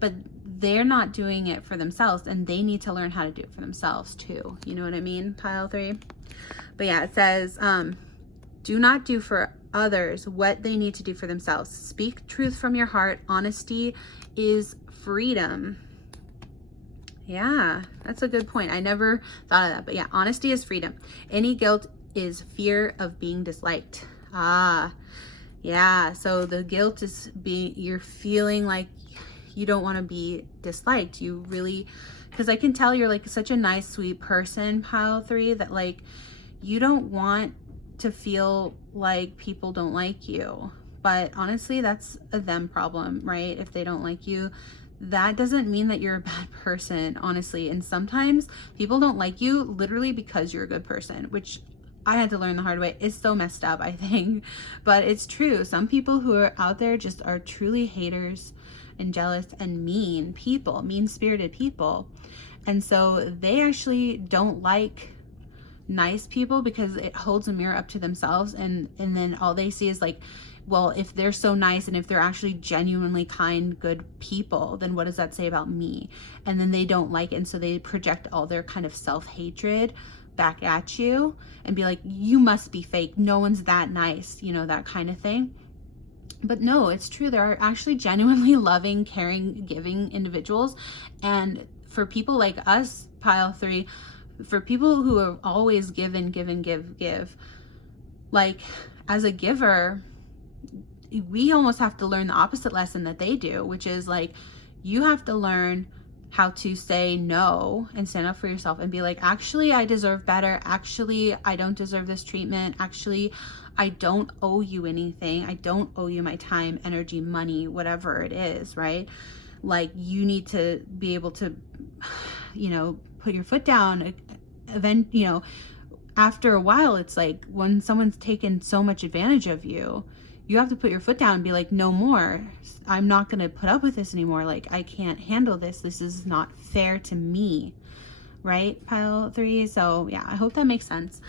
but they're not doing it for themselves, and they need to learn how to do it for themselves too. You know what I mean? Pile 3. But yeah, it says, do not do for others what they need to do for themselves. Speak truth from your heart. Honesty is freedom. Yeah, that's a good point. I never thought of that. But yeah, honesty is freedom. Any guilt is fear of being disliked. Ah, yeah. So the guilt is you're feeling like you don't want to be disliked. You really, because I can tell you're like such a nice, sweet person, pile 3, that like you don't want to feel like people don't like you. But honestly, that's a them problem, right? If they don't like you, that doesn't mean that you're a bad person, honestly. And sometimes people don't like you literally because you're a good person, which I had to learn the hard way. It's so messed up, I think, but it's true. Some people who are out there just are truly haters and jealous and mean people, mean-spirited people. And so they actually don't like nice people because it holds a mirror up to themselves, and then all they see is like, well, if they're so nice and if they're actually genuinely kind, good people, then what does that say about me? And then they don't like it, and so they project all their kind of self-hatred back at you and be like, you must be fake, no one's that nice, you know, that kind of thing. But no, it's true. There are actually genuinely loving, caring, giving individuals. And for people like us, pile 3, for people who have always given, give, like as a giver, we almost have to learn the opposite lesson that they do, which is like, you have to learn how to say no and stand up for yourself and be like, actually, I deserve better. Actually, I don't deserve this treatment. Actually, I don't owe you anything. I don't owe you my time, energy, money, whatever it is, right? Like, you need to be able to, you know, put your foot down. You know, after a while, it's like when someone's taken so much advantage of you, you have to put your foot down and be like, no more. I'm not going to put up with this anymore. Like, I can't handle this. This is not fair to me. Right, pile 3? So yeah, I hope that makes sense.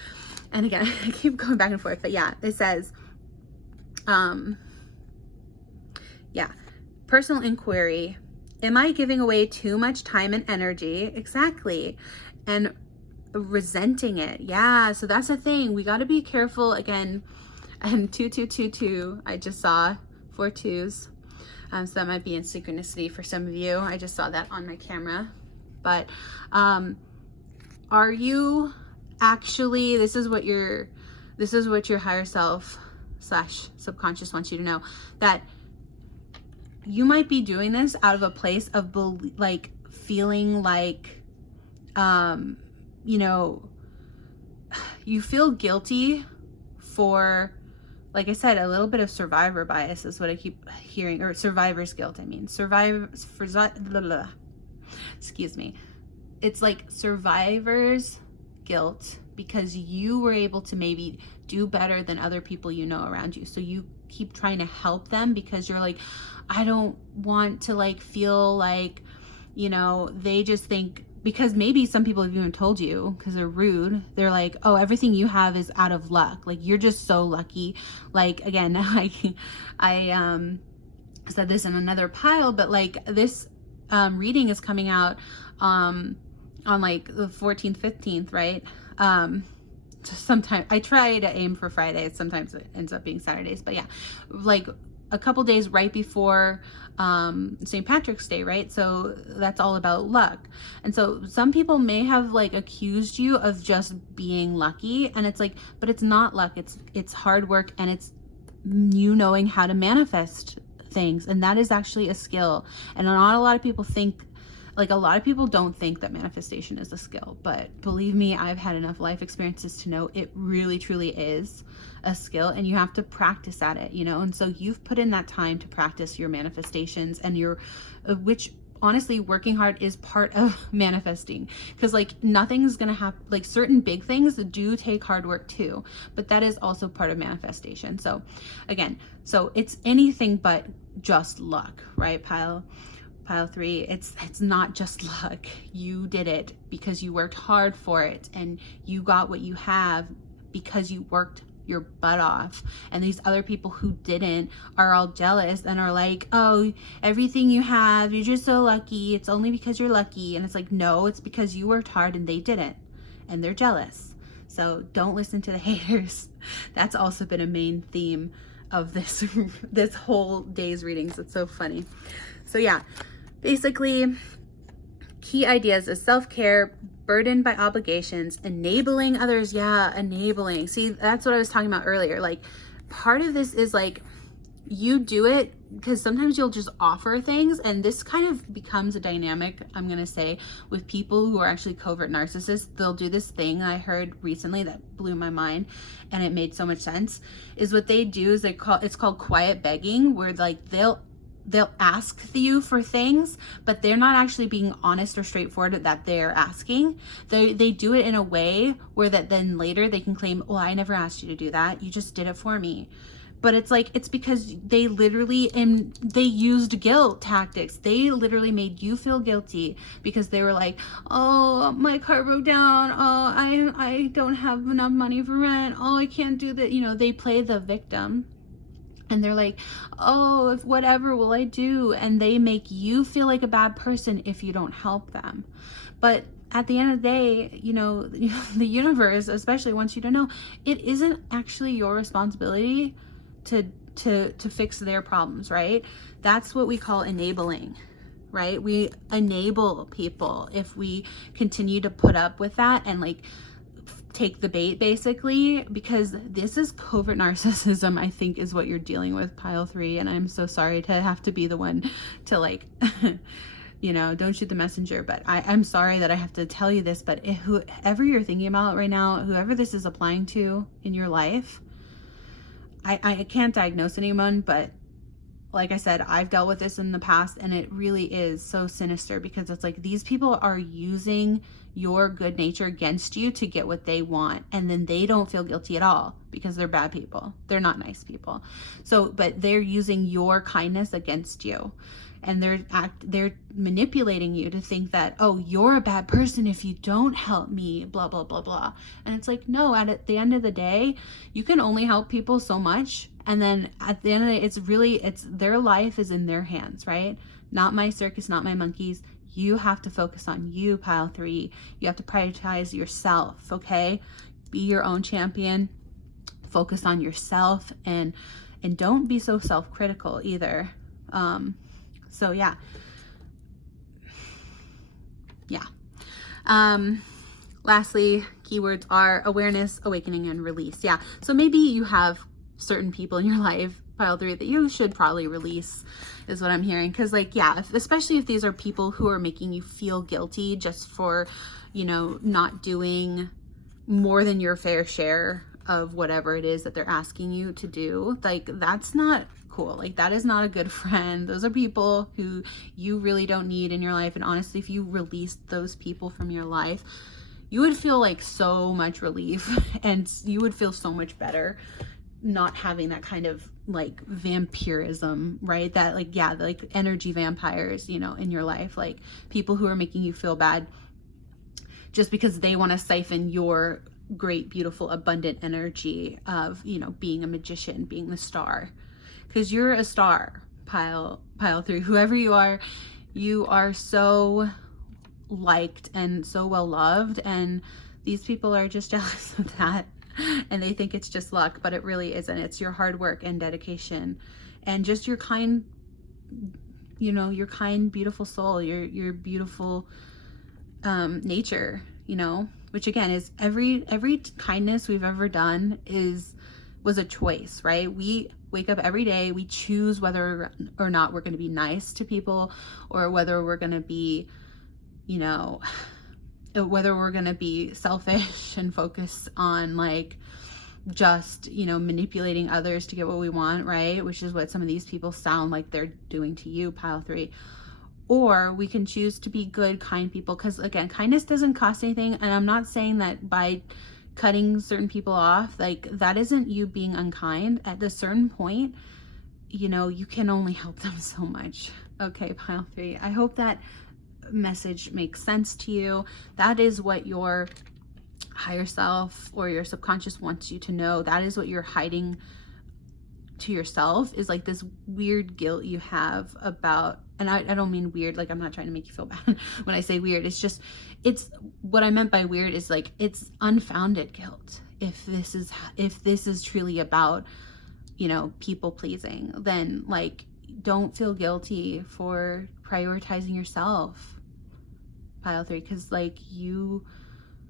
And again, I keep going back and forth, but yeah, it says, yeah, personal inquiry. Am I giving away too much time and energy? Exactly. And resenting it. Yeah. So that's the thing. We got to be careful again. And 2222, I just saw 4 2s. So that might be in synchronicity for some of you. I just saw that on my camera. But are you actually, this is what your higher self / subconscious wants you to know, that you might be doing this out of a place of like feeling like, you know, you feel guilty for, like I said, a little bit of survivor bias is what I keep hearing, or survivor's guilt. I mean, excuse me. It's like survivor's guilt because you were able to maybe do better than other people you know around you. So you keep trying to help them because you're like, I don't want to like feel like, you know, they just think, because maybe some people have even told you, because they're rude, they're like, oh, everything you have is out of luck. Like, you're just so lucky. Like, again, I said this in another pile, but like this reading is coming out on like the 14th, 15th, right? Sometimes I try to aim for Fridays. Sometimes it ends up being Saturdays, but yeah, like a couple days right before St. Patrick's Day, right? So that's all about luck. And so some people may have like accused you of just being lucky, and it's like, but it's not luck. It's hard work, and it's you knowing how to manifest things, and that is actually a skill. And not a lot of people think, like, a lot of people don't think that manifestation is a skill, but believe me, I've had enough life experiences to know it really truly is a skill, and you have to practice at it, you know. And so you've put in that time to practice your manifestations, and which honestly, working hard is part of manifesting, because like nothing's gonna happen. Like, certain big things do take hard work too, but that is also part of manifestation. So again, so it's anything but just luck, right? Pile 3, it's not just luck. You did it because you worked hard for it, and you got what you have because you worked your butt off. And these other people who didn't are all jealous and are like, oh, everything you have, you're just so lucky, it's only because you're lucky. And it's like, no, it's because you worked hard and they didn't, and they're jealous. So don't listen to the haters. That's also been a main theme of this this whole day's readings. It's so funny. So yeah, basically Key ideas is self-care, burdened by obligations, enabling others. Yeah, enabling. See, that's what I was talking about earlier. Like, part of this is like, you do it because sometimes you'll just offer things, and this kind of becomes a dynamic, I'm gonna say, with people who are actually covert narcissists. They'll do this thing I heard recently that blew my mind, and it made so much sense. Is what they do is it's called quiet begging, where like they'll ask you for things, but they're not actually being honest or straightforward that they're asking. They do it in a way where that then later they can claim, well, I never asked you to do that, you just did it for me. But it's like, it's because they literally, and they used guilt tactics. They literally made you feel guilty because they were like, oh, my car broke down. Oh, I don't have enough money for rent. Oh, I can't do that. You know, they play the victim. And they're like, oh, whatever will I do? And they make you feel like a bad person if you don't help them. But at the end of the day, you know, the universe especially wants you to know it isn't actually your responsibility to fix their problems, right? That's what we call enabling, right? We enable people if we continue to put up with that and like take the bait, basically, because this is covert narcissism, I think, is what you're dealing with, pile 3. And I'm so sorry to have to be the one to like you know, don't shoot the messenger, but I'm sorry that I have to tell you this, but whoever you're thinking about right now, whoever this is applying to in your life, I can't diagnose anyone, but like I said, I've dealt with this in the past, and it really is so sinister because it's like these people are using your good nature against you to get what they want, and then they don't feel guilty at all because they're bad people. They're not nice people. So, but they're using your kindness against you, and they're manipulating you to think that, oh, you're a bad person if you don't help me, blah blah blah blah. And it's like, no, at the end of the day, you can only help people so much, and then at the end of the day, it's their life is in their hands, right? Not my circus, not my monkeys. You have to focus on you, pile 3. You have to prioritize yourself, okay? Be your own champion. Focus on yourself, and don't be so self-critical either. So yeah. Lastly, keywords are awareness, awakening, and release. Yeah. So maybe you have certain people in your life, pile 3, that you should probably release, is what I'm hearing. Because like, yeah, especially if these are people who are making you feel guilty just for, you know, not doing more than your fair share of whatever it is that they're asking you to do, like, that's not cool. Like, that is not a good friend. Those are people who you really don't need in your life. And honestly, if you released those people from your life, you would feel like so much relief, and you would feel so much better not having that kind of like vampirism, right? That like, yeah, like energy vampires, you know, in your life, like people who are making you feel bad just because they want to siphon your great, beautiful, abundant energy of, you know, being a magician, being the star. Because you're a star, pile 3, whoever you are so liked and so well loved, and these people are just jealous of that, and they think it's just luck, but it really isn't. It's your hard work and dedication, and just your kind, you know, your kind, beautiful soul, your beautiful nature, you know, which again is every kindness we've ever done was a choice, right? We wake up every day, we choose whether or not we're going to be nice to people, or whether we're going to be, you know, whether we're going to be selfish and focus on like just, you know, manipulating others to get what we want, right? Which is what some of these people sound like they're doing to you, pile 3. Or we can choose to be good, kind people, because again, kindness doesn't cost anything. And I'm not saying that by cutting certain people off, like that isn't you being unkind. At a certain point, you know, you can only help them so much. Okay, pile 3, I hope that message makes sense to you. That is what your higher self or your subconscious wants you to know. That is what you're hiding to yourself, is like this weird guilt you have about, and I don't mean weird, like I'm not trying to make you feel bad when I say weird. It's just, it's what I meant by weird is like, it's unfounded guilt. If this is truly about, you know, people pleasing, then like, don't feel guilty for prioritizing yourself. pile 3, because like you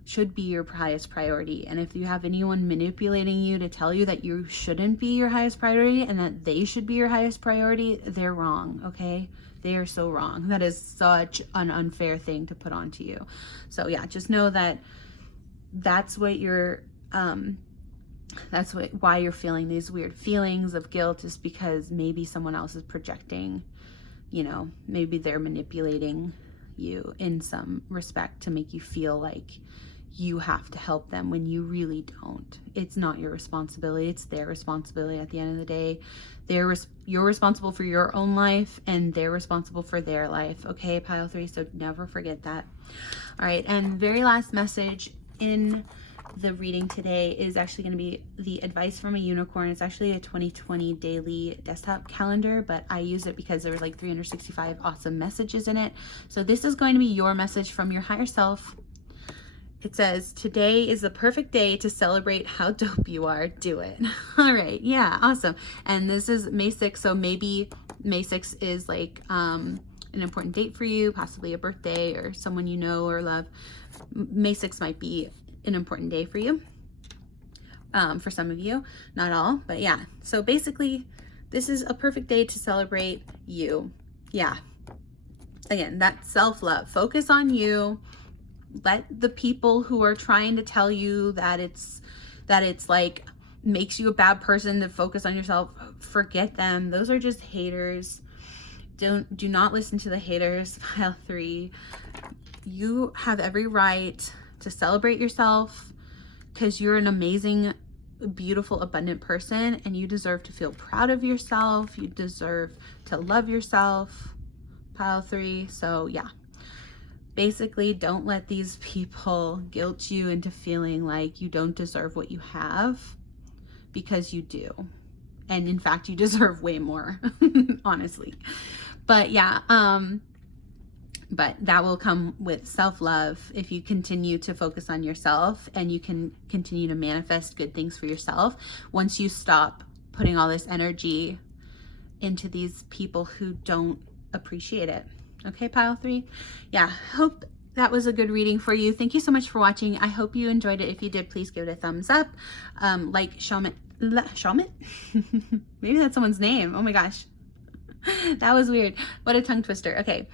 should be your highest priority. And if you have anyone manipulating you to tell you that you shouldn't be your highest priority and that they should be your highest priority, they're wrong, okay? They are so wrong. That is such an unfair thing to put onto you. So yeah, just know that that's what you're, why you're feeling these weird feelings of guilt, is because maybe someone else is projecting, you know, maybe they're manipulating you in some respect to make you feel like you have to help them when you really don't. It's not your responsibility. It's their responsibility at the end of the day. You're responsible for your own life and they're responsible for their life. Okay, pile 3, so never forget that. All right, and very last message in the reading today is actually going to be the advice from a unicorn. It's actually a 2020 daily desktop calendar, but I use it because there was like 365 awesome messages in it. So this is going to be your message from your higher self. It says, today is the perfect day to celebrate how dope you are. Do it. All right. Yeah. Awesome. And this is May 6th. So maybe May 6th is like an important date for you, possibly a birthday or someone you know or love. May 6th might be an important day for you. For some of you, not all, but yeah. So basically, this is a perfect day to celebrate you. Yeah. Again, that self-love. Focus on you. Let the people who are trying to tell you that it's like makes you a bad person to focus on yourself, forget them. Those are just haters. Do not listen to the haters. Pile 3. You have every right to celebrate yourself because you're an amazing, beautiful, abundant person, and you deserve to feel proud of yourself. You deserve to love yourself. Pile 3. So yeah. Basically, don't let these people guilt you into feeling like you don't deserve what you have, because you do. And in fact, you deserve way more, honestly. But yeah, but that will come with self-love if you continue to focus on yourself, and you can continue to manifest good things for yourself once you stop putting all this energy into these people who don't appreciate it. Okay, pile 3. Yeah, hope that was a good reading for you. Thank you so much for watching. I hope you enjoyed it. If you did, please give it a thumbs up. Like Shaman? Maybe that's someone's name. Oh my gosh. That was weird. What a tongue twister. Okay.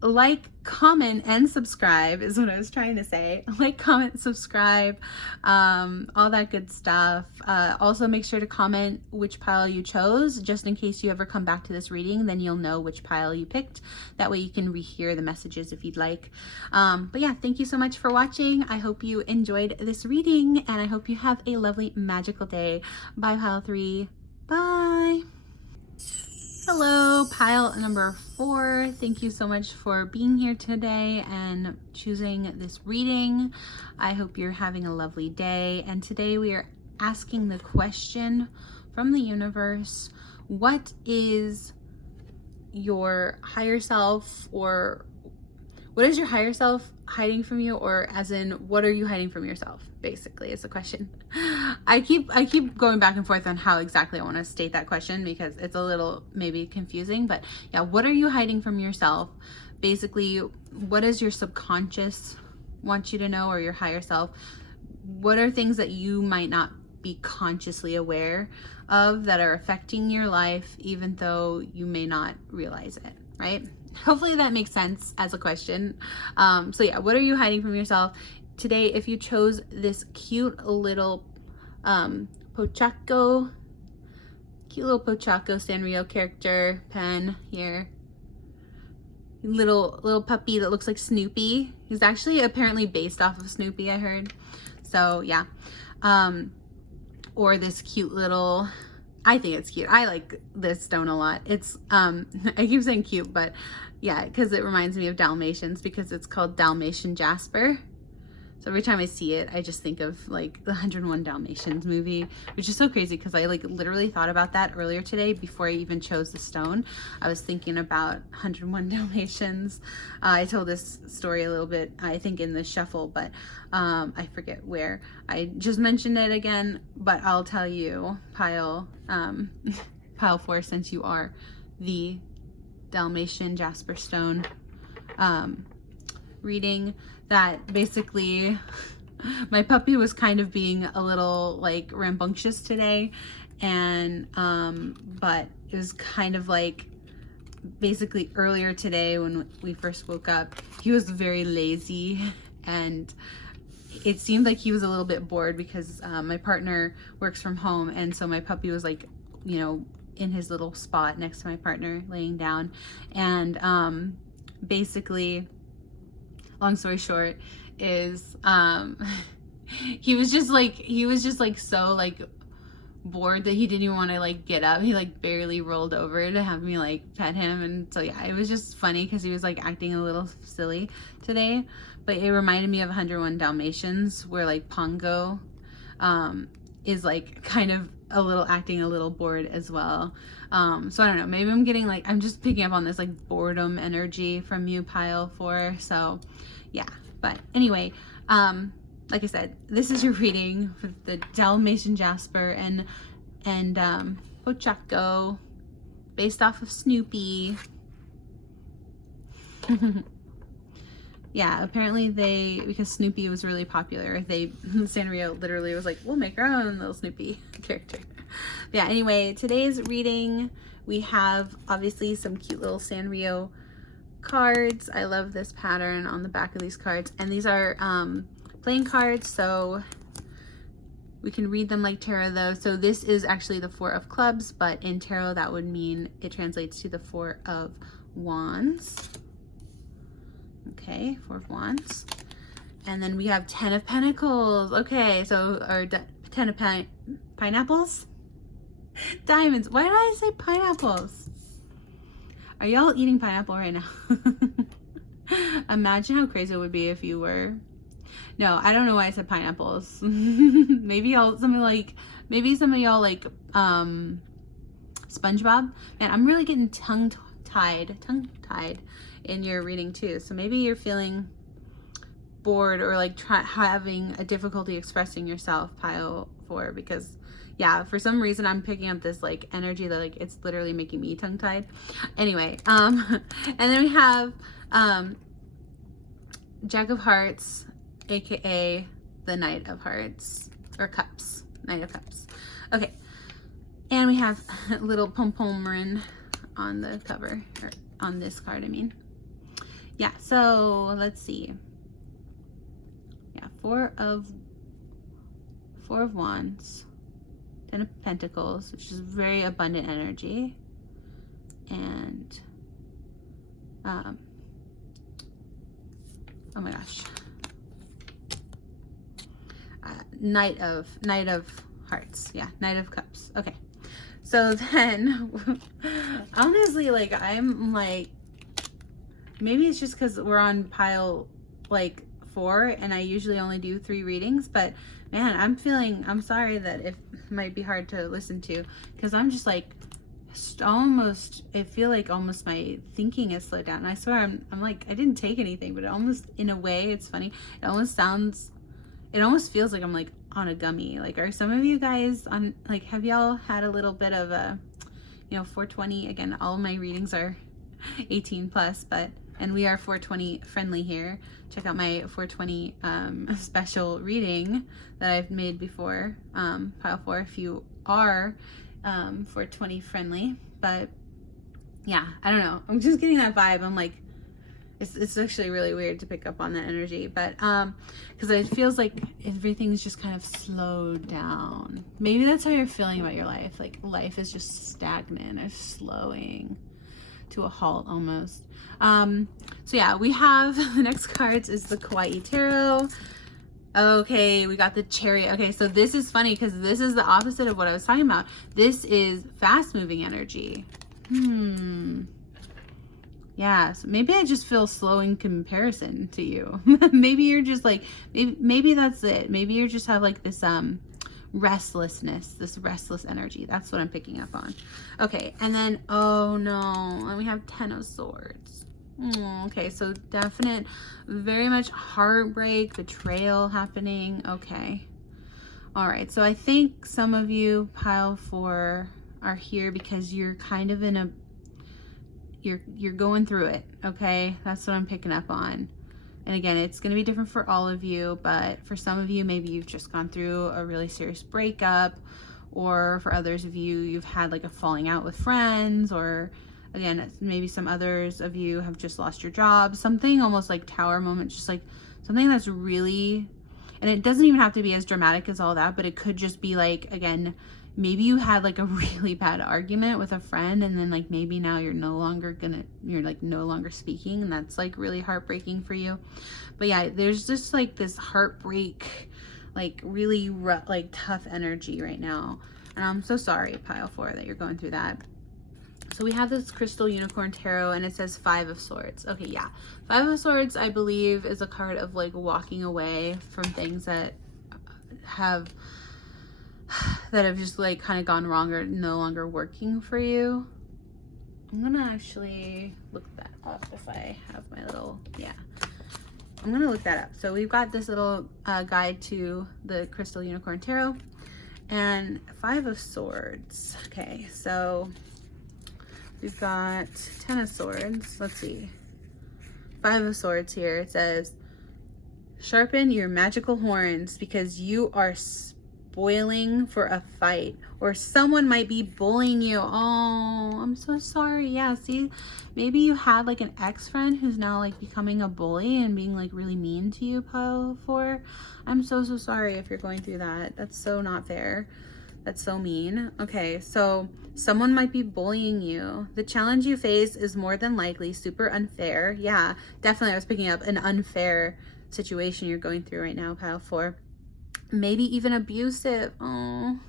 Like, comment, and subscribe is what I was trying to say. Like, comment, subscribe, all that good stuff. Also, make sure to comment which pile you chose, just in case you ever come back to this reading, then you'll know which pile you picked. That way you can rehear the messages if you'd like. But yeah, thank you so much for watching. I hope you enjoyed this reading, and I hope you have a lovely, magical day. Bye, pile 3. Bye. Hello, pile number 4. Thank you so much for being here today and choosing this reading. I hope you're having a lovely day. And today we are asking the question from the universe: what is your higher self, or what is your higher self hiding from you? Or as in, what are you hiding from yourself? Basically, is the question. I keep going back and forth on how exactly I want to state that question, because it's a little maybe confusing. But yeah, what are you hiding from yourself? Basically, what does your subconscious want you to know, or your higher self? What are things that you might not be consciously aware of that are affecting your life, even though you may not realize it, right? Hopefully that makes sense as a question. So yeah, what are you hiding from yourself? Today, if you chose this cute little Pochaco Sanrio character pen here, little puppy that looks like Snoopy. He's actually apparently based off of Snoopy, I heard. So yeah, or this cute little, I think it's cute. I like this stone a lot. It's I keep saying cute, but yeah, because it reminds me of Dalmatians, because it's called Dalmatian Jasper. So every time I see it, I just think of like the 101 Dalmatians movie, which is so crazy because I like literally thought about that earlier today before I even chose the stone. I was thinking about 101 Dalmatians. I told this story a little bit, I think, in the shuffle, but I forget where. I just mentioned it again, but I'll tell you, pile 4, since you are the Dalmatian Jasper Stone reading that basically my puppy was kind of being a little like rambunctious today, and but it was kind of like basically earlier today when we first woke up, he was very lazy, and it seemed like he was a little bit bored because my partner works from home, and so my puppy was like, you know, in his little spot next to my partner laying down, and basically, long story short, is he was just like so like bored that he didn't even want to like get up. He like barely rolled over to have me like pet him, and so yeah, it was just funny because he was like acting a little silly today. But it reminded me of 101 Dalmatians, where like Pongo is like kind of acting a little bored as well. So I don't know, maybe I'm getting like, I'm just picking up on this like boredom energy from you, pile 4. So yeah, but anyway, like I said, this is your reading for the Dalmatian Jasper and Pochaco, based off of Snoopy. Yeah, apparently because Snoopy was really popular, Sanrio literally was like, we'll make our own little Snoopy character. Yeah, anyway, today's reading, we have obviously some cute little Sanrio cards. I love this pattern on the back of these cards, and these are playing cards, so we can read them like tarot though. So this is actually the 4 of clubs, but in tarot that would mean it translates to the 4 of wands. Okay, 4 of wands. And then we have 10 of pentacles. Okay, so our 10 of pineapples? Diamonds. Why did I say pineapples? Are y'all eating pineapple right now? Imagine how crazy it would be if you were. No, I don't know why I said pineapples. Maybe some of y'all like SpongeBob. Man, I'm really getting tongue-tied in your reading too. So maybe you're feeling bored or like having a difficulty expressing yourself, pile 4, because yeah, for some reason I'm picking up this like energy that like it's literally making me tongue-tied. Anyway, and then we have Jack of Hearts, aka the Knight of Hearts, or Cups, Knight of Cups. Okay, and we have little pom-pomerin on the cover, or on this card, I mean. Yeah, so let's see. Yeah, 4 of Wands, 10 of Pentacles, which is very abundant energy, and oh my gosh, Knight of Hearts. Yeah, Knight of Cups. Okay, so then honestly, like I'm like, maybe it's just because we're on pile like 4 and I usually only do 3 readings, but man, I'm sorry that it might be hard to listen to, because I'm just like I feel like almost my thinking is slowed down. And I swear I'm like, I didn't take anything, but it almost, in a way, it's funny, it almost feels like I'm like on a gummy. Like, are some of you guys on, like, have y'all had a little bit of a, you know, 420? Again, all my readings are 18 plus, and we are 420 friendly here. Check out my 420 special reading that I've made before, pile 4, if you are 420 friendly. But yeah, I don't know, I'm just getting that vibe. I'm like, it's actually really weird to pick up on that energy, but because it feels like everything's just kind of slowed down. Maybe that's how you're feeling about your life, like life is just stagnant or slowing to a halt almost. So yeah, we have the next cards is the Kawaii Tarot. Okay, we got the Chariot. Okay, so this is funny because this is the opposite of what I was talking about. This is fast moving energy. Yeah, so maybe I just feel slow in comparison to you. Maybe you're just like, maybe that's it. Maybe you just have like this restlessness, this restless energy. That's what I'm picking up on. Okay, and then, oh no, and we have 10 of Swords. Okay, so definite, very much heartbreak, betrayal happening. Okay. All right, so I think some of you, pile 4, are here because you're kind of in a, you're going through it, okay? That's what I'm picking up on. And again, it's going to be different for all of you, but for some of you, maybe you've just gone through a really serious breakup, or for others of you, you've had like a falling out with friends, or again, maybe some others of you have just lost your job, something almost like tower moment, just like something that's really, and it doesn't even have to be as dramatic as all that, but it could just be like, again, maybe you had like a really bad argument with a friend, and then like maybe now you're no longer speaking, and that's like really heartbreaking for you. But yeah, there's just like this heartbreak, like really like tough energy right now. And I'm so sorry, pile 4, that you're going through that. So we have this Crystal Unicorn Tarot, and it says 5 of Swords. Okay, yeah. 5 of Swords, I believe, is a card of like walking away from things that have just like kind of gone wrong or no longer working for you. I'm gonna actually look that up if I have my little, yeah. I'm gonna look that up. So we've got this little guide to the Crystal Unicorn Tarot, and 5 of Swords. Okay, so we've got 10 of Swords. Let's see. 5 of Swords here. It says, sharpen your magical horns because you are spoiling for a fight, or someone might be bullying you. Oh, I'm so sorry. Yeah, see, maybe you had like an ex-friend who's now like becoming a bully and being like really mean to you, pile 4. I'm so sorry if you're going through that. That's so not fair. That's so mean. Okay, so someone might be bullying you. The challenge you face is more than likely super unfair. Yeah, definitely. I was picking up an unfair situation you're going through right now, pile 4. Maybe even abusive. Oh,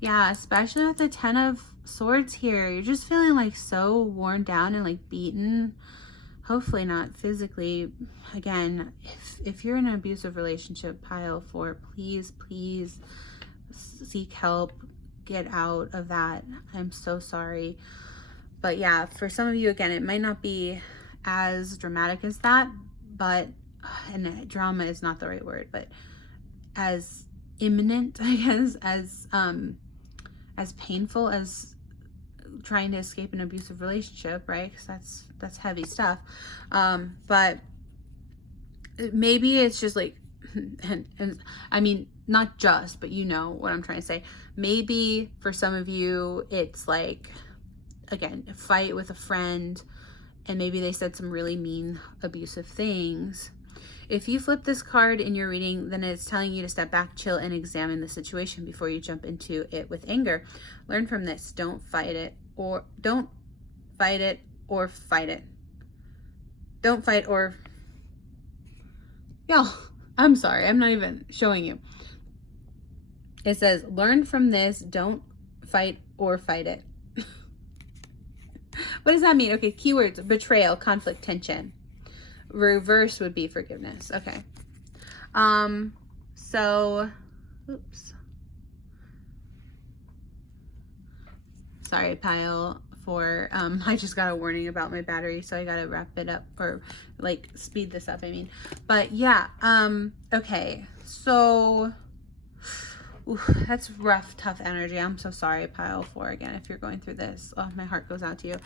yeah, especially with the 10 of Swords here. You're just feeling like so worn down and like beaten. Hopefully not physically. Again, if you're in an abusive relationship, pile 4, please seek help. Get out of that. I'm so sorry. But yeah, for some of you, again, it might not be as dramatic as that, but, and drama is not the right word, but as imminent, I guess, as painful as trying to escape an abusive relationship, right? Because that's heavy stuff. But maybe it's just like, and I mean, not just, but you know what I'm trying to say. Maybe for some of you, it's like, again, a fight with a friend, and maybe they said some really mean, abusive things. If you flip this card in your reading, then it's telling you to step back, chill, and examine the situation before you jump into it with anger. Learn from this. Don't fight it or fight it. Don't fight or... Y'all, I'm sorry. I'm not even showing you. It says, learn from this. Don't fight or fight it. What does that mean? Okay, keywords: betrayal, conflict, tension. Reverse would be forgiveness. Okay. So, oops. Sorry, pile 4. I just got a warning about my battery, so I gotta wrap it up, or like speed this up, I mean. But yeah, okay. So, ooh, that's rough, tough energy. I'm so sorry, pile 4, again, if you're going through this. Oh, my heart goes out to you.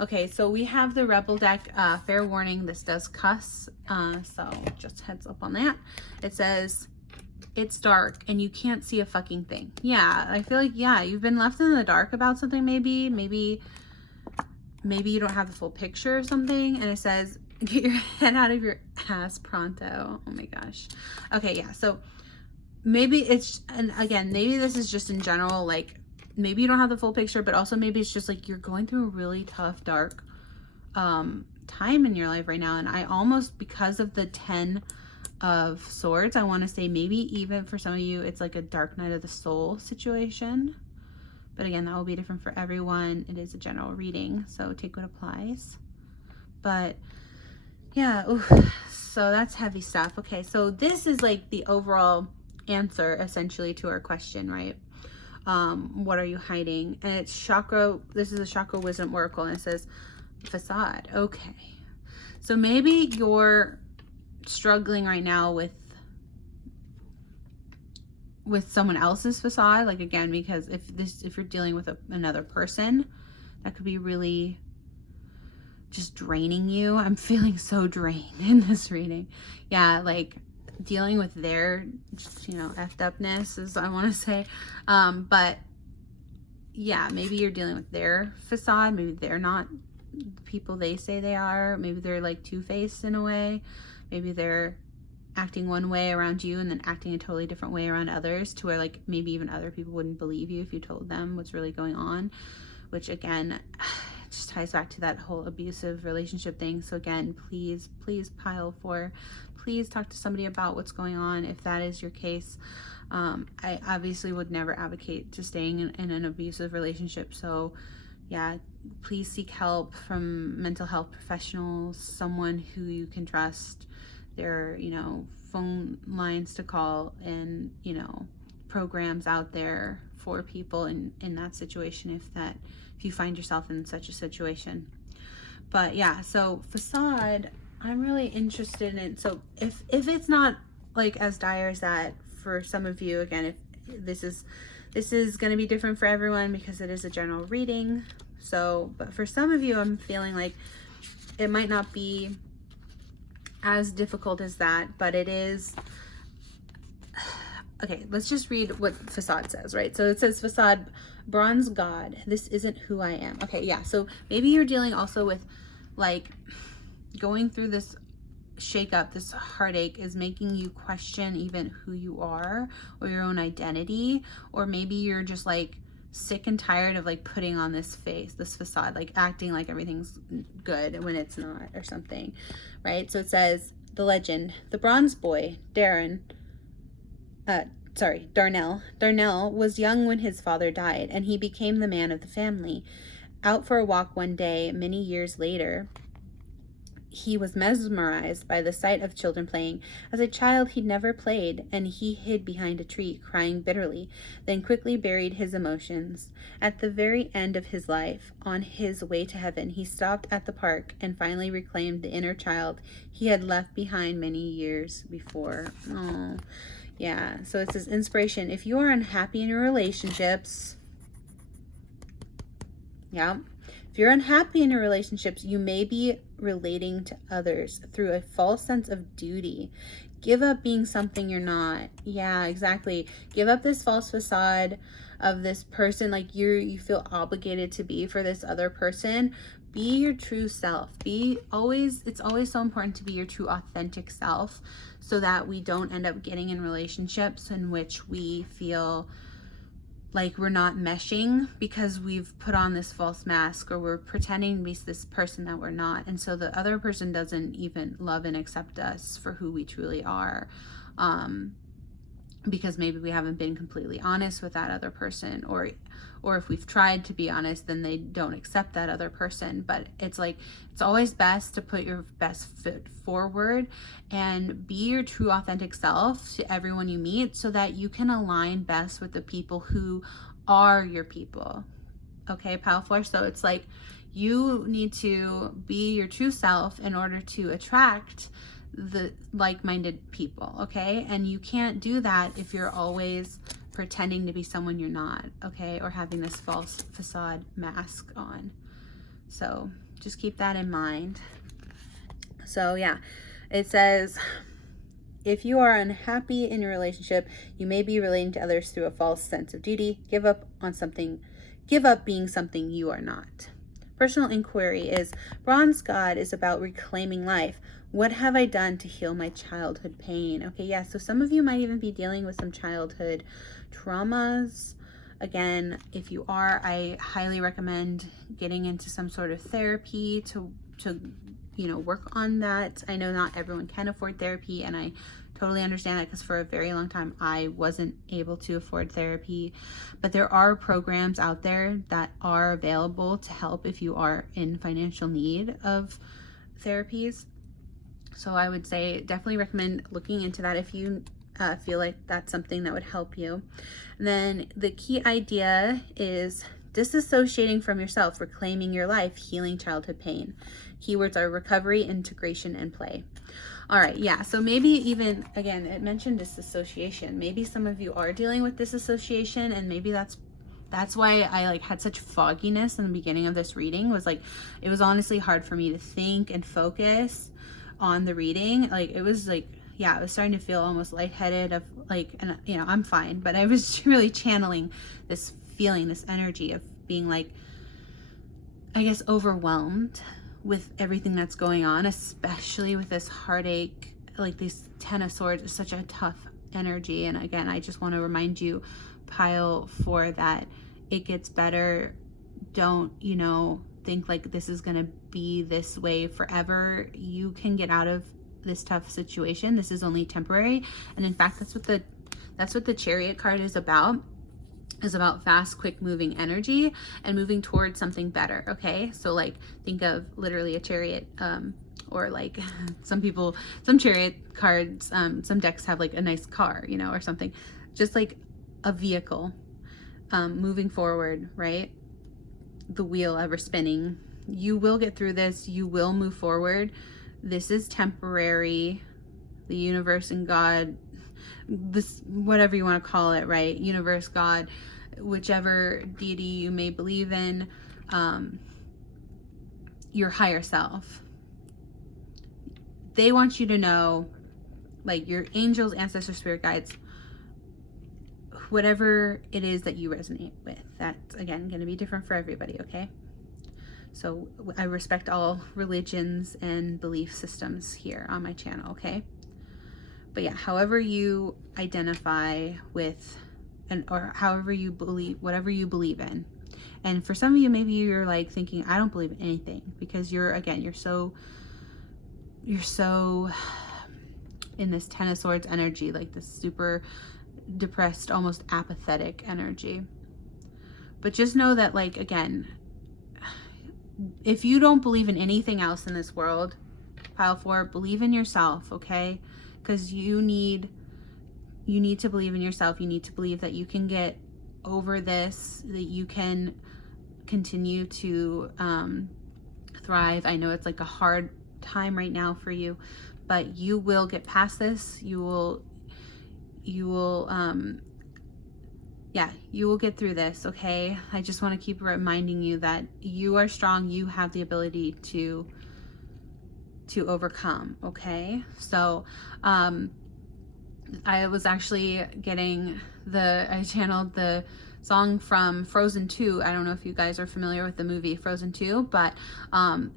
Okay, so we have the Rebel deck. Fair warning, this does cuss. So just heads up on that. It says, it's dark and you can't see a fucking thing. Yeah, I feel like, yeah, you've been left in the dark about something maybe. Maybe you don't have the full picture or something. And it says, get your head out of your ass pronto. Oh my gosh. Okay, yeah, so maybe it's, and again, maybe this is just in general, like maybe you don't have the full picture, but also maybe it's just like you're going through a really tough, dark time in your life right now. And I almost, because of the 10 of Swords, I want to say maybe even for some of you, it's like a dark night of the soul situation. But again, that will be different for everyone. It is a general reading, so take what applies. But yeah, oof, so that's heavy stuff. Okay, so this is like the overall answer essentially to our question, right? What are you hiding? And it's chakra. This is a chakra wisdom oracle, and it says facade. Okay, so maybe you're struggling right now with someone else's facade, like, again, because if you're dealing with another person, that could be really just draining you. I'm feeling so drained in this reading. Yeah, like dealing with their just, you know, effed upness is, I want to say. But yeah, maybe you're dealing with their facade. Maybe they're not the people they say they are. Maybe they're like two-faced in a way. Maybe they're acting one way around you and then acting a totally different way around others, to where like maybe even other people wouldn't believe you if you told them what's really going on, which again just ties back to that whole abusive relationship thing. So again, please pile 4. Please talk to somebody about what's going on if that is your case. I obviously would never advocate to staying in an abusive relationship. So yeah, please seek help from mental health professionals, someone who you can trust. There are, you know, phone lines to call, and, you know, programs out there for people in that situation if you find yourself in such a situation. But yeah, so facade, I'm really interested in. So if it's not like as dire as that for some of you, again, if this is going to be different for everyone because it is a general reading. So, but for some of you, I'm feeling like it might not be as difficult as that, but it is. Okay, let's just read what facade says, right? So it says, facade, bronze god, this isn't who I am. Okay, yeah, so maybe you're dealing also with like going through this shakeup, this heartache is making you question even who you are or your own identity, or maybe you're just like sick and tired of like putting on this face, this facade, like acting like everything's good when it's not, or something, right? So it says, the legend, the bronze boy, Darnell was young when his father died, and he became the man of the family. Out for a walk one day, many years later, he was mesmerized by the sight of children playing. As a child, he never played, and he hid behind a tree, crying bitterly, then quickly buried his emotions. At the very end of his life, on his way to heaven, he stopped at the park and finally reclaimed the inner child he had left behind many years before. Oh, yeah. So it says, inspiration. If you are unhappy in your relationships, yeah. If you're unhappy in your relationships, you may be relating to others through a false sense of duty. Give up being something you're not. Yeah, exactly. Give up this false facade of this person, like you feel obligated to be for this other person. Be your true self. It's always so important to be your true authentic self, so that we don't end up getting in relationships in which we feel like we're not meshing because we've put on this false mask, or we're pretending to be this person that we're not. And so the other person doesn't even love and accept us for who we truly are. Because maybe we haven't been completely honest with that other person, or if we've tried to be honest, then they don't accept that other person. But it's like, it's always best to put your best foot forward and be your true authentic self to everyone you meet, so that you can align best with the people who are your people. Okay, pile 4. So it's like you need to be your true self in order to attract the like-minded people, okay? And you can't do that if you're always pretending to be someone you're not, okay? Or having this false facade mask on. So just keep that in mind. So yeah, it says, if you are unhappy in your relationship, you may be relating to others through a false sense of duty. Give up being something you are not. Personal inquiry is, bronze god is about reclaiming life. What have I done to heal my childhood pain? Okay, yeah, so some of you might even be dealing with some childhood traumas. Again, if you are, I highly recommend getting into some sort of therapy to work on that. I know not everyone can afford therapy, and I totally understand that, because for a very long time I wasn't able to afford therapy. But there are programs out there that are available to help if you are in financial need of therapies. So I would say definitely recommend looking into that if you feel like that's something that would help you. And then the key idea is disassociating from yourself, reclaiming your life, healing childhood pain. Keywords are recovery, integration, and play. All right, yeah, so maybe even, again, it mentioned disassociation. Maybe some of you are dealing with disassociation, and maybe that's That's why I like had such fogginess in the beginning of this reading. Was like, it was honestly hard for me to think and focus on the reading. Like it was like, yeah, I was starting to feel almost lightheaded of like, and you know, I'm fine, but I was really channeling this feeling, this energy of being like, I guess, overwhelmed with everything that's going on, especially with this heartache. Like this Ten of Swords is such a tough energy. And again, I just want to remind you, pile 4, that it gets better. Don't, you know, think like this is going to be this way forever. You can get out of this tough situation. This is only temporary. And in fact, that's what the Chariot card is about fast, quick moving energy and moving towards something better. Okay, so like think of literally a chariot, or like some Chariot cards, some decks have like a nice car, you know, or something, just like a vehicle moving forward, right? The wheel ever spinning. You will get through this. You will move forward. This is temporary. The universe and God, this, whatever you want to call it, right? Universe, God, whichever deity you may believe in, your higher self. They want you to know, like your angels, ancestors, spirit guides, whatever it is that you resonate with. That's, again, going to be different for everybody, okay? So I respect all religions and belief systems here on my channel, okay? But yeah, however you identify with, or however you believe, whatever you believe in. And for some of you, maybe you're like thinking, I don't believe in anything, because you're so in this Ten of Swords energy, like this super depressed, almost apathetic energy. But just know that, like, again, if you don't believe in anything else in this world, pile 4, believe in yourself, okay? Because you need to believe in yourself. You need to believe that you can get over this, that you can continue to thrive. I know it's like a hard time right now for you, but you will get past this. You will get through this, okay? I just want to keep reminding you that you are strong. You have the ability to overcome, okay? So I was actually I channeled the song from Frozen 2. I don't know if you guys are familiar with the movie Frozen 2, but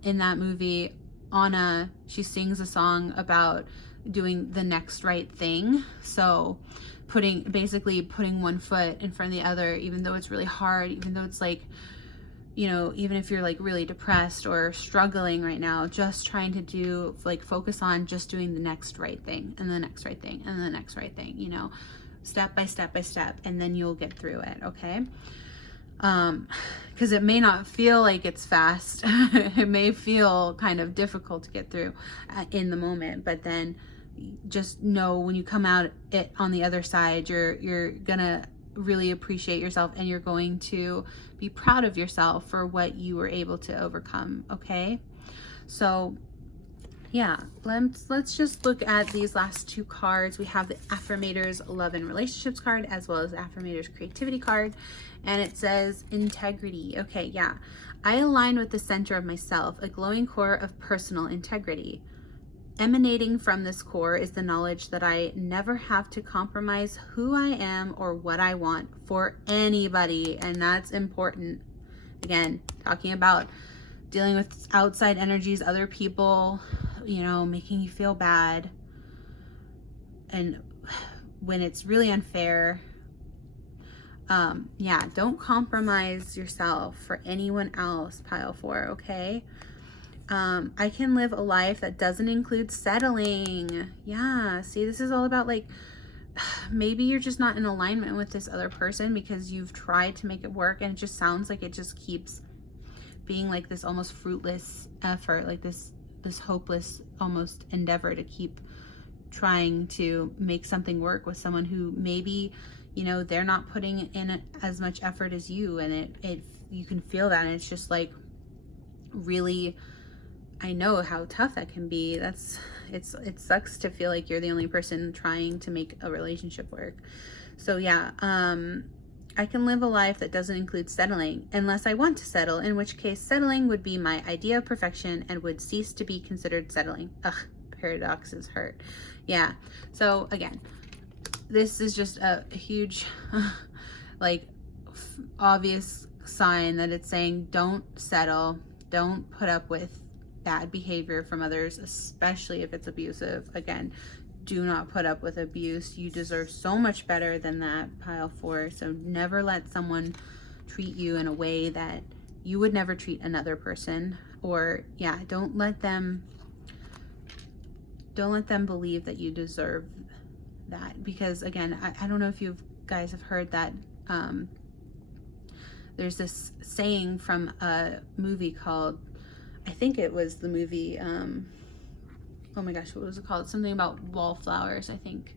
in that movie, Anna, she sings a song about doing the next right thing. So basically putting one foot in front of the other, even though it's really hard, even though it's like, you know, even if you're like really depressed or struggling right now, just trying to do, like, focus on just doing the next right thing and the next right thing and the next right thing, you know, step by step by step, and then you'll get through it, okay? Because it may not feel like it's fast. It may feel kind of difficult to get through in the moment, but then just know when you come out it on the other side, you're gonna really appreciate yourself, and you're going to be proud of yourself for what you were able to overcome, okay? So yeah, let's just look at these last 2 cards. We have the Affirmators Love and Relationships card, as well as the Affirmators Creativity card, and it says integrity. Okay, yeah, I align with the center of myself, a glowing core of personal integrity. Emanating from this core is the knowledge that I never have to compromise who I am or what I want for anybody, and that's important. Again, talking about dealing with outside energies, other people, you know, making you feel bad, and when it's really unfair. Yeah, don't compromise yourself for anyone else, pile 4, okay? I can live a life that doesn't include settling. Yeah, see, this is all about, like, maybe you're just not in alignment with this other person because you've tried to make it work, and it just sounds like it just keeps being like this almost fruitless effort, like this hopeless almost endeavor to keep trying to make something work with someone who maybe, you know, they're not putting in as much effort as you, and it you can feel that, and it's just like, really, I know how tough that can be. It sucks to feel like you're the only person trying to make a relationship work. So yeah, I can live a life that doesn't include settling unless I want to settle, in which case settling would be my idea of perfection and would cease to be considered settling. Ugh, paradoxes hurt. Yeah. So again, this is just a huge, like, obvious sign that it's saying don't settle, don't put up with bad behavior from others, especially if it's abusive. Again, do not put up with abuse. You deserve so much better than that, pile 4. So never let someone treat you in a way that you would never treat another person. Or yeah, don't let them believe that you deserve that, because again, I don't know if you guys have heard that there's this saying from a movie called, I think it was the movie oh my gosh, what was it called? Something about wallflowers, I think.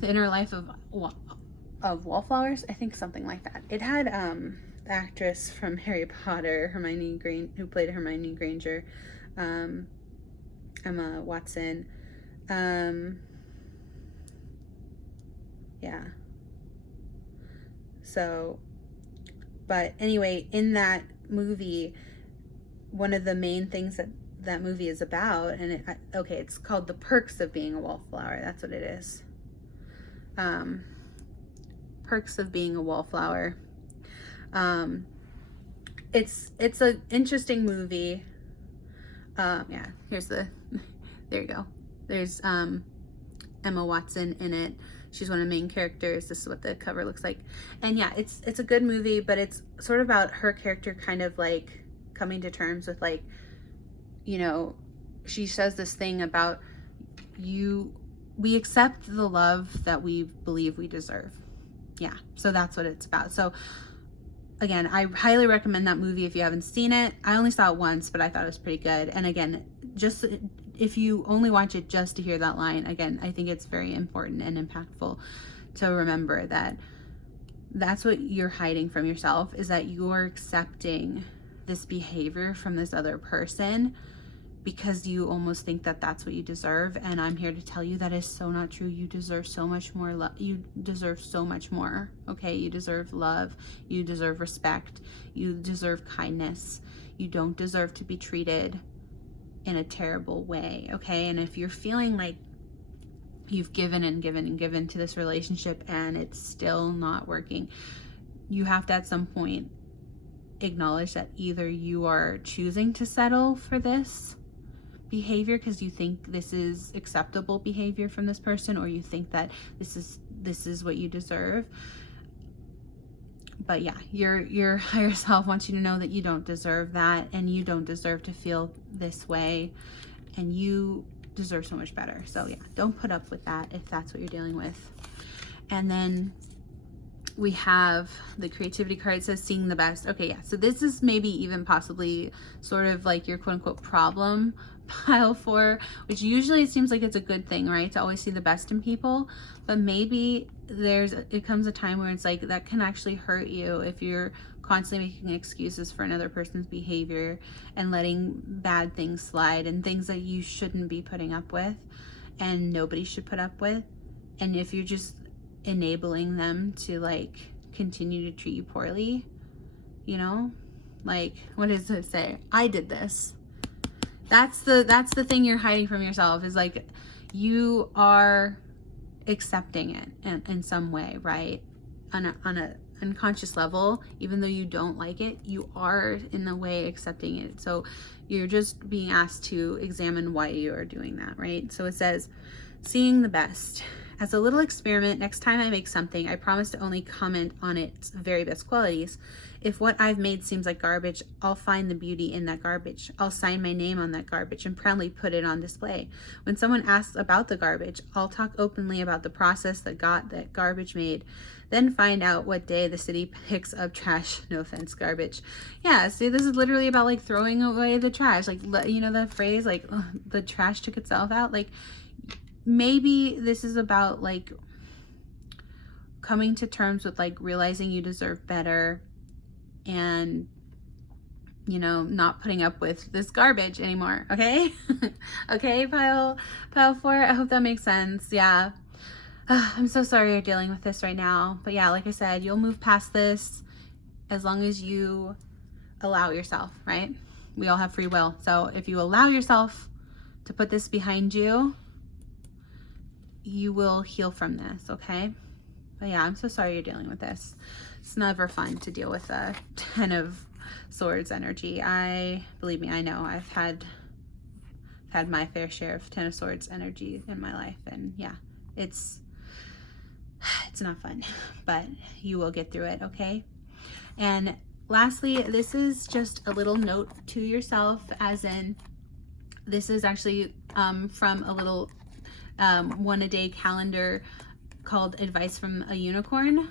The Inner Life of Wallflowers, I think, something like that. It had the actress from Harry Potter, who played Hermione Granger, Emma Watson. Yeah. So, but anyway, in that movie, one of the main things that movie is about, and it's called The Perks of Being a Wallflower. That's what it is. Perks of Being a Wallflower. It's an interesting movie. Yeah, here's there you go. There's Emma Watson in it. She's one of the main characters. This is what the cover looks like. And yeah, it's a good movie, but it's sort of about her character kind of like coming to terms with, like, you know, she says this thing about we accept the love that we believe we deserve. Yeah, so that's what it's about. So again, I highly recommend that movie if you haven't seen it. I only saw it once, but I thought it was pretty good. And again, just if you only watch it just to hear that line, again, I think it's very important and impactful to remember that that's what you're hiding from yourself, is that you're accepting this behavior from this other person because you almost think that that's what you deserve. And I'm here to tell you that is so not true. You deserve so much more love. You deserve so much more. Okay, you deserve love, you deserve respect, you deserve kindness. You don't deserve to be treated in a terrible way. Okay, and if you're feeling like you've given and given and given to this relationship and it's still not working, you have to at some point acknowledge that either you are choosing to settle for this behavior because you think this is acceptable behavior from this person, or you think that this is what you deserve. But yeah, your higher self wants you to know that you don't deserve that, and you don't deserve to feel this way, and you deserve so much better. So yeah, don't put up with that if that's what you're dealing with. And then we have the creativity card. It says seeing the best. Okay, yeah, so this is maybe even possibly sort of like your quote-unquote problem, pile 4, which usually it seems like it's a good thing, right, to always see the best in people. But maybe it comes a time where it's like that can actually hurt you if you're constantly making excuses for another person's behavior and letting bad things slide and things that you shouldn't be putting up with and nobody should put up with. And if you're just enabling them to like continue to treat you poorly, you know, like, what does it say? I did this. That's the thing you're hiding from yourself, is like you are accepting it in some way, right? On a unconscious level, even though you don't like it, you are in a way accepting it. So you're just being asked to examine why you are doing that, right? So it says, seeing the best. As a little experiment, next time I make something, I promise to only comment on its very best qualities. If what I've made seems like garbage, I'll find the beauty in that garbage. I'll sign my name on that garbage and proudly put it on display. When someone asks about the garbage, I'll talk openly about the process that got that garbage made. Then find out what day the city picks up trash. No offense, garbage. Yeah, see, this is literally about like throwing away the trash. Like, you know that phrase, like, oh, the trash took itself out? Like, maybe this is about like coming to terms with like realizing you deserve better and, you know, not putting up with this garbage anymore. Okay. Okay, pile 4, I hope that makes sense. Yeah. I'm so sorry you're dealing with this right now. But yeah, like I said, you'll move past this as long as you allow yourself, right? We all have free will. So if you allow yourself to put this behind you, you will heal from this, okay? But yeah, I'm so sorry you're dealing with this. It's never fun to deal with a 10 of Swords energy. Believe me, I know. I've had my fair share of 10 of Swords energy in my life, and yeah, it's not fun, but you will get through it, okay? And lastly, this is just a little note to yourself, as in, this is actually from a little one-a-day calendar called Advice from a Unicorn,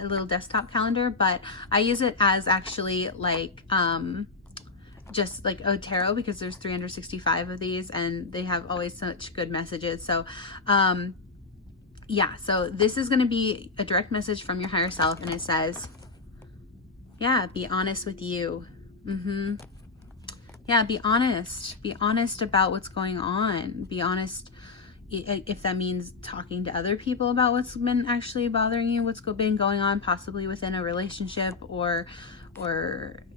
a little desktop calendar, but I use it as actually like just like a tarot, because there's 365 of these and they have always such good messages. So yeah, so this is going to be a direct message from your higher self, and it says, yeah, be honest with you. Yeah, be honest about what's going on. Be honest, if that means talking to other people about what's been actually bothering you, what's been going on possibly within a relationship, or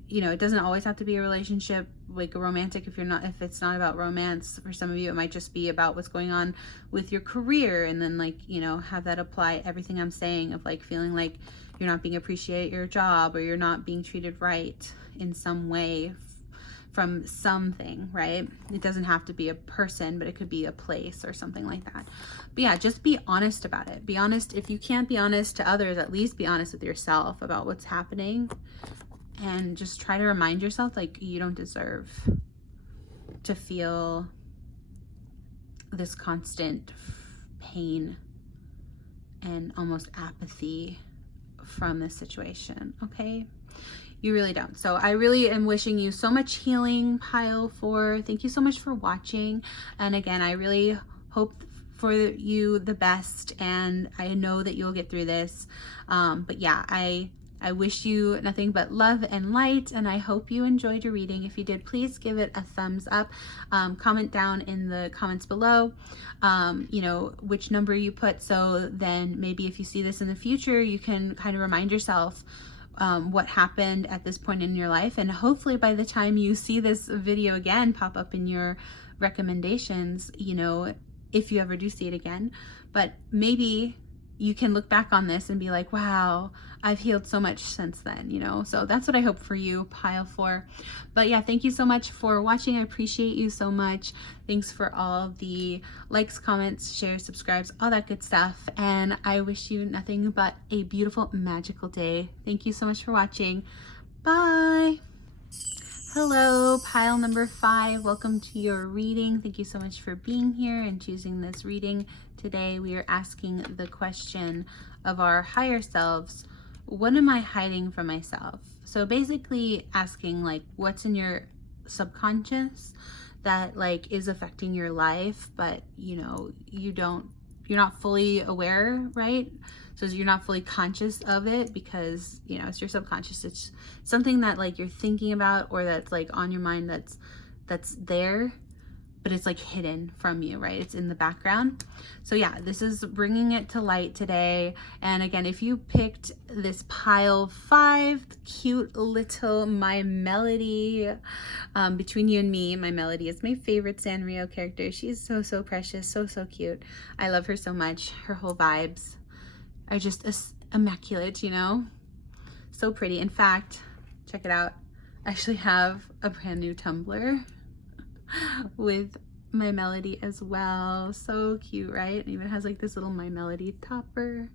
you know, it doesn't always have to be a relationship, like a romantic, if it's not about romance. For some of you, it might just be about what's going on with your career, and then, like, you know, have that apply everything I'm saying, of like feeling like you're not being appreciated at your job, or you're not being treated right in some way from something, right? It doesn't have to be a person, but it could be a place or something like that. But yeah, just be honest about it. Be honest. If you can't be honest to others, at least be honest with yourself about what's happening. And just try to remind yourself, like, you don't deserve to feel this constant pain and almost apathy from this situation, okay? You really don't. So I really am wishing you so much healing, Pile 4. Thank you so much for watching. And again, I really hope for you the best, and I know that you'll get through this. But yeah, I wish you nothing but love and light, and I hope you enjoyed your reading. If you did, please give it a thumbs up. Comment down in the comments below, you know, which number you put, so then maybe if you see this in the future, you can kind of remind yourself what happened at this point in your life. And hopefully by the time you see this video again pop up in your recommendations, you know, if you ever do see it again, but maybe you can look back on this and be like, wow, I've healed so much since then, you know? So that's what I hope for you, Pile 4. But yeah, thank you so much for watching. I appreciate you so much. Thanks for all the likes, comments, shares, subscribes, all that good stuff. And I wish you nothing but a beautiful, magical day. Thank you so much for watching. Bye. Hello, pile number 5. Welcome to your reading. Thank you so much for being here and choosing this reading. Today we are asking the question of our higher selves, what am I hiding from myself? So basically asking, like, what's in your subconscious that, like, is affecting your life, but you know, you're not fully aware, right? So you're not fully conscious of it because, you know, it's your subconscious. It's something that, like, you're thinking about, or that's like on your mind, that's there, but it's like hidden from you, right? It's in the background. So yeah, this is bringing it to light today. And again, if you picked this pile 5, cute little My Melody, between you and me, My Melody is my favorite Sanrio character. She's so precious, so cute. I love her so much. Her whole vibes are just immaculate, you know? So pretty. In fact, check it out. I actually have a brand new tumbler with My Melody as well. So cute, right? It even has like this little My Melody topper,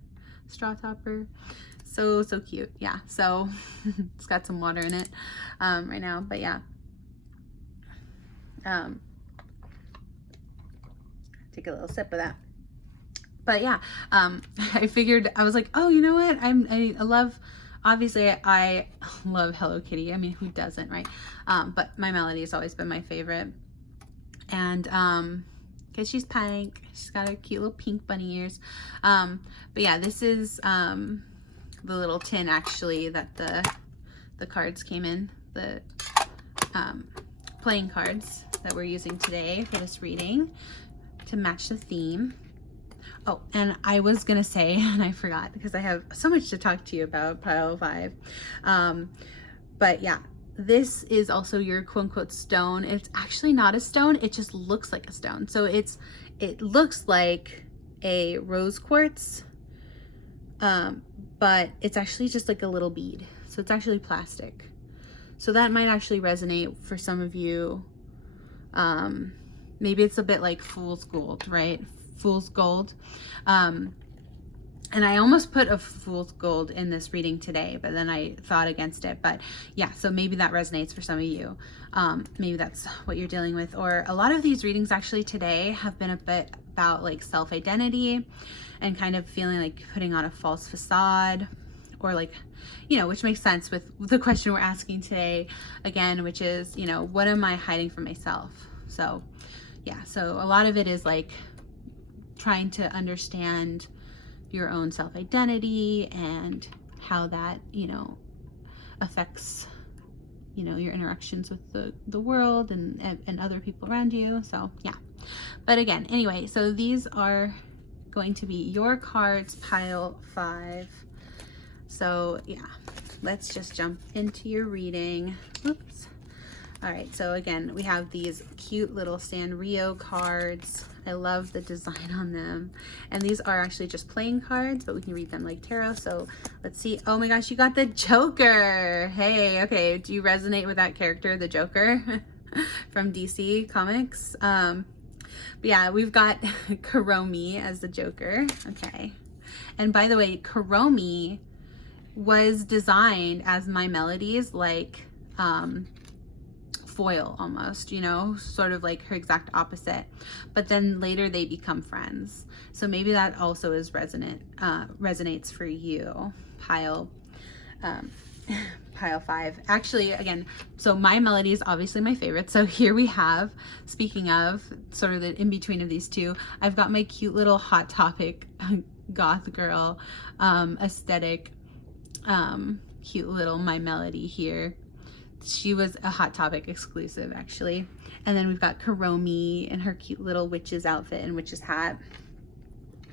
straw topper. So cute. Yeah, so it's got some water in it right now, but yeah. Take a little sip of that. But yeah, I figured, I was like, oh, you know what? I love, obviously I love Hello Kitty. I mean, who doesn't, right? But My Melody has always been my favorite. And because she's pink, she's got her cute little pink bunny ears. But yeah, this is the little tin actually that the cards came in, the playing cards that we're using today for this reading to match the theme. Oh, and I was gonna say, and I forgot because I have so much to talk to you about pile 5. But yeah, this is also your quote unquote stone. It's actually not a stone, it just looks like a stone. So it looks like a rose quartz, but it's actually just like a little bead. So it's actually plastic. So that might actually resonate for some of you. Maybe it's a bit like fool's gold, right? Fool's gold. And I almost put a fool's gold in this reading today, but then I thought against it. But yeah, so maybe that resonates for some of you. Maybe that's what you're dealing with. Or a lot of these readings actually today have been a bit about like self-identity and kind of feeling like putting on a false facade, or like, you know, which makes sense with the question we're asking today again, which is, you know, what am I hiding from myself? So yeah, so a lot of it is like trying to understand your own self-identity and how that, you know, affects, you know, your interactions with the world and other people around you. So yeah, but again, anyway, so these are going to be your cards, pile 5. So yeah, let's just jump into your reading. Oops. All right, so again, we have these cute little Sanrio cards. I love the design on them. And these are actually just playing cards, but we can read them like tarot. So let's see. Oh my gosh, you got the Joker. Hey, okay, do you resonate with that character, the Joker from DC Comics? But yeah, we've got Kuromi as the Joker. Okay. And by the way, Kuromi was designed as My Melody's like foil almost, you know, sort of like her exact opposite, but then later they become friends. So maybe that also is resonates for you, pile 5. Actually, again, so My Melody is obviously my favorite. So here we have, speaking of sort of the in between of these two, I've got my cute little Hot Topic goth girl aesthetic, cute little My Melody here. She was a Hot Topic exclusive actually. And then we've got Kuromi in her cute little witch's outfit and witch's hat.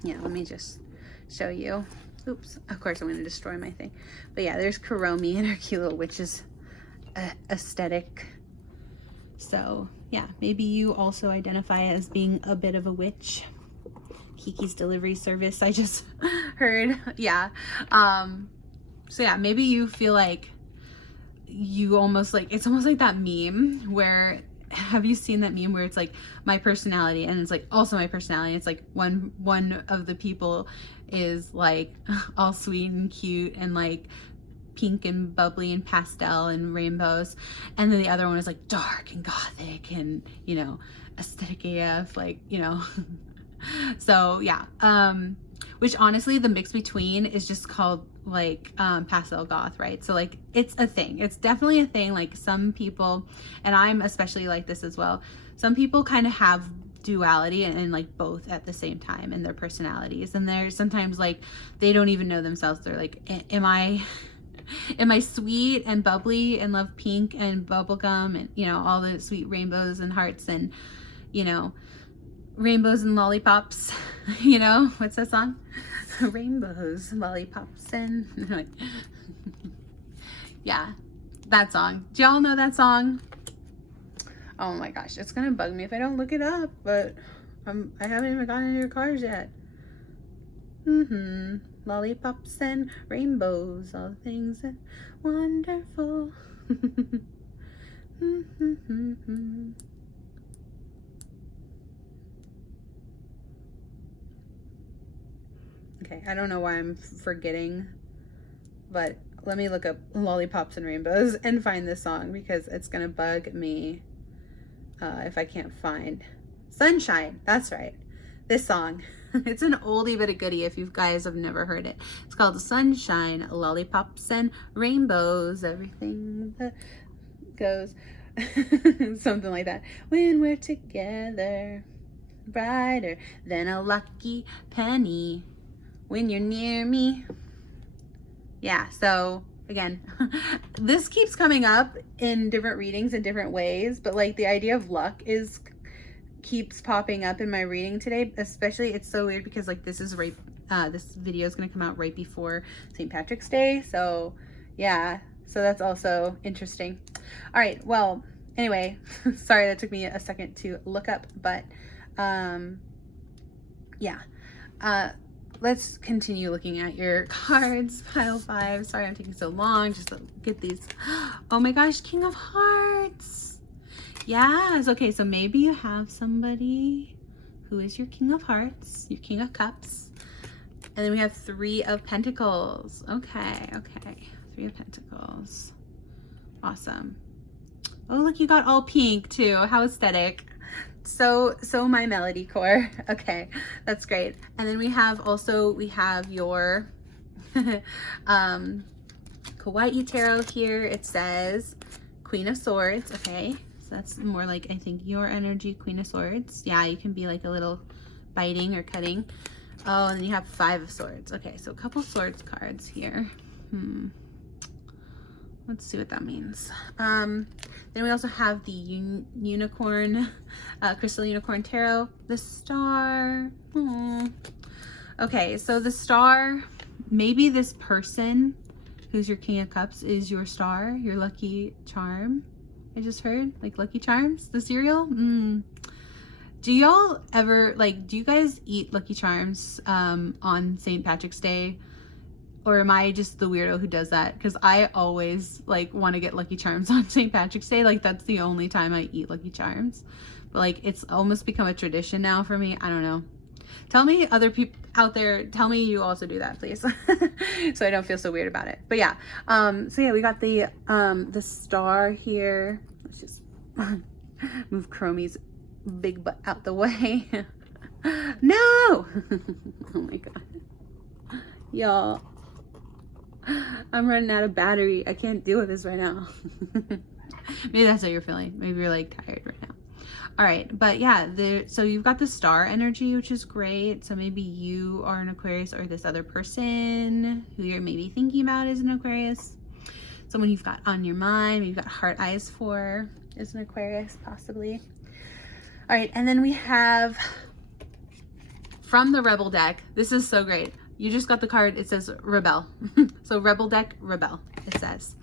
Yeah, let me just show you. Oops, of course I'm going to destroy my thing. But yeah, there's Kuromi in her cute little witch's aesthetic. So yeah, maybe you also identify as being a bit of a witch. Kiki's Delivery Service, I just heard. Yeah. So yeah, maybe you feel like you almost like, it's almost like that meme where, have you seen that meme where it's like my personality and it's like also my personality? It's like one of the people is like all sweet and cute and like pink and bubbly and pastel and rainbows, and then the other one is like dark and gothic and, you know, aesthetic AF, like, you know. So yeah, which honestly the mix between is just called like pastel goth, right? So like it's a thing, it's definitely a thing. Like some people, and I'm especially like this as well, some people kind of have duality and like both at the same time in their personalities, and they're sometimes like they don't even know themselves. They're like, am I sweet and bubbly and love pink and bubblegum and, you know, all the sweet rainbows and hearts and, you know, rainbows and lollipops, you know, what's that song? Rainbows, lollipops, and yeah, that song. Do y'all know that song? Oh my gosh, it's gonna bug me if I don't look it up, but I haven't even gotten into your cars yet. Lollipops and rainbows, all things that wonderful. Okay, I don't know why I'm forgetting, but let me look up lollipops and rainbows and find this song because it's gonna bug me if I can't find Sunshine. That's right, this song. It's an oldie but a goodie if you guys have never heard it. It's called Sunshine, Lollipops and Rainbows, everything that goes. Something like that. When we're together, brighter than a lucky penny when you're near me. Yeah, so again, this keeps coming up in different readings in different ways, but like the idea of luck is keeps popping up in my reading today, especially. It's so weird because like this is right, this video is going to come out right before St. Patrick's Day. So yeah, so that's also interesting. All right, well, anyway, sorry that took me a second to look up, but yeah, let's continue looking at your cards, pile 5. Sorry I'm taking so long just to get these. Oh my gosh, King of Hearts. Yes, okay, so maybe you have somebody who is your King of Hearts, your King of Cups. And then we have 3 of Pentacles. Okay, 3 of Pentacles. Awesome. Oh, look, you got all pink too. How aesthetic. So my melody core. Okay, that's great. And then we have your Kawaii Tarot here. It says Queen of Swords. Okay, so that's more like, I think, your energy, Queen of Swords. Yeah, you can be like a little biting or cutting. Oh, and then you have 5 of Swords. Okay, so a couple swords cards here. Let's see what that means. Then we also have the Unicorn, Crystal Unicorn Tarot, the Star. Aww. Okay, so the Star, maybe this person who's your King of Cups is your star, your lucky charm. I just heard, like Lucky Charms, the cereal. Do y'all ever, like, do you guys eat Lucky Charms on St. Patrick's Day? Or am I just the weirdo who does that? Because I always like want to get Lucky Charms on St. Patrick's Day. Like that's the only time I eat Lucky Charms. But like it's almost become a tradition now for me. I don't know. Tell me, other people out there, tell me you also do that, please. So I don't feel so weird about it. But yeah. So yeah, we got the star here. Let's just move Chromie's big butt out the way. No! Oh my god. Y'all. I'm running out of battery. I can't deal with this right now. Maybe that's how you're feeling. Maybe you're like tired right now. All right, but yeah, so you've got the star energy, which is great. So maybe you are an Aquarius, or this other person who you're maybe thinking about is an Aquarius. Someone you've got on your mind, maybe you've got heart eyes for is an Aquarius, possibly. All right, and then we have from the Rebel deck. This is so great. You just got the card. It says Rebel. So Rebel deck, Rebel, it says.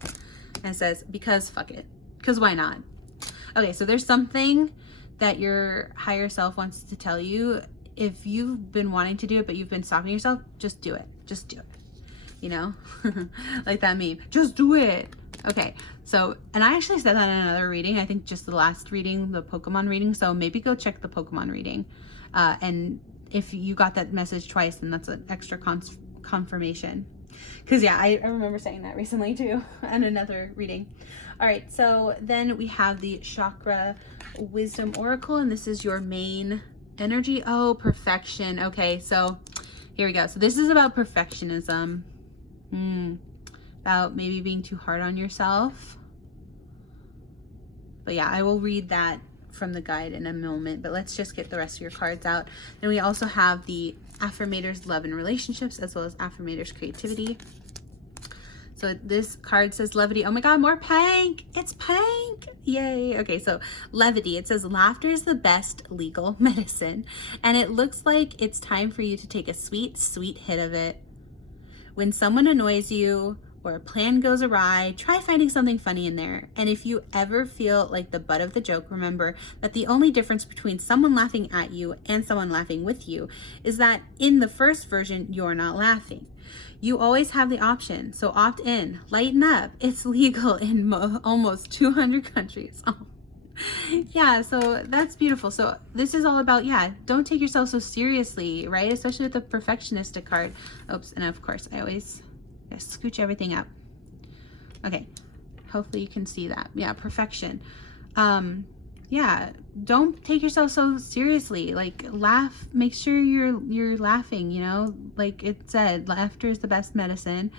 And it says, because fuck it. Because why not? Okay, so there's something that your higher self wants to tell you. If you've been wanting to do it, but you've been stopping yourself, just do it. Just do it. You know? Like that meme. Just do it. Okay, so, and I actually said that in another reading. I think just the last reading, the Pokemon reading. So maybe go check the Pokemon reading. And if you got that message twice, then that's an extra confirmation. Because yeah, I remember saying that recently too in another reading. All right, so then we have the Chakra Wisdom Oracle, and this is your main energy. Oh, perfection. Okay, so here we go. So this is about perfectionism. About maybe being too hard on yourself. But yeah, I will read that from the guide in a moment, but let's just get the rest of your cards out. Then we also have the Affirmators Love and Relationships, as well as Affirmators Creativity. So this card says levity. Oh my god, more pink. It's pink. Yay. Okay, so levity. It says laughter is the best legal medicine, and it looks like it's time for you to take a sweet, sweet hit of it. When someone annoys you or a plan goes awry, try finding something funny in there. And if you ever feel like the butt of the joke, remember that the only difference between someone laughing at you and someone laughing with you is that in the first version, you're not laughing. You always have the option, so opt in, lighten up. It's legal in almost 200 countries. Oh. Yeah, so that's beautiful. So this is all about, yeah, don't take yourself so seriously, right? Especially with the perfectionistic card. Oops, and of course, I always scooch everything up. Okay, hopefully you can see that. Yeah, perfection. Yeah, don't take yourself so seriously. Like, laugh, make sure you're laughing, you know, like it said, laughter is the best medicine,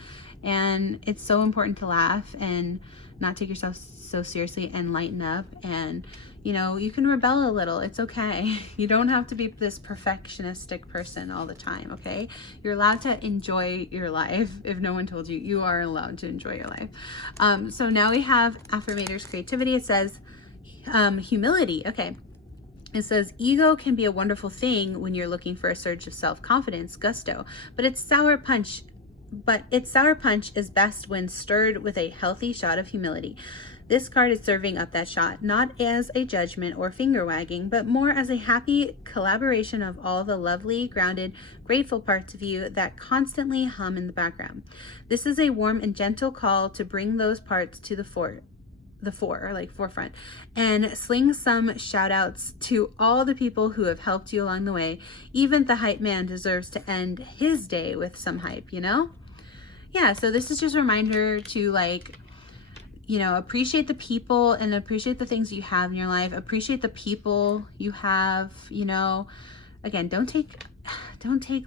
and it's so important to laugh and not take yourself so seriously and lighten up. And you know, you can rebel a little. It's okay. You don't have to be this perfectionistic person all the time, okay? You're allowed to enjoy your life. If no one told you, you are allowed to enjoy your life. So now we have Affirmators Creativity. It says humility. Okay. It says, ego can be a wonderful thing when you're looking for a surge of self-confidence, gusto, but its sour punch is best when stirred with a healthy shot of humility. This card is serving up that shot, not as a judgment or finger wagging, but more as a happy collaboration of all the lovely, grounded, grateful parts of you that constantly hum in the background. This is a warm and gentle call to bring those parts to the forefront, and sling some shout outs to all the people who have helped you along the way. Even the hype man deserves to end his day with some hype, you know? Yeah, so this is just a reminder to, like, you know, appreciate the people and appreciate the things you have in your life. Appreciate the people you have, you know. Again, don't take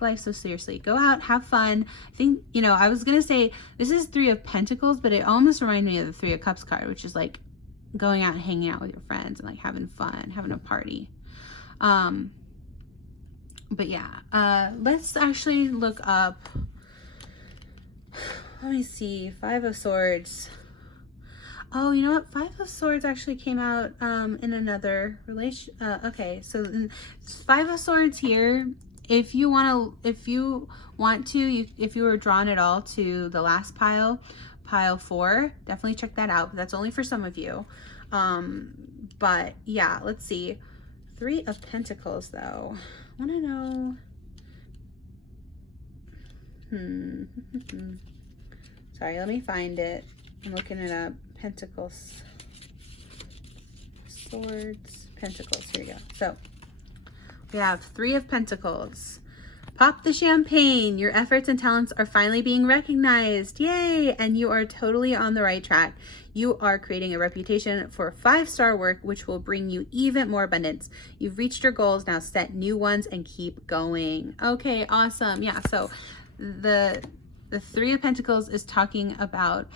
life so seriously. Go out, have fun. I think, you know, I was gonna say this is Three of Pentacles, but it almost reminded me of the Three of Cups card, which is like going out and hanging out with your friends and like having fun, having a party. But yeah, let's actually look up, let me see, Five of Swords. Oh, you know what? Five of Swords actually came out in another relation. Okay, so Five of Swords here. If you if you were drawn at all to the last pile 4, definitely check that out. But that's only for some of you. But yeah, let's see. Three of Pentacles, though. I want to know. Sorry, let me find it. I'm looking it up. Pentacles, Swords, Pentacles. Here we go. So we have Three of Pentacles. Pop the champagne. Your efforts and talents are finally being recognized. Yay! And you are totally on the right track. You are creating a reputation for 5-star work, which will bring you even more abundance. You've reached your goals. Now set new ones and keep going. Okay, awesome. Yeah, so the Three of Pentacles is talking about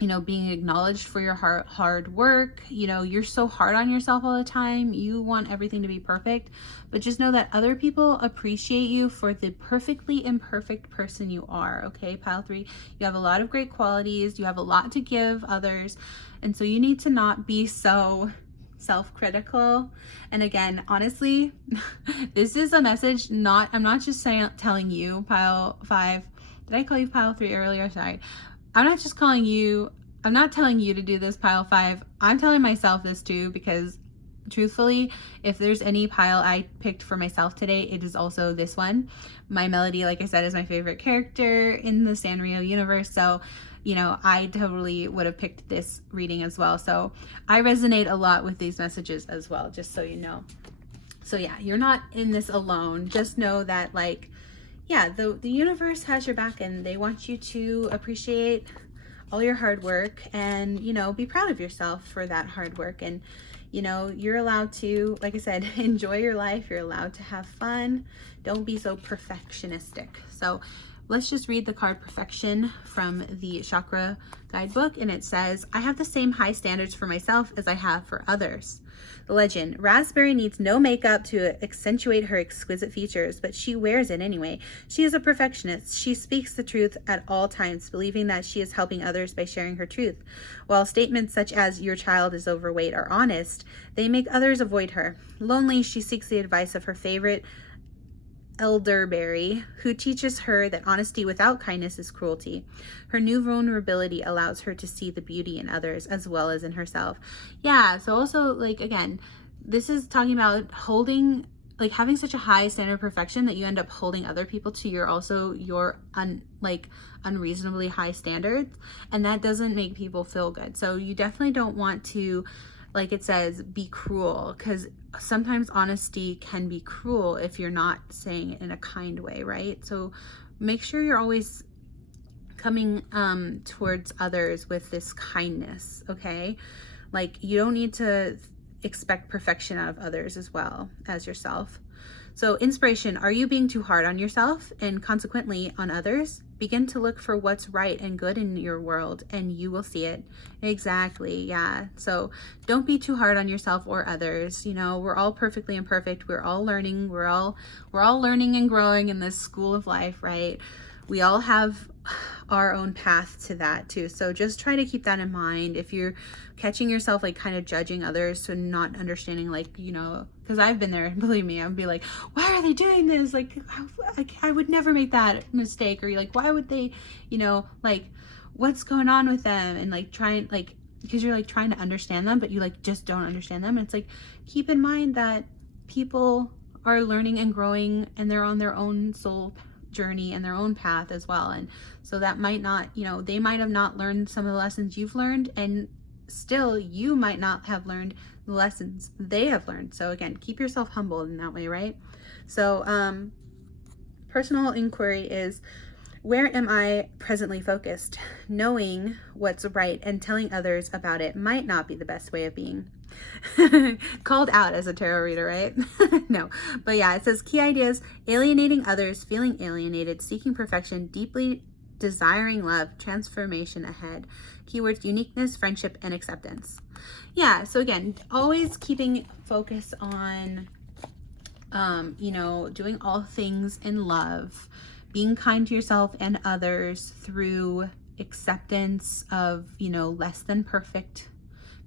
you know, being acknowledged for your hard work. You know, you're so hard on yourself all the time. You want everything to be perfect, but just know that other people appreciate you for the perfectly imperfect person you are. Okay, pile 3, you have a lot of great qualities. You have a lot to give others. And so you need to not be so self-critical. And again, honestly, this is a message, I'm not just telling you, pile 5. Did I call you pile 3 earlier? Sorry. I'm not telling you to do this, pile 5. I'm telling myself this too, because truthfully, if there's any pile I picked for myself today, it is also this one. My Melody, like I said, is my favorite character in the Sanrio universe. So, you know, I totally would have picked this reading as well. So I resonate a lot with these messages as well, just so you know. So yeah, you're not in this alone. Just know that, like, yeah, the universe has your back, and they want you to appreciate all your hard work and, you know, be proud of yourself for that hard work. And, you know, you're allowed to, like I said, enjoy your life. You're allowed to have fun. Don't be so perfectionistic. So let's just read the card Perfection from the Chakra guidebook. And it says, I have the same high standards for myself as I have for others. The legend, Raspberry needs no makeup to accentuate her exquisite features, but she wears it anyway. She is a perfectionist. She speaks the truth at all times, believing that she is helping others by sharing her truth. While statements such as your child is overweight are honest, they make others avoid her. Lonely, she seeks the advice of her favorite elderberry, who teaches her that honesty without kindness is cruelty. Her new vulnerability allows her to see the beauty in others as well as in herself. Yeah, so also, like, again, this is talking about holding, like, having such a high standard of perfection that you end up holding other people to your unreasonably high standards, and that doesn't make people feel good. So you definitely don't want to, like it says, be cruel, because sometimes honesty can be cruel if you're not saying it in a kind way, right? So make sure you're always coming towards others with this kindness, okay? Like, you don't need to expect perfection out of others as well as yourself. So inspiration, are you being too hard on yourself and consequently on others? Begin to look for what's right and good in your world and you will see it. Exactly, yeah. So don't be too hard on yourself or others. You know, we're all perfectly imperfect. We're all learning. We're all learning and growing in this school of life, right? We all have our own path to that too. So just try to keep that in mind. If you're catching yourself like kind of judging others, so not understanding, like, you know, because I've been there, believe me, I'd be like, why are they doing this? Like, I would never make that mistake. Or you're like, why would they, you know, like, what's going on with them? And like trying, like, because you're like trying to understand them, but you like just don't understand them. And it's like, keep in mind that people are learning and growing, and they're on their own soul journey and their own path as well. And so that might not, you know, they might have not learned some of the lessons you've learned, and still you might not have learned the lessons they have learned. So again, keep yourself humble in that way, right? So personal inquiry is, where am I presently focused? Knowing what's right and telling others about it might not be the best way of being. Called out as a tarot reader, right? No, but yeah, it says key ideas: alienating others, feeling alienated, seeking perfection, deeply desiring love, transformation ahead. Keywords: uniqueness, friendship, and acceptance. Yeah, so again, always keeping focus on, you know, doing all things in love, being kind to yourself and others through acceptance of, you know, less than perfect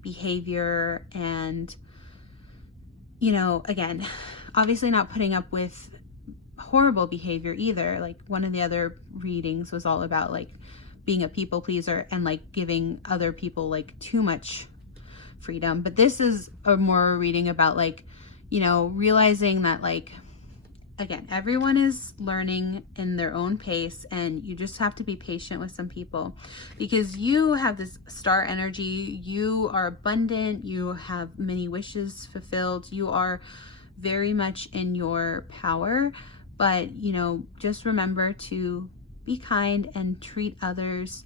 behavior. And, you know, again, obviously not putting up with horrible behavior either. Like one of the other readings was all about like being a people pleaser and like giving other people like too much freedom. But this is a more reading about like, you know, realizing that like, again, everyone is learning in their own pace, and you just have to be patient with some people, because you have this star energy. You are abundant. You have many wishes fulfilled. You are very much in your power. But, you know, just remember to be kind and treat others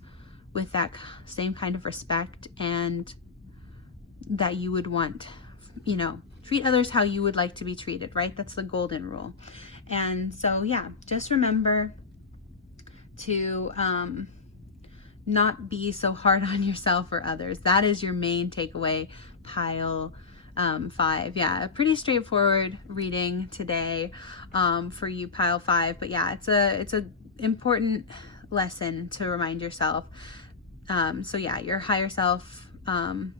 with that same kind of respect, and that you would want, you know, treat others how you would like to be treated, right? That's the golden rule. And so, yeah, just remember to not be so hard on yourself or others. That is your main takeaway, pile 5. Yeah, a pretty straightforward reading today for you, pile 5. But yeah, it's a important lesson to remind yourself. So yeah, your higher self or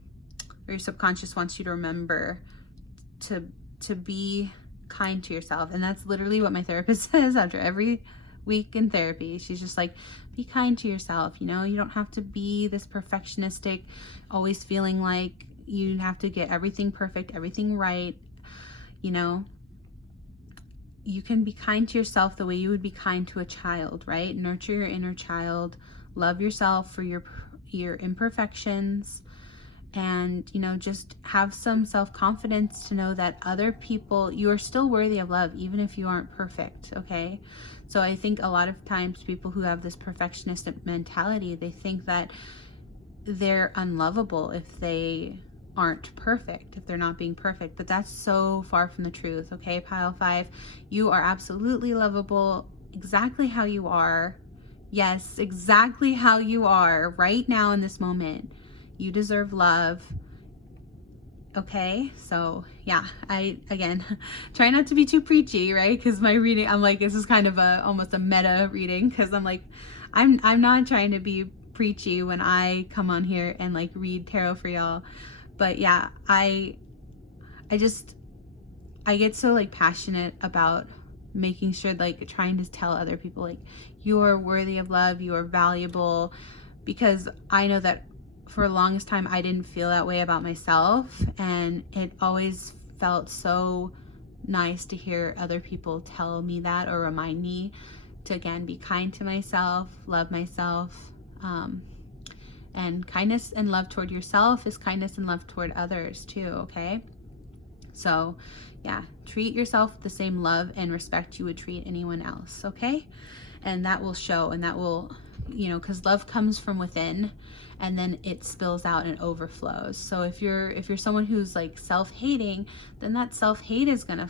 your subconscious wants you to remember to be kind to yourself. And that's literally what my therapist says after every week in therapy. She's just like, be kind to yourself. You know, you don't have to be this perfectionistic, always feeling like you have to get everything perfect, everything right. You know, you can be kind to yourself the way you would be kind to a child, right? Nurture your inner child, love yourself for your imperfections. And, you know, just have some self-confidence to know that other people, you are still worthy of love, even if you aren't perfect, okay? So I think a lot of times people who have this perfectionist mentality, they think that they're unlovable if they aren't perfect, if they're not being perfect. But that's so far from the truth, okay? Pile 5, you are absolutely lovable exactly how you are. Yes, exactly how you are right now in this moment. You deserve love. Okay, so yeah, I again try not to be too preachy, right? Because my reading, I'm like, this is kind of almost a meta reading, because I'm like, I'm not trying to be preachy when I come on here and like read tarot for y'all. But yeah, I get so like passionate about making sure, like trying to tell other people like, you are worthy of love, you are valuable, because I know that for the longest time I didn't feel that way about myself, and it always felt so nice to hear other people tell me that, or remind me to again be kind to myself, love myself. And kindness and love toward yourself is kindness and love toward others too, okay? So yeah, treat yourself with the same love and respect you would treat anyone else, okay? And that will show, and that will, you know, because love comes from within, and then it spills out and overflows. So if you're someone who's like self-hating, then that self-hate is gonna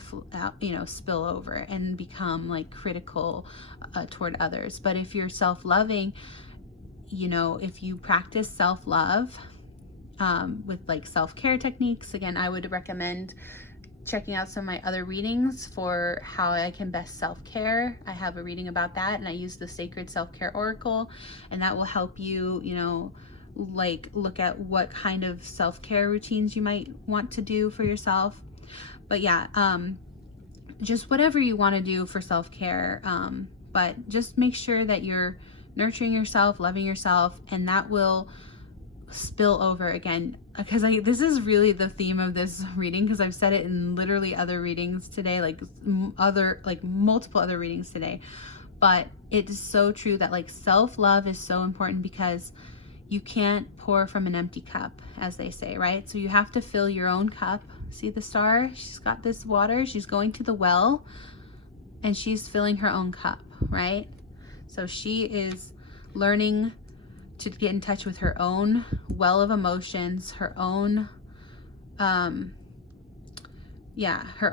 you know, spill over and become like critical toward others. But if you're self-loving, you know, if you practice self-love with like self-care techniques, again, I would recommend checking out some of my other readings for how I can best self-care, I have a reading about that, and I use the Sacred Self-Care Oracle, and that will help you, you know, like look at what kind of self-care routines you might want to do for yourself. But yeah, just whatever you want to do for self-care, but just make sure that you're nurturing yourself, loving yourself, and that will spill over again, because this is really the theme of this reading, because I've said it in literally other readings today, like multiple other readings today, but it is so true that like self-love is so important, because you can't pour from an empty cup, as they say, right? So you have to fill your own cup. See the star? She's got this water, she's going to the well, and she's filling her own cup, right? So she is learning to get in touch with her own well of emotions, her own, her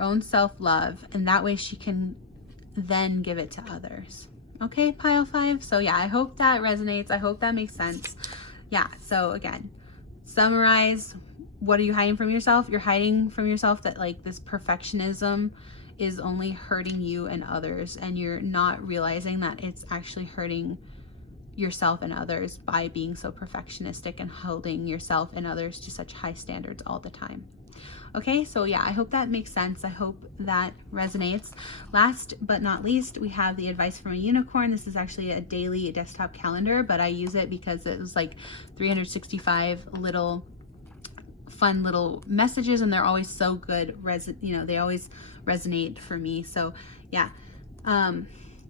own self-love, and that way she can then give it to others. Okay, pile 5. So yeah, I hope that resonates. I hope that makes sense. Yeah, so again, summarize, what are you hiding from yourself? You're hiding from yourself that like this perfectionism is only hurting you and others, and you're not realizing that it's actually hurting yourself and others by being so perfectionistic and holding yourself and others to such high standards all the time. Okay, so yeah, I hope that makes sense. I hope that resonates. Last but not least, we have the advice from a unicorn. This is actually a daily desktop calendar, but I use it because it was like 365 little fun little messages, and they're always so good. They always resonate for me. So yeah,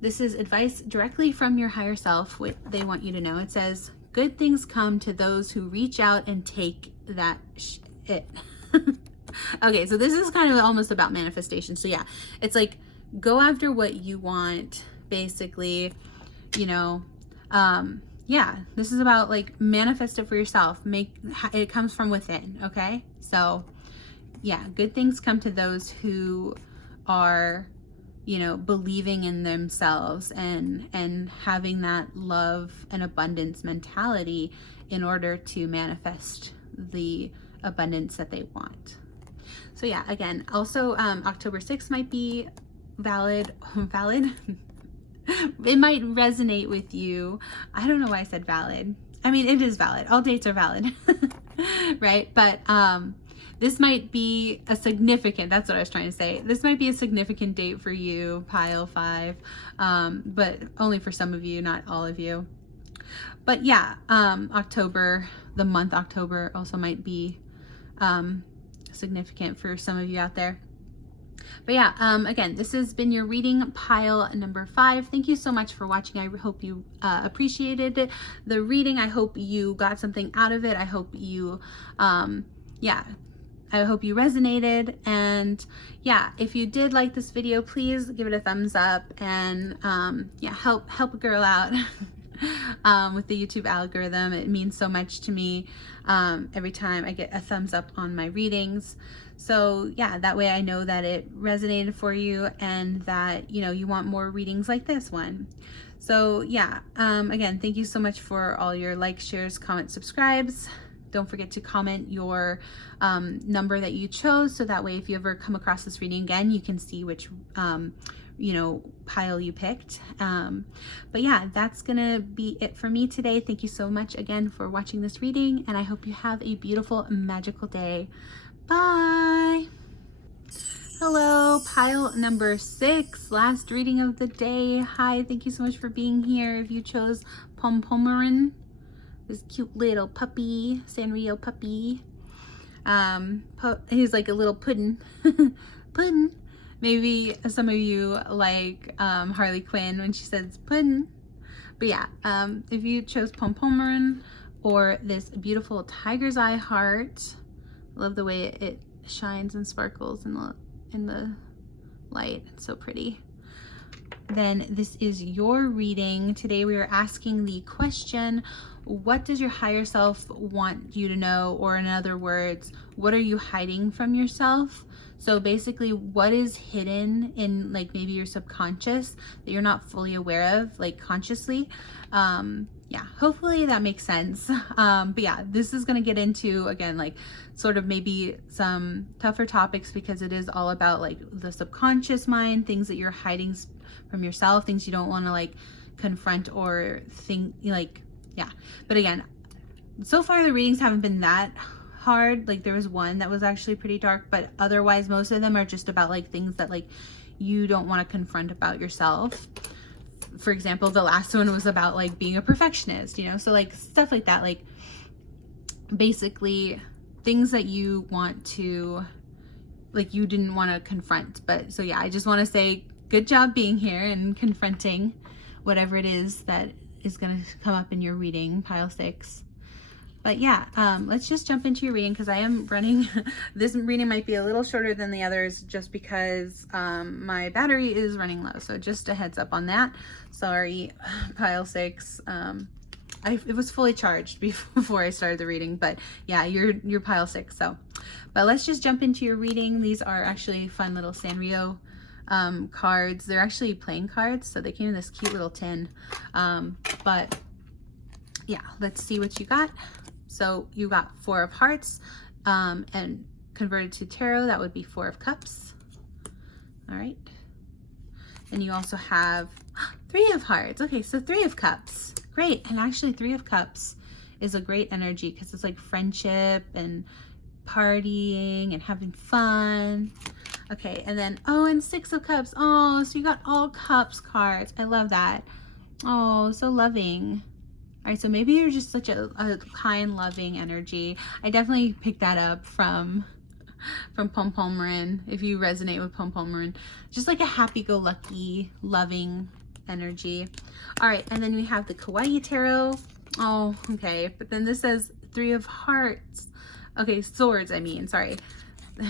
this is advice directly from your higher self, what they want you to know. It says, good things come to those who reach out and take that shit. Okay, so this is kind of almost about manifestation. So yeah, it's like, go after what you want, basically, you know. Yeah, this is about like manifest it for yourself. It comes from within, okay? So yeah, good things come to those who are, you know, believing in themselves and having that love and abundance mentality in order to manifest the abundance that they want. So yeah, again, also October 6th might be valid. It might resonate with you. I don't know why I said valid. I mean, it is valid. All dates are valid, right? But this might be a significant, that's what I was trying to say. This might be a significant date for you, pile 5, but only for some of you, not all of you. But yeah, October, the month October also might be significant for some of you out there. But yeah, again, this has been your reading, pile number 5. Thank you so much for watching. I hope you appreciated the reading. I hope you got something out of it. I hope you, I hope you resonated. And yeah, if you did like this video, please give it a thumbs up, and yeah, help a girl out with the YouTube algorithm. It means so much to me every time I get a thumbs up on my readings. So yeah, that way I know that it resonated for you, and that, you know, you want more readings like this one. So yeah, again, thank you so much for all your likes, shares, comments, subscribes. Don't forget to comment your number that you chose, so that way if you ever come across this reading again, you can see which you know, pile you picked. But yeah, that's gonna be it for me today. Thank you so much again for watching this reading, and I hope you have a beautiful, magical day. Bye. Hello, pile number 6, last reading of the day. Hi, thank you so much for being here. If you chose Pompomeran, this cute little puppy, Sanrio puppy. He's like a little puddin. Puddin. Maybe some of you like Harley Quinn when she says puddin. But yeah, if you chose Pompomeran or this beautiful tiger's eye heart, love the way it shines and sparkles in the light. It's so pretty. then this is your reading. Today we are asking the question, what does your higher self want you to know? Or in other words, what are you hiding from yourself? So basically, what is hidden in like maybe your subconscious that you're not fully aware of, like consciously? Yeah, hopefully that makes sense. But yeah, this is going to get into, again, like sort of maybe some tougher topics because it is all about like the subconscious mind, things that you're hiding from yourself, things you don't want to like confront or think, like, yeah. But again, so far the readings haven't been that hard. Like there was one that was actually pretty dark, but otherwise most of them are just about like things that like you don't want to confront about yourself. For example, the last one was about like being a perfectionist, you know, so like stuff like that, like basically things that you want to, like you didn't want to confront. But so yeah, I just want to say good job being here and confronting whatever it is that is going to come up in your reading, pile 6. But yeah, let's just jump into your reading because I am running. This reading might be a little shorter than the others just because my battery is running low. So just a heads up on that. Sorry, pile 6. It was fully charged before I started the reading, but yeah, you're pile 6. So, but let's just jump into your reading. These are actually fun little Sanrio cards. They're actually playing cards, so they came in this cute little tin. But yeah, let's see what you got. So you got 4 of Hearts, and converted to tarot, that would be 4 of Cups. All right. And you also have 3 of Hearts. Okay, so 3 of Cups. Great. And actually 3 of Cups is a great energy because it's like friendship and partying and having fun. Okay, and then, oh, and 6 of Cups. Oh, so you got all Cups cards. I love that. Oh, so loving. All right, so maybe you're just such a kind, loving energy. I definitely picked that up from Pom Pom Marin, if you resonate with Pom Pom Marin. Just like a happy-go-lucky, loving energy. All right, and then we have the Kawaii Tarot. Oh, okay, but then this says 3 of Hearts. Okay, swords, I mean, sorry.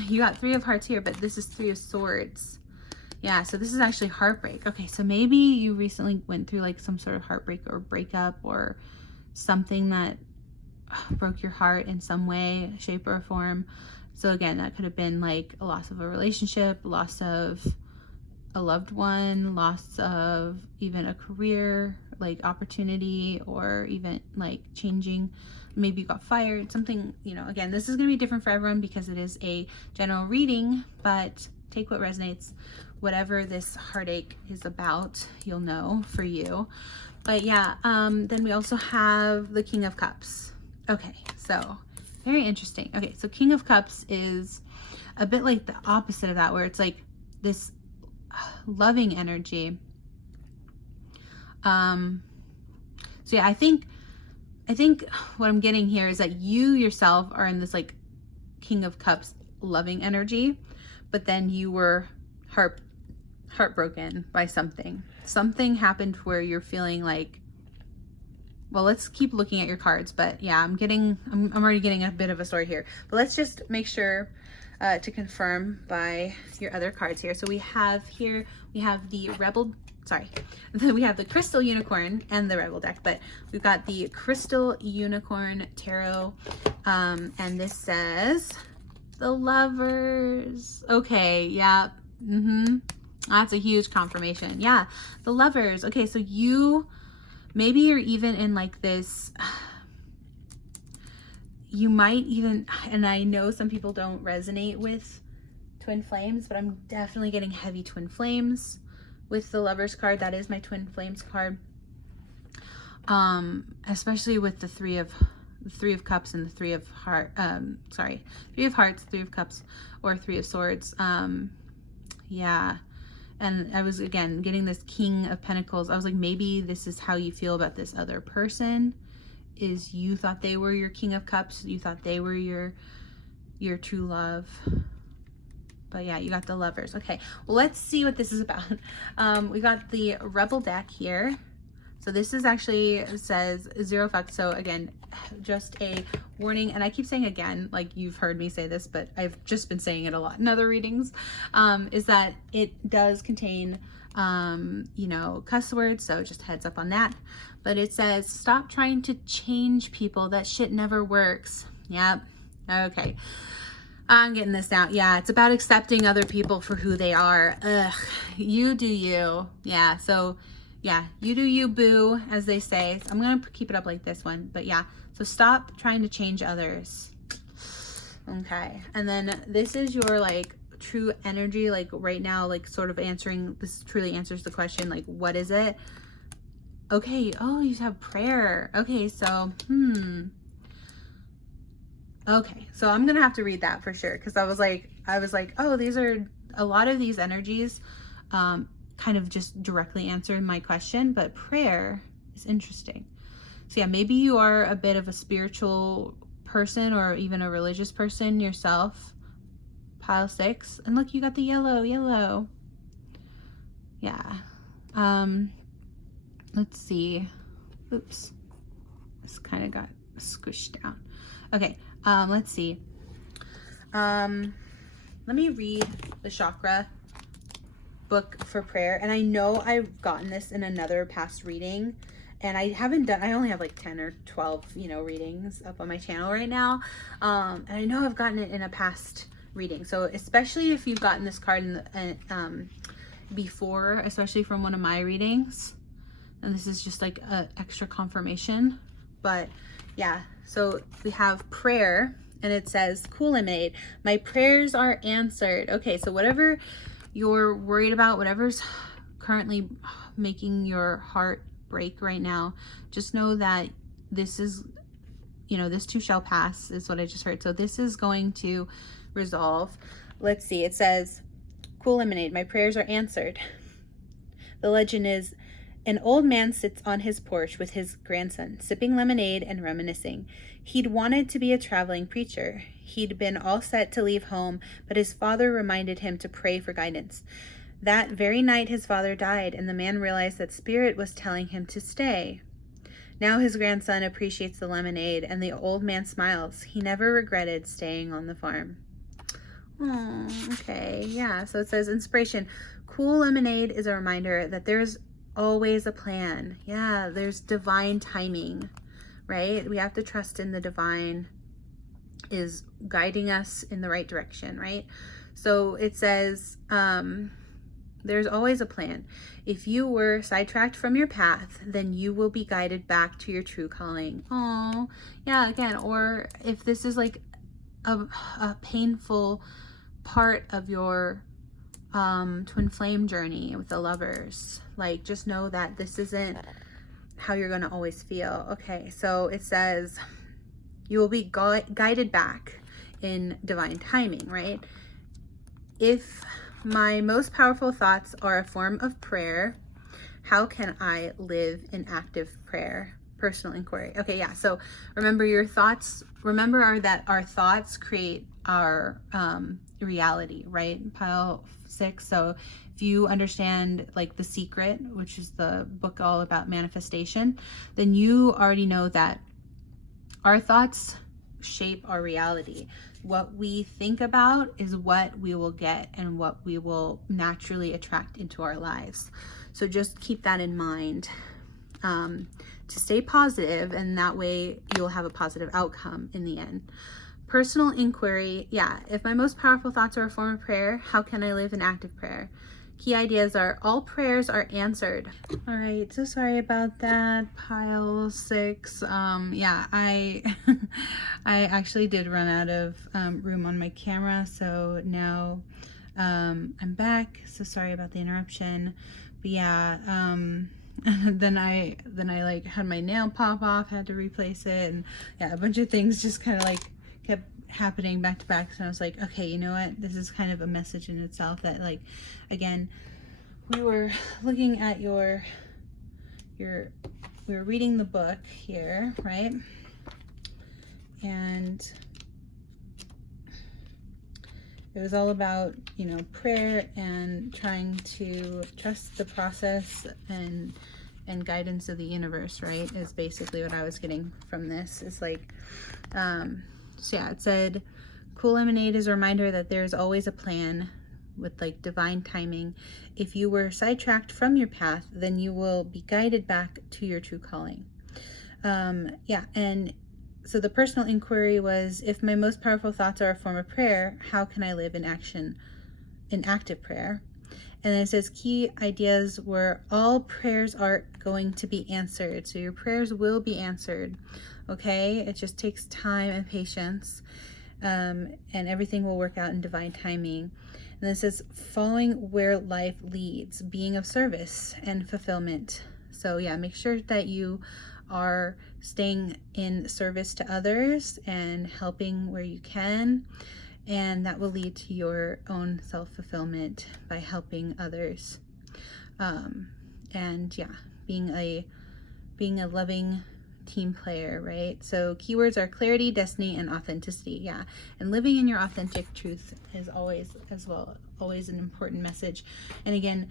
You got 3 of Hearts here, but this is 3 of Swords. Yeah, so this is actually heartbreak. Okay, so maybe you recently went through like some sort of heartbreak or breakup or something that broke your heart in some way, shape, or form. So again, that could have been like a loss of a relationship, loss of a loved one, loss of even a career, like opportunity, or even like changing. Maybe you got fired, something, you know. Again, this is going to be different for everyone because it is a general reading, but take what resonates. Whatever this heartache is about, you'll know for you. But yeah, then we also have the King of Cups. Okay, so very interesting. Okay, so King of Cups is a bit like the opposite of that, where it's like this loving energy. So yeah, I think what I'm getting here is that you yourself are in this like King of Cups loving energy, but then you were heartbroken by something. Something happened where you're feeling like, well, let's keep looking at your cards, but yeah, I'm already getting a bit of a story here, but let's just make sure to confirm by your other cards here. So we have the we have the Crystal Unicorn and the Rebel deck, but we've got the Crystal Unicorn Tarot, and this says the Lovers. Okay, yeah, that's a huge confirmation. Yeah, the Lovers. Okay, so maybe you're even in like this, you might even, and I know some people don't resonate with twin flames, but I'm definitely getting heavy twin flames with the Lovers card. That is my twin flames card. Especially with the three of Cups and the 3 of Hearts, 3 of Cups, or 3 of Swords. Yeah. And I was, again, getting this King of Pentacles. I was like, maybe this is how you feel about this other person, is you thought they were your King of Cups. You thought they were your true love. But yeah, you got the Lovers. Okay, well, let's see what this is about. We got the Rebel deck here. So this is actually, it says 0 fucks. So again, just a warning. And I keep saying again, like you've heard me say this, but I've just been saying it a lot in other readings, is that it does contain you know, cuss words, so just heads up on that. But it says, stop trying to change people. That shit never works. Yep. Okay. I'm getting this out. Yeah, it's about accepting other people for who they are. Ugh. You do you. Yeah, so yeah, you do you, boo, as they say. I'm going to keep it up like this one. But yeah, so stop trying to change others. Okay. And then this is your like true energy, like right now, like sort of answering, this truly answers the question, like, what is it? Okay. Oh, you have prayer. Okay. So, okay. So I'm going to have to read that for sure. Cause I was like, oh, these are a lot of these energies, kind of just directly answered my question, but prayer is interesting. So yeah, maybe you are a bit of a spiritual person or even a religious person yourself. Pile 6. And look, you got the yellow. Yeah. Let's see. Oops. This kind of got squished down. Okay. Let's see. Let me read the Chakra book for prayer. And I know I've gotten this in another past reading, and I only have like 10 or 12, you know, readings up on my channel right now. And I know I've gotten it in a past reading. So especially if you've gotten this card in before, especially from one of my readings, and this is just like a extra confirmation. But yeah, so we have prayer, and it says, cool lemonade, my prayers are answered. Okay, so whatever you're worried about, whatever's currently making your heart break right now, just know that this is, you know, this too shall pass, is what I just heard. So this is going to resolve. Let's see. It says, cool lemonade, my prayers are answered. The legend is, an old man sits on his porch with his grandson, sipping lemonade and reminiscing. He'd wanted to be a traveling preacher. He'd been all set to leave home, but his father reminded him to pray for guidance. That very night his father died, and the man realized that Spirit was telling him to stay. Now his grandson appreciates the lemonade, and the old man smiles. He never regretted staying on the farm. Oh, okay. Yeah, so it says, inspiration. Cool lemonade is a reminder that there's always a plan. Yeah, there's divine timing, right? We have to trust in the divine is guiding us in the right direction, right? So it says, there's always a plan. If you were sidetracked from your path, then you will be guided back to your true calling. Oh, yeah, again, or if this is like a painful part of your twin flame journey with the lovers, like, just know that this isn't how you're going to always feel. Okay, so it says you will be guided back in divine timing, right? If my most powerful thoughts are a form of prayer, how can I live in active prayer? Personal inquiry. Okay, yeah, so remember your thoughts, that our thoughts create our reality, right? Pile 6. So if you understand like The Secret, which is the book all about manifestation, then you already know that our thoughts shape our reality. What we think about is what we will get and what we will naturally attract into our lives. So just keep that in mind, to stay positive, and that way you'll have a positive outcome in the end. Personal inquiry. Yeah, if my most powerful thoughts are a form of prayer, how can I live in active prayer? Key ideas are, all prayers are answered. All right, so sorry about that. Pile 6. Yeah, I actually did run out of room on my camera, so now I'm back. So sorry about the interruption. But yeah, then I like had my nail pop off, had to replace it, and yeah, a bunch of things just kind of like kept happening back to back. So I was like, okay, you know what, this is kind of a message in itself, that like, again, we were looking at we were reading the book here, right? And it was all about, you know, prayer and trying to trust the process and guidance of the universe, right? Is basically what I was getting from this. It's like, so yeah, it said, cool lemonade is a reminder that there's always a plan. with like divine timing. If you were sidetracked from your path, then you will be guided back to your true calling. Yeah, and so the personal inquiry was, if my most powerful thoughts are a form of prayer, how can I live in active prayer? And then it says key ideas were, all prayers are going to be answered. So your prayers will be answered. Okay, it just takes time and patience, and everything will work out in divine timing. And then it says following where life leads, being of service and fulfillment. So yeah, make sure that you are staying in service to others and helping where you can, and that will lead to your own self-fulfillment by helping others. And yeah, being a loving team player, right? So keywords are clarity, destiny, and authenticity. Yeah, and living in your authentic truth is always an important message. And again,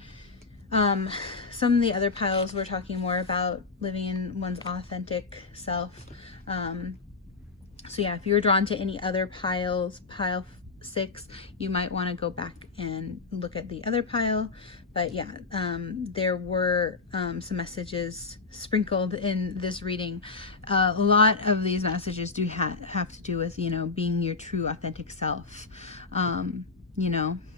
some of the other piles we're talking more about living in one's authentic self. So yeah, if you were drawn to any other piles, pile 6, you might want to go back and look at the other pile. But yeah, there were some messages sprinkled in this reading. A lot of these messages do have to do with, being your true authentic self.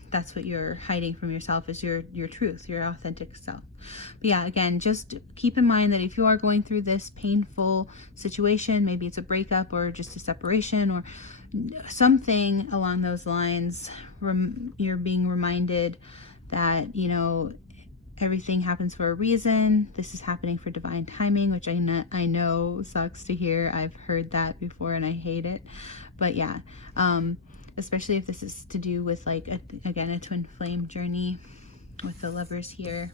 That's what you're hiding from yourself, is your truth, your authentic self. But yeah, again, just keep in mind that if you are going through this painful situation, maybe it's a breakup or just a separation or something along those lines, you're being reminded that, everything happens for a reason. This is happening for divine timing, which I know sucks to hear. I've heard that before and I hate it. But yeah, especially if this is to do with like a twin flame journey with the lovers here,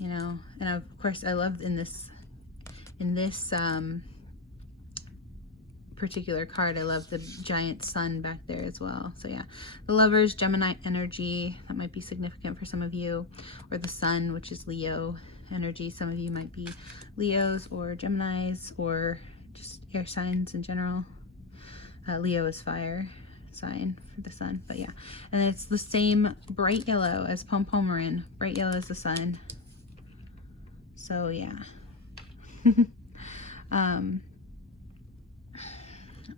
and of course I loved in this particular card, I love the giant sun back there as well. So yeah, the lovers, Gemini energy, that might be significant for some of you, or the sun, which is Leo energy. Some of you might be Leos or Geminis or just air signs in general. Leo is fire sign for the sun, but yeah, and it's the same bright yellow as Pompomerin. Bright yellow is the sun. So yeah.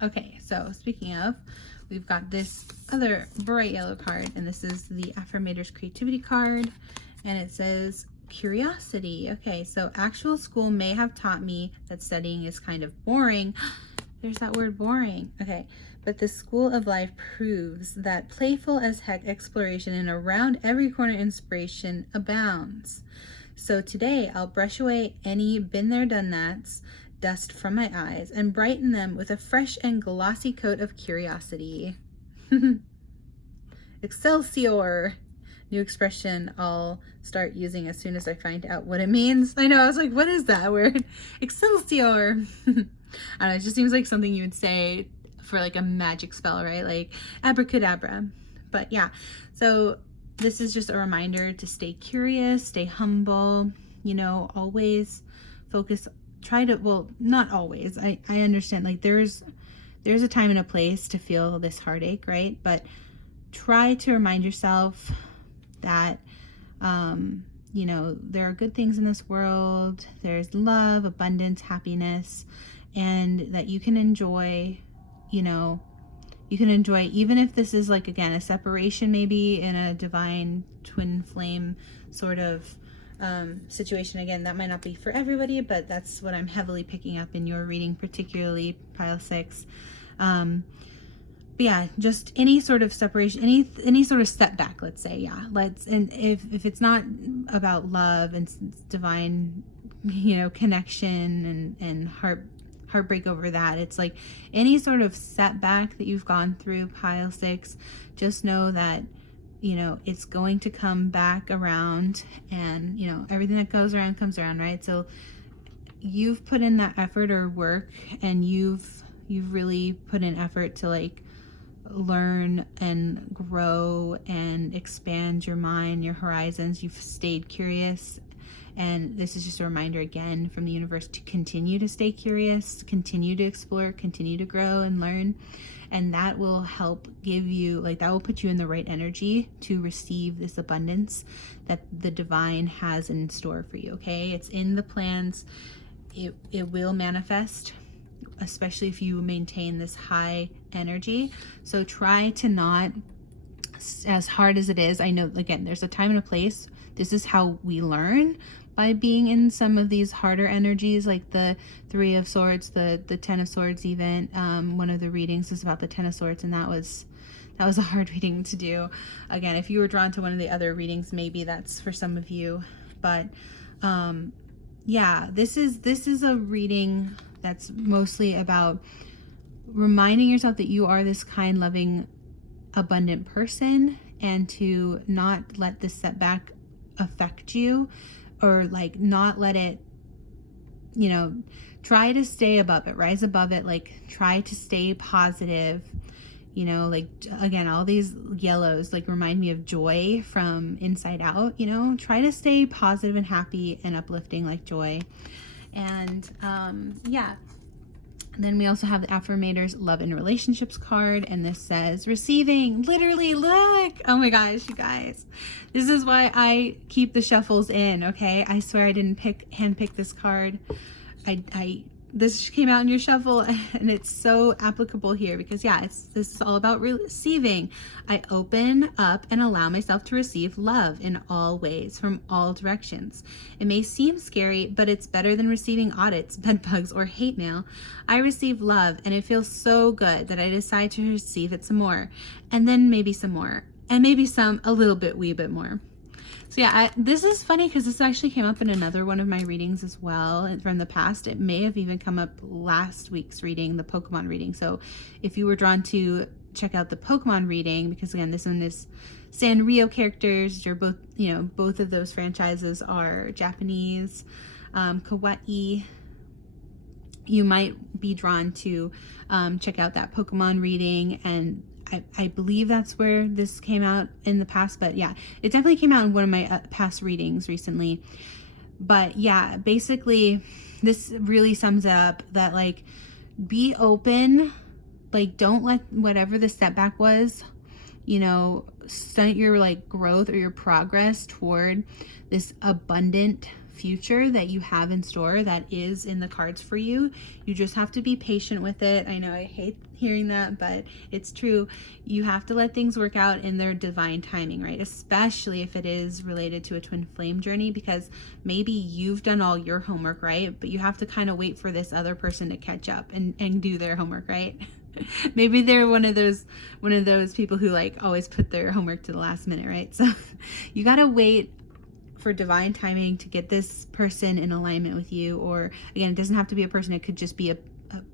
Okay, so speaking of, we've got this other bright yellow card, and this is the Affirmators creativity card, and it says curiosity. Okay, so actual school may have taught me that studying is kind of boring. There's that word, boring. Okay, but the school of life proves that playful as heck exploration and around every corner inspiration abounds. So today I'll brush away any been there done that's dust from my eyes and brighten them with a fresh and glossy coat of curiosity. Excelsior, new expression I'll start using as soon as I find out what it means. I know, I was like, what is that word? Excelsior. I don't know, it just seems like something you would say for like a magic spell, right? Like abracadabra. But yeah, so this is just a reminder to stay curious, stay humble, always focus. Not always. I understand, like there's a time and a place to feel this heartache, right? But try to remind yourself that, there are good things in this world. There's love, abundance, happiness, and that you can enjoy, even if this is like, again, a separation, maybe in a divine twin flame sort of situation. Again, that might not be for everybody, but that's what I'm heavily picking up in your reading, particularly pile 6. But yeah, just any sort of separation, any sort of setback, let's say, yeah, and if it's not about love and divine, connection and heartbreak over that, it's like any sort of setback that you've gone through, pile 6, just know that it's going to come back around, and everything that goes around comes around, right? So you've put in that effort or work, and you've really put in effort to like learn and grow and expand your mind, your horizons. You've stayed curious, And this is just a reminder again from the universe to continue to stay curious, continue to explore, continue to grow and learn. And that will help give you, like, that will put you in the right energy to receive this abundance that the divine has in store for you, okay? It's in the plans. It will manifest, especially if you maintain this high energy. So try to not, as hard as it is, I know, again, there's a time and a place. This is how we learn, by being in some of these harder energies, like the Three of Swords, the Ten of Swords even. One of the readings is about the Ten of Swords, and that was a hard reading to do. Again, if you were drawn to one of the other readings, maybe that's for some of you. But yeah, this is a reading that's mostly about reminding yourself that you are this kind, loving, abundant person, and to not let this setback affect you, or like not let it, you know, try to stay above it, rise above it, like try to stay positive, you know, like again, all these yellows like remind me of joy from Inside Out, you know, try to stay positive and happy and uplifting like joy. And yeah. Then we also have the Affirmators Love and Relationships card, and this says receiving. Literally, look! Oh my gosh, you guys. This is why I keep the shuffles in, okay? I swear I didn't handpick this card. This came out in your shuffle, and it's so applicable here because, yeah, this is all about receiving. I open up and allow myself to receive love in all ways, from all directions. It may seem scary, but it's better than receiving audits, bedbugs, or hate mail. I receive love, and it feels so good that I decide to receive it some more, and then maybe some more, and maybe a wee bit more. So yeah, this is funny because this actually came up in another one of my readings as well from the past. It may have even come up last week's reading, the Pokemon reading. So if you were drawn to check out the Pokemon reading, because again, this one is Sanrio characters. You're both, you know, both of those franchises are Japanese. Kawaii. You might be drawn to check out that Pokemon reading, and I believe that's where this came out in the past, but yeah, it definitely came out in one of my past readings recently. But yeah, basically this really sums up that, like, be open, like don't let whatever the setback was, you know, stunt your like growth or your progress toward this abundant future that you have in store that is in the cards for you. You just have to be patient with it. I know I hate hearing that, but it's true. You have to let things work out in their divine timing, right? Especially if it is related to a twin flame journey, because maybe you've done all your homework, right? But you have to kind of wait for this other person to catch up and do their homework, right? Maybe they're one of those people who like always put their homework to the last minute, right? So you got to wait for divine timing to get this person in alignment with you. Or again, it doesn't have to be a person. It could just be a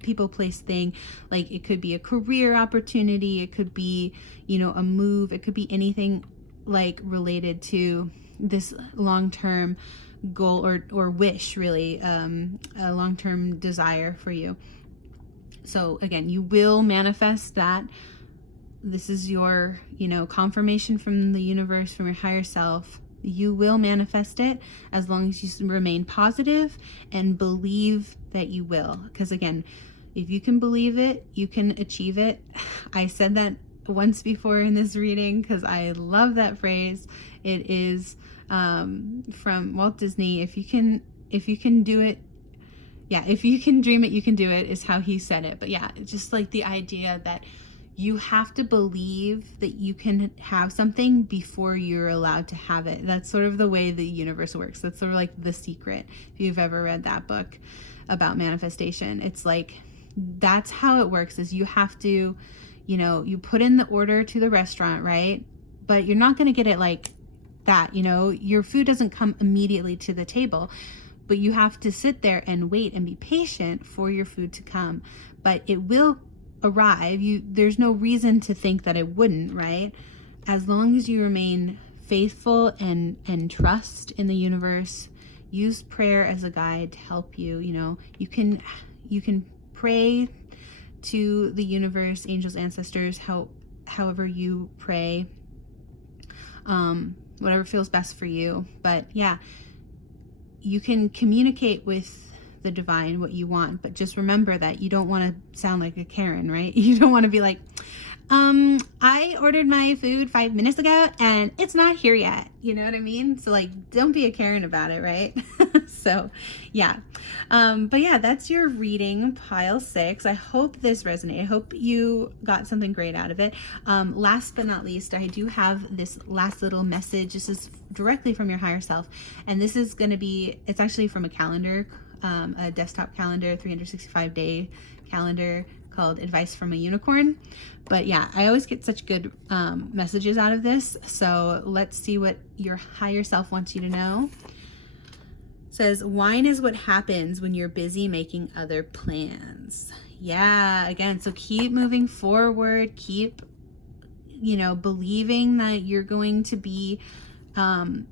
people, place, thing. Like it could be a career opportunity. It could be, you know, a move. It could be anything like related to this long-term goal or wish, really, a long-term desire for you. So again, you will manifest that. This is your, you know, confirmation from the universe, from your higher self. You will manifest it as long as you remain positive and believe that you will. Because again, if you can believe it, you can achieve it. I said that once before in this reading because I love that phrase. It is from Walt Disney. If you can do it, yeah, if you can dream it, you can do it, is how he said it. But yeah, it's just like the idea that you have to believe that you can have something before you're allowed to have it. That's sort of the way the universe works. That's sort of like The Secret. If you've ever read that book about manifestation, it's like, that's how it works, is you have to, you know, you put in the order to the restaurant, right? But you're not going to get it like that. You know, your food doesn't come immediately to the table, but you have to sit there and wait and be patient for your food to come. But it will arrive. There's no reason to think that it wouldn't, right? As long as you remain faithful and trust in the universe, use prayer as a guide to help you. You know, you can pray to the universe, angels, ancestors, however you pray, whatever feels best for you. But yeah, you can communicate with the divine what you want, but just remember that you don't want to sound like a Karen, right? You don't want to be like, I ordered my food 5 minutes ago and it's not here yet. You know what I mean? So like, don't be a Karen about it, right? So yeah. But yeah, that's your reading, pile 6. I hope this resonated. I hope you got something great out of it. Last but not least, I do have this last little message. This is directly from your higher self. And this is going to be, it's actually from a calendar, a desktop calendar, 365-day calendar called Advice from a Unicorn. But yeah, I always get such good messages out of this. So let's see what your higher self wants you to know. It says, wine is what happens when you're busy making other plans. Yeah, again, so keep moving forward. Keep, you know, believing that you're going to be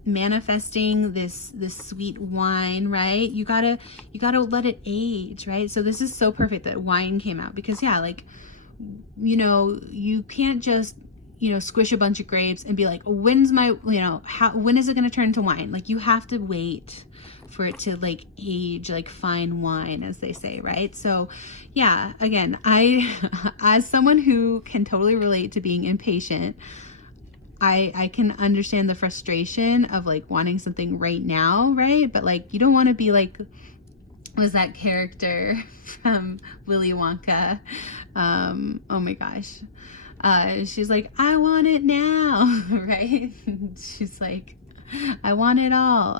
manifesting this sweet wine, right? You gotta let it age, right? So this is so perfect that wine came out, because yeah, like, you know, you can't just, you know, squish a bunch of grapes and be like, when's my, you know, when is it going to turn to wine? Like, you have to wait for it to like age, like fine wine, as they say, right? So yeah, again, as someone who can totally relate to being impatient, I can understand the frustration of like wanting something right now, right? But like, you don't want to be like, was that character from Willy Wonka? Oh my gosh. She's like, I want it now, right? She's like, I want it all.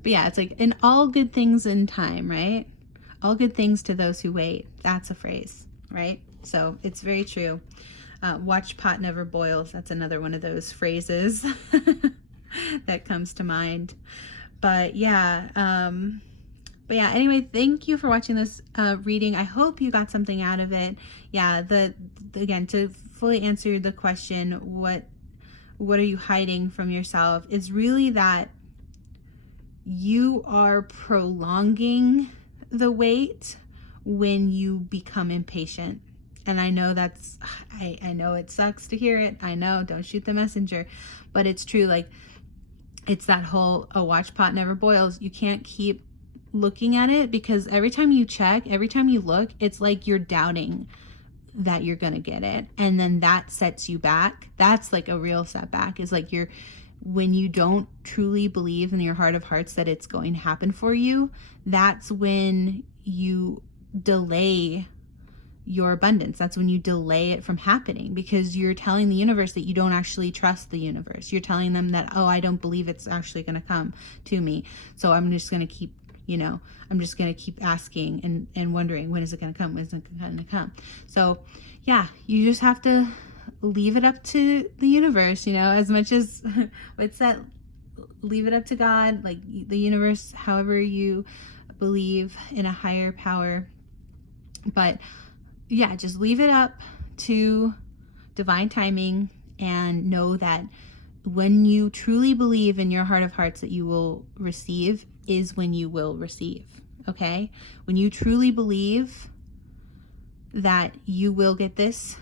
But yeah, it's like, in all good things in time, right? All good things to those who wait. That's a phrase, right? So it's very true. Watch pot never boils. That's another one of those phrases that comes to mind. But yeah, anyway, thank you for watching this reading. I hope you got something out of it. Yeah, again, to fully answer the question, what are you hiding from yourself, is really that you are prolonging the wait when you become impatient. And I know that's, I know it sucks to hear it. I know, don't shoot the messenger, but it's true. Like, it's that whole, watch pot never boils. You can't keep looking at it, because every time you check, every time you look, it's like you're doubting that you're gonna get it, and then that sets you back. That's like a real setback, is like when you don't truly believe in your heart of hearts that it's going to happen for you, that's when you delay your abundance. That's when you delay it from happening, because you're telling the universe that you don't actually trust the universe. You're telling them that, oh, I don't believe it's actually going to come to me, so I'm just going to keep, you know, I'm just going to keep asking and wondering, when is it going to come? When is it going to come? So yeah, you just have to leave it up to the universe, you know, as much as what's that, leave it up to God, like the universe, however you believe in a higher power. But yeah, just leave it up to divine timing, and know that when you truly believe in your heart of hearts that you will receive is when you will receive. Okay? When you truly believe that you will get this,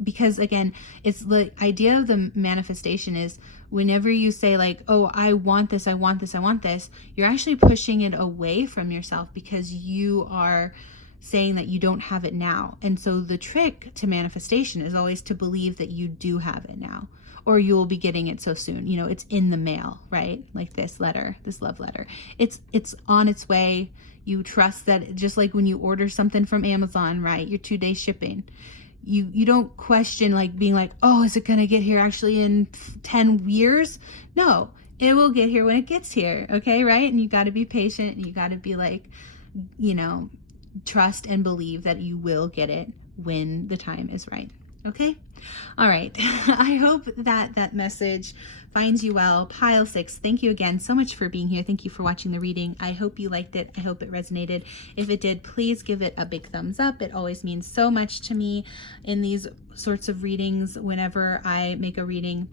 because again, it's the idea of the manifestation is, whenever you say like, oh, I want this, I want this, I want this, you're actually pushing it away from yourself, because you are saying that you don't have it now. And so the trick to manifestation is always to believe that you do have it now, or you will be getting it so soon. You know, it's in the mail, right? Like this letter, this love letter, it's on its way. You trust that, just like when you order something from Amazon, right? Your 2-day shipping. You don't question like being like, oh, is it going to get here actually in 10 years? No, it will get here when it gets here. Okay. Right. And you got to be patient, and you got to be like, you know, trust and believe that you will get it when the time is right. Okay. All right. I hope that message finds you well. Pile 6, thank you again so much for being here. Thank you for watching the reading. I hope you liked it. I hope it resonated. If it did, please give it a big thumbs up. It always means so much to me in these sorts of readings. Whenever I make a reading,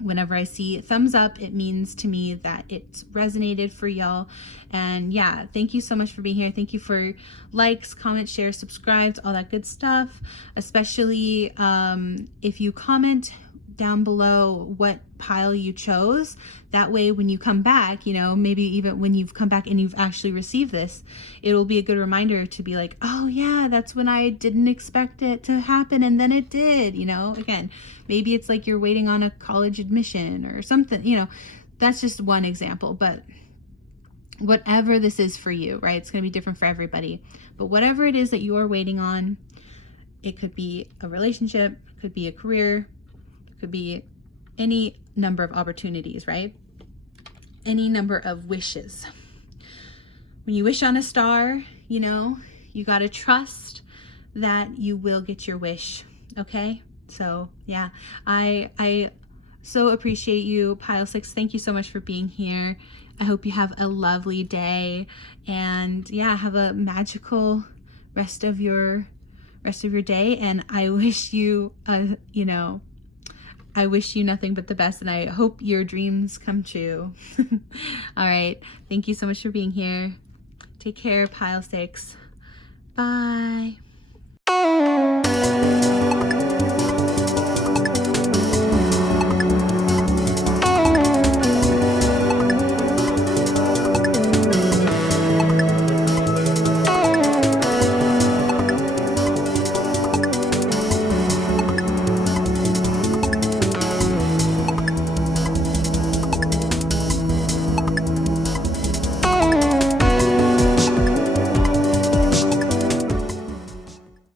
whenever I see thumbs up, it means to me that it's resonated for y'all. And yeah, thank you so much for being here. Thank you for likes, comments, shares, subscribes, all that good stuff. Especially if you comment down below what pile you chose. That way when you come back, you know, maybe even when you've come back and you've actually received this, it'll be a good reminder to be like, oh yeah, that's when I didn't expect it to happen and then it did, you know. Again, maybe it's like you're waiting on a college admission or something, you know. That's just one example, but whatever this is for you, right? It's going to be different for everybody. But whatever it is that you are waiting on, it could be a relationship, it could be a career, it could be any number of opportunities, right? Any number of wishes. When you wish on a star, you know, you got to trust that you will get your wish, okay? So yeah, I so appreciate you, Pile 6. Thank you so much for being here. I hope you have a lovely day, and yeah, have a magical rest of your day. And I wish you, you know, I wish you nothing but the best, and I hope your dreams come true. All right. Thank you so much for being here. Take care, Pile 6. Bye.